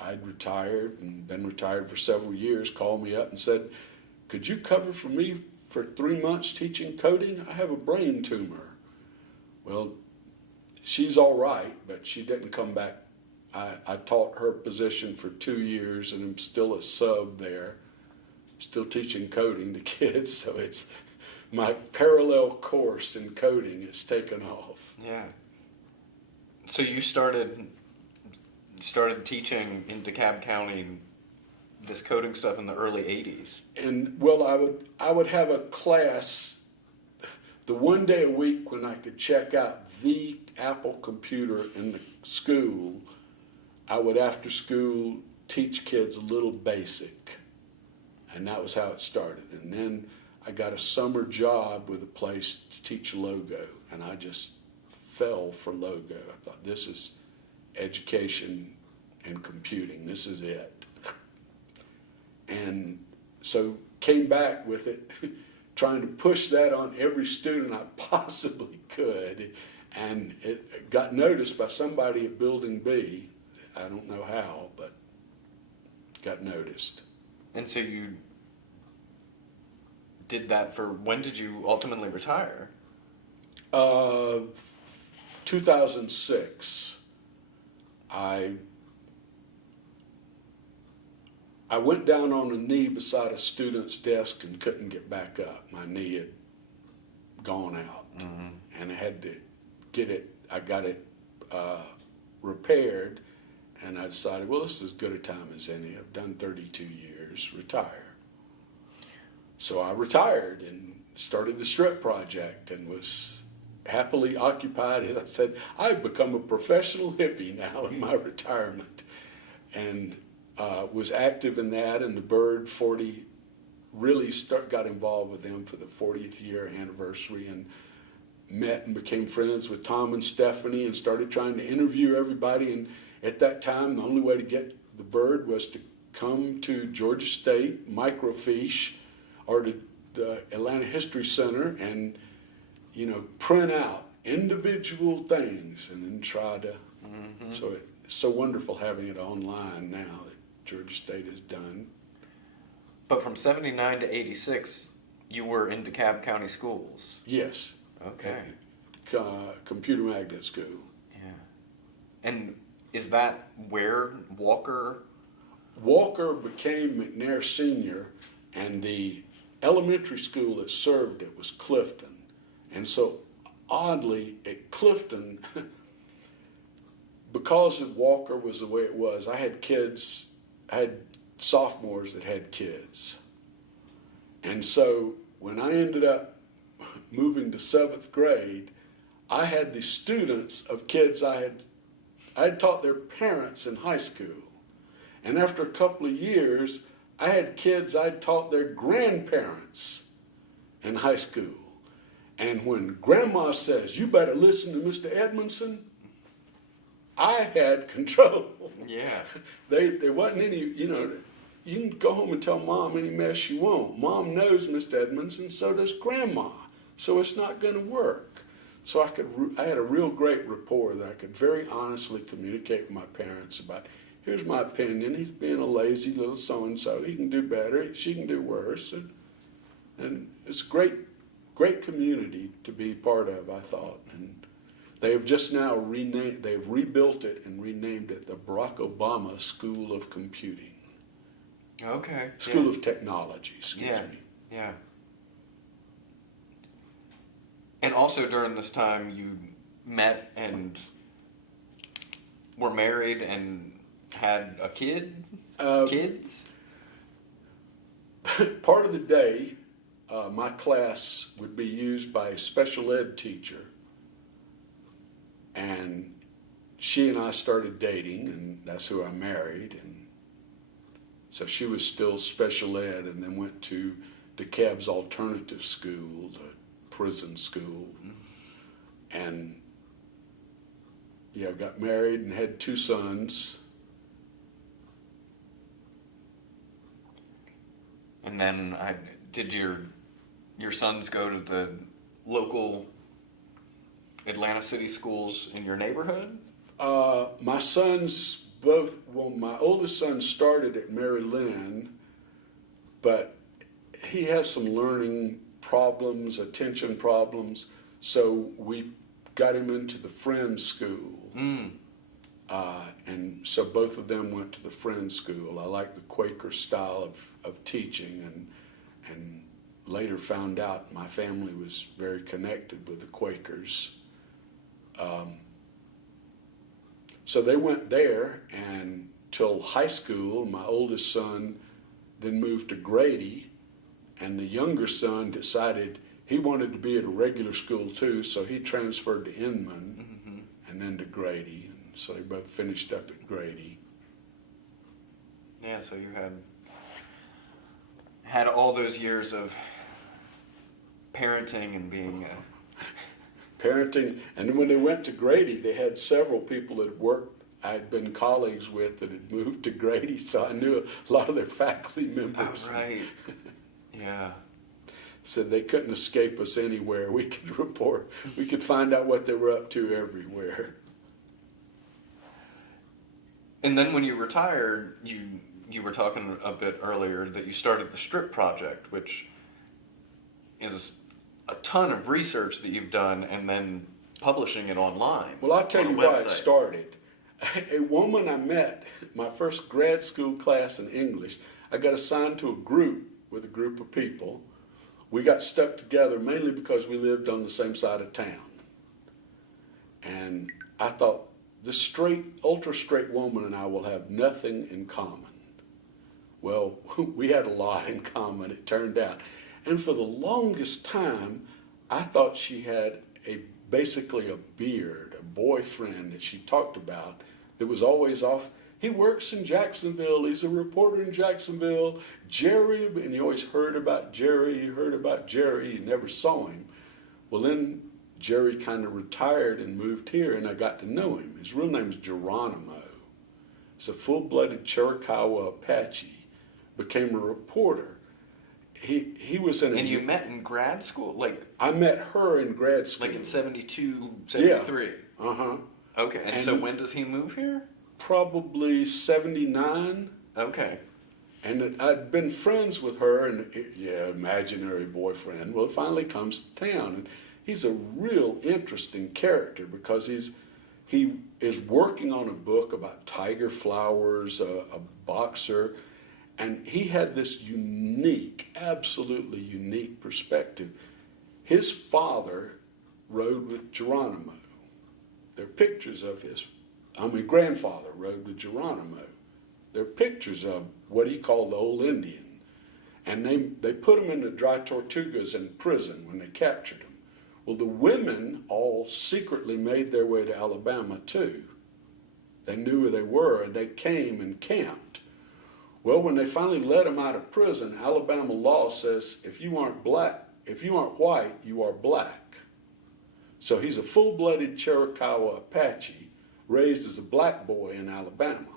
I'd retired and been retired for several years, called me up and said, "Could you cover for me for 3 months teaching coding? I have a brain tumor." Well, she's all right, but she didn't come back. I taught her position for 2 years, and I'm still a sub there, still teaching coding to kids. So it's my parallel course in coding has taken off. Yeah. So you started teaching in DeKalb County this coding stuff in the early 80s. And well, I would have a class the one day a week when I could check out the Apple computer in the school. I would, after school, teach kids a little basic, and that was how it started. And then I got a summer job with a place to teach logo, and I just fell for logo. I thought, this is education and computing. This is it. And so came back with it, trying to push that on every student I possibly could. And it got noticed by somebody at Building B. I don't know how, but got noticed. And so you did that for, when did you ultimately retire? 2006. I went down on a knee beside a student's desk and couldn't get back up. My knee had gone out, and I had to get it. I got it repaired, and I decided, well, this is as good a time as any. I've done 32 years, retire. So I retired and started the strip project and was happily occupied. As I said, I've become a professional hippie now in my retirement, and was active in that. And the Bird 40 really got involved with them for the 40th year anniversary, and met and became friends with Tom and Stephanie, and started trying to interview everybody. And at that time, the only way to get the Bird was to come to Georgia State, microfiche, or to the Atlanta History Center, and print out individual things and then try to. So it's so wonderful having it online now that Georgia State has done. But from 79 to 86, you were in DeKalb County schools. Yes. Okay. Computer magnet school. Yeah. And is that where Walker became McNair Senior, and the elementary school that served it was Clifton. And so oddly, at Clifton, because of Walker was the way it was, I had sophomores that had kids. And so when I ended up moving to 7th grade, I had the students of kids I had taught their parents in high school. And after a couple of years, I had kids I'd taught their grandparents in high school. And when Grandma says, "You better listen to Mr. Edmondson," I had control. Yeah. There wasn't any, you can go home and tell Mom any mess you want. Mom knows Mr. Edmondson, so does Grandma. So it's not going to work. So I had a real great rapport that I could very honestly communicate with my parents about, here's my opinion, he's being a lazy little so-and-so, he can do better, she can do worse. And it's a great community to be part of, I thought. And they have just now they've rebuilt it and renamed it the Barack Obama School of Computing. Okay. School of Technology, excuse me. Yeah. And also during this time, you met and were married and had a kid? Kids? Part of the day, my class would be used by a special ed teacher. And she and I started dating, and that's who I married. And so she was still special ed, and then went to DeKalb's alternative school, the prison school. And got married and had 2 sons. And then did your sons go to the local Atlanta City schools in your neighborhood? My sons both, well, my oldest son started at Mary Lynn, but he has some learning problems, attention problems, so we got him into the Friends School. And so both of them went to the Friends School. I like the Quaker style of teaching, and later found out my family was very connected with the Quakers. So they went there, and till high school. My oldest son then moved to Grady, and the younger son decided he wanted to be at a regular school too, so he transferred to Edmondson and then to Grady. And so they both finished up at Grady. Yeah, so you had all those years of parenting and being Parenting, and then when they went to Grady, they had several people that worked, I'd been colleagues with, that had moved to Grady, so I knew a lot of their faculty members. Oh, right. Yeah. Said they couldn't escape us anywhere. We could report, we could find out what they were up to everywhere. And then when you retired, you were talking a bit earlier that you started the Strip Project, which is a ton of research that you've done and then publishing it online. Well, I'll tell on you a why it website. started. A woman I met, my first grad school class in English, I got assigned to a group with a group of people. We got stuck together mainly because we lived on the same side of town. And I thought, this straight, ultra straight woman and I will have nothing in common. Well, we had a lot in common, it turned out. And for the longest time, I thought she had basically a beard, a boyfriend that she talked about that was always off. He works in Jacksonville, he's a reporter in Jacksonville, Jerry, and you always heard about Jerry, you never saw him. Well, then Jerry kind of retired and moved here, and I got to know him. His real name's Geronimo. He's a full-blooded Chiricahua Apache, became a reporter. He was in And you met in grad school? Like I met her in grad school. in 72, 73? Yeah. Uh-huh. Okay, and so when does he move here? Probably 79. Okay. And I'd been friends with her, and imaginary boyfriend. Well, it finally comes to town, and he's a real interesting character because he is working on a book about tiger flowers, a boxer, and he had this unique, absolutely unique perspective. His father rode with Geronimo. There are pictures of grandfather rode with Geronimo. There are pictures of what he called the old Indian. And they put him in the dry tortugas in prison when they captured him. Well, the women all secretly made their way to Alabama too. They knew where they were, and they came and camped. Well, when they finally let him out of prison, Alabama law says if you aren't white, you are black. So he's a full-blooded Chiricahua Apache, raised as a black boy in Alabama,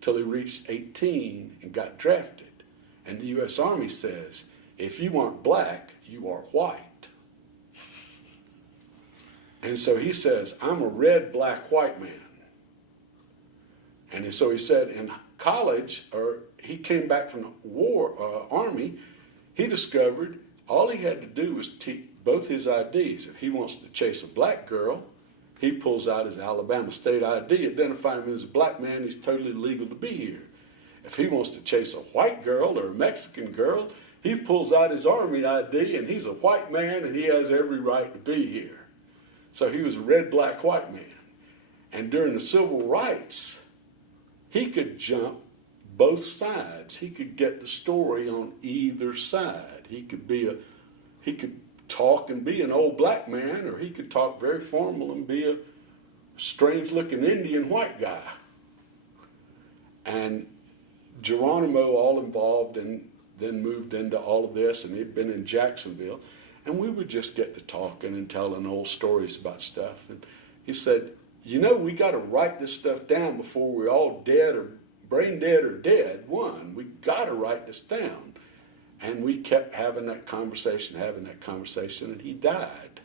till he reached 18 and got drafted. And the U.S. Army says, if you aren't black, you are white. And so he says, I'm a red, black, white man. And so he said in college, or he came back from the Army, he discovered all he had to do was both his IDs. If he wants to chase a black girl, he pulls out his Alabama state ID, identifying him as a black man, he's totally legal to be here. If he wants to chase a white girl or a Mexican girl, he pulls out his Army ID, and he's a white man, and he has every right to be here. So he was a red, black, white man. And during the civil rights, he could jump both sides. He could get the story on either side. He could talk and be an old black man, or he could talk very formal and be a strange-looking Indian white guy. And Geronimo, all involved, and then moved into all of this, and he'd been in Jacksonville, and we would just get to talking and telling old stories about stuff. And he said, we got to write this stuff down before we're all dead or brain dead or dead. We got to write this down. And we kept having that conversation, and he died.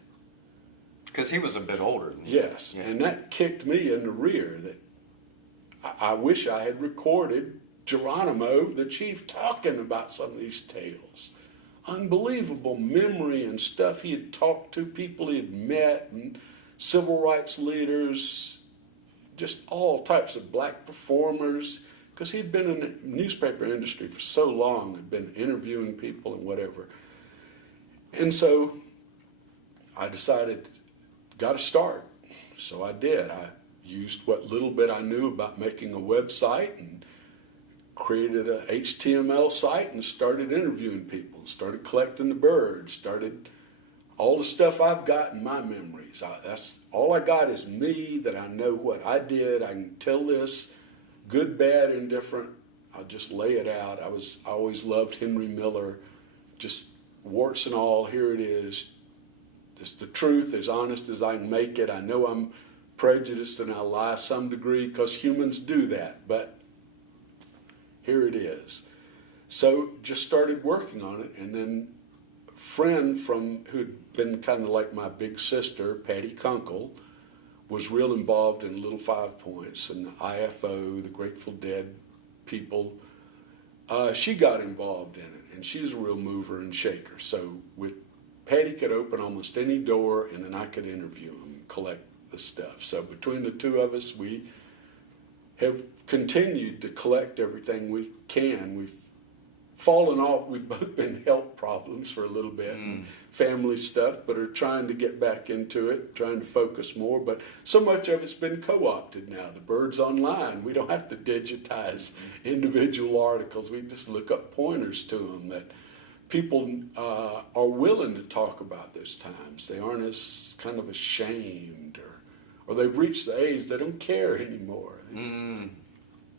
Because he was a bit older than you. Yes, Yeah. and that kicked me in the rear. That I wish I had recorded Geronimo, the chief, talking about some of these tales. Unbelievable memory and stuff he had talked to, people he had met, and civil rights leaders, just all types of black performers, because he'd been in the newspaper industry for so long, had been interviewing people and whatever. And so I decided, got to start. So I did. I used what little bit I knew about making a website and created a HTML site and started interviewing people, started collecting the birds, started all the stuff I've got in my memories. That's all I got is me, that I know what I did. I can tell this, good, bad, indifferent. I'll just lay it out. I always loved Henry Miller, just warts and all, here it is. It's the truth, as honest as I can make it. I know I'm prejudiced and I lie some degree because humans do that, but here it is. So just started working on it, and then a friend who'd been kind of like my big sister, Patty Kunkel, was real involved in Little 5 Points and the IFO, the Grateful Dead people. She got involved in it, and she's a real mover and shaker. So Patty could open almost any door, and then I could interview them and collect the stuff. So between the two of us, we have continued to collect everything we can. We've fallen off. We've both been health problems for a little bit, and family stuff, but are trying to get back into it, trying to focus more. But so much of it's been co-opted now. The Bird's online. We don't have to digitize individual articles. We just look up pointers to them that people are willing to talk about those times. They aren't as kind of ashamed, or they've reached the age they don't care anymore. They just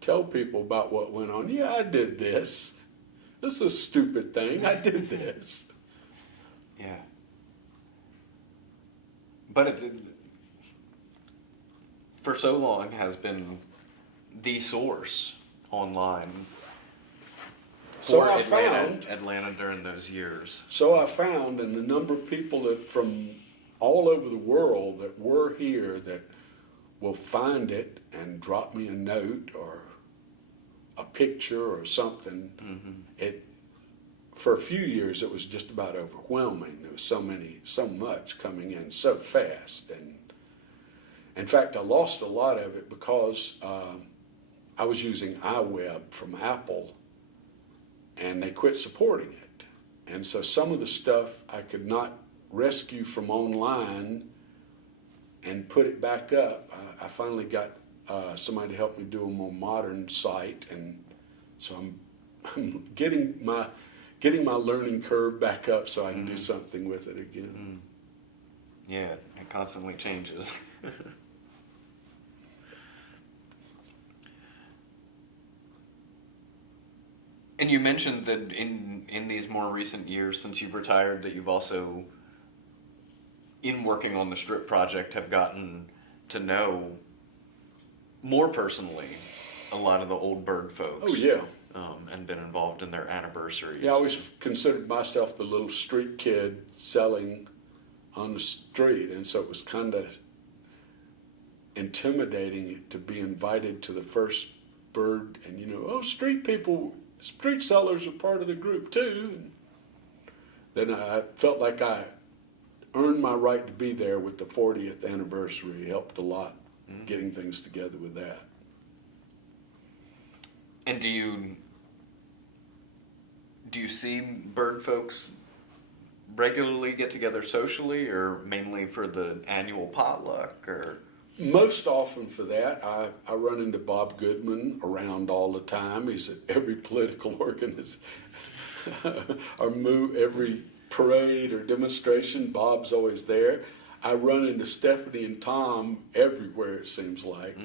tell people about what went on. Yeah, I did this. This is a stupid thing. I did this. Yeah. But it for so long has been the source online So for I found Atlanta during those years. So I found, and the number of people that from all over the world that were here that will find it and drop me a note or a picture or something. It for a few years it was just about overwhelming. There was so much coming in so fast, and in fact I lost a lot of it because I was using iWeb from Apple, and they quit supporting it. And so some of the stuff I could not rescue from online and put it back up. I finally got somebody to help me do a more modern site, and so I'm getting my learning curve back up so I can do something with it again. Yeah, it constantly changes. And you mentioned that in these more recent years, since you've retired, that you've also, in working on the Strip project, have gotten to know more personally a lot of the old Bird folks. Oh yeah. And been involved in their anniversaries. Yeah, I always considered myself the little street kid selling on the street, and so it was kind of intimidating to be invited to the first Bird, and street people, street sellers are part of the group too. And then I felt like I earned my right to be there with the 40th anniversary. It helped a lot getting things together with that. And do you see Bird folks regularly get together socially, or mainly for the annual potluck, or? Most often for that. I run into Bob Goodman around all the time. He's at every political organization or every parade or demonstration. Bob's always there. I run into Stephanie and Tom everywhere, it seems like.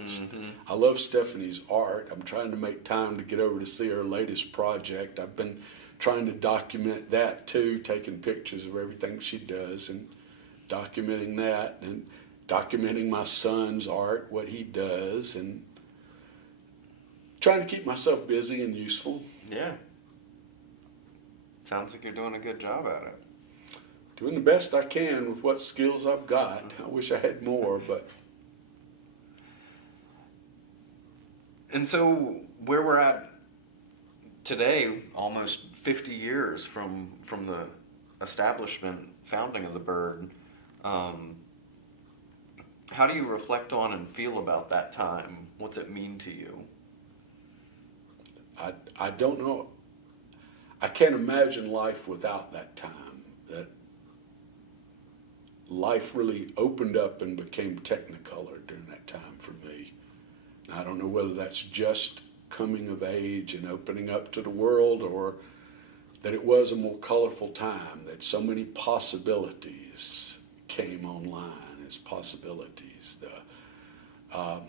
I love Stephanie's art. I'm trying to make time to get over to see her latest project. I've been trying to document that too, taking pictures of everything she does and documenting that, and documenting my son's art, what he does, and trying to keep myself busy and useful. Yeah. Sounds like you're doing a good job at it. Doing the best I can with what skills I've got. I wish I had more, but And so where we're at today, almost 50 years from the founding of the Bird, how do you reflect on and feel about that time? What's it mean to you? I don't know. I can't imagine life without that time. That life really opened up and became technicolor during that time for me. And I don't know whether that's just coming of age and opening up to the world, or that it was a more colorful time, that so many possibilities came online as possibilities. I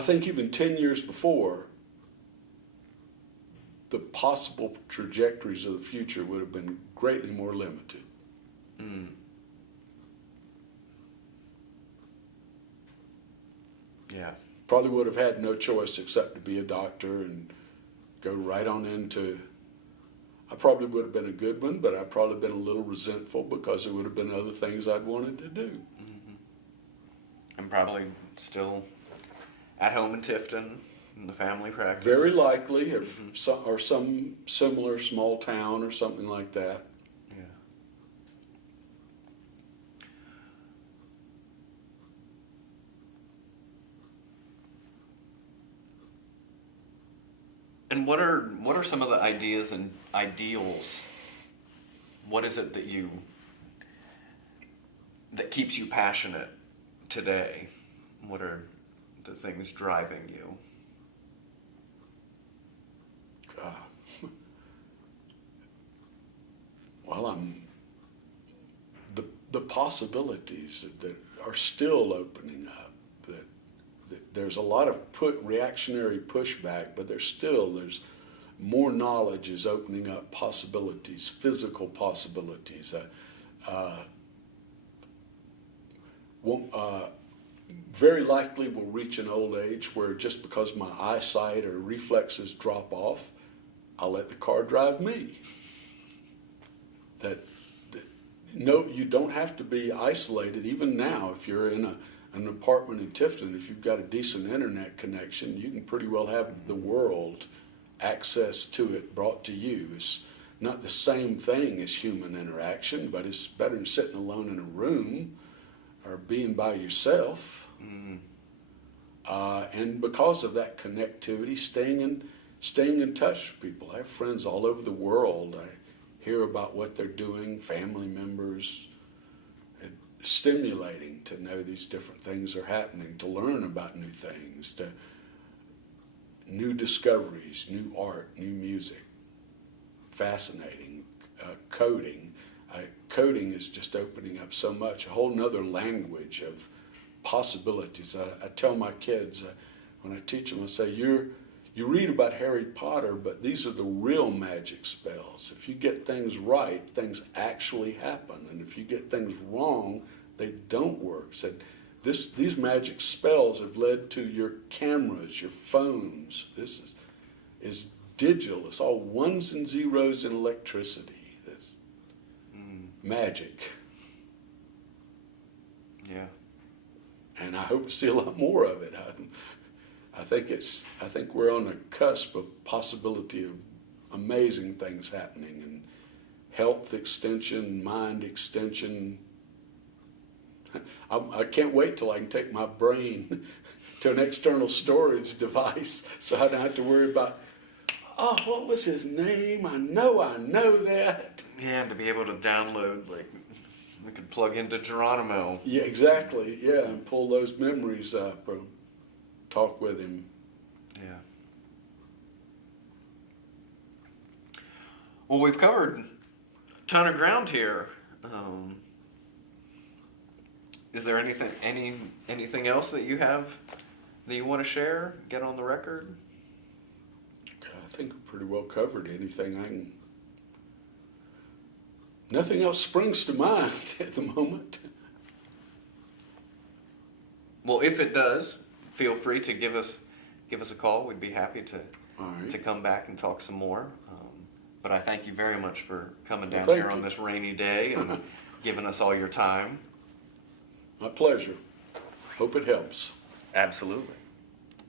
think even 10 years before, the possible trajectories of the future would have been greatly more limited. Mm. Yeah. Probably would have had no choice except to be a doctor and go right on into. I probably would have been a good one, but I'd probably been a little resentful because there would have been other things I'd wanted to do. Mm-hmm. And probably still at home in Tifton, in the family practice. Very likely, or some similar small town or something like that. Yeah. And what are some of the ideas and ideals? What is it that keeps you passionate today? What are the things driving you? Well, the possibilities that are still opening up. That there's a lot of reactionary pushback, but there's more knowledge is opening up possibilities, physical possibilities. Very likely will reach an old age where just because my eyesight or reflexes drop off, I'll let the car drive me. No, you don't have to be isolated. Even now, if you're in an apartment in Tifton, if you've got a decent internet connection, you can pretty well have the world access to it brought to you. It's not the same thing as human interaction, but it's better than sitting alone in a room or being by yourself. Mm. And because of that connectivity, staying in touch with people. I have friends all over the world. I hear about what they're doing, family members. It's stimulating to know these different things are happening, to learn about new things, to new discoveries, new art, new music. Fascinating. Coding. Coding is just opening up so much, a whole nother language of possibilities. I tell my kids, when I teach them, I say, you read about Harry Potter, but these are the real magic spells. If you get things right, things actually happen. And if you get things wrong, they don't work. So these magic spells have led to your cameras, your phones. This is digital. It's all ones and zeros in electricity. That's magic. Yeah. And I hope to see a lot more of it. I think we're on the cusp of possibility of amazing things happening, and health extension, mind extension. I can't wait till I can take my brain to an external storage device, so I don't have to worry about, oh, what was his name? I know that. Yeah, to be able to download, like, we could plug into Geronimo. Yeah, exactly. Yeah, and pull those memories up or talk with him. Yeah. Well, we've covered a ton of ground here. Is there anything else that you have that you want to share? Get on the record? I think we're pretty well covered. Nothing else springs to mind at the moment. Well, if it does, feel free to give us a call. We'd be happy to All right. to come back and talk some more. But I thank you very much for coming down Thank here on you. this rainy day and giving us all your time. My pleasure. Hope it helps. Absolutely.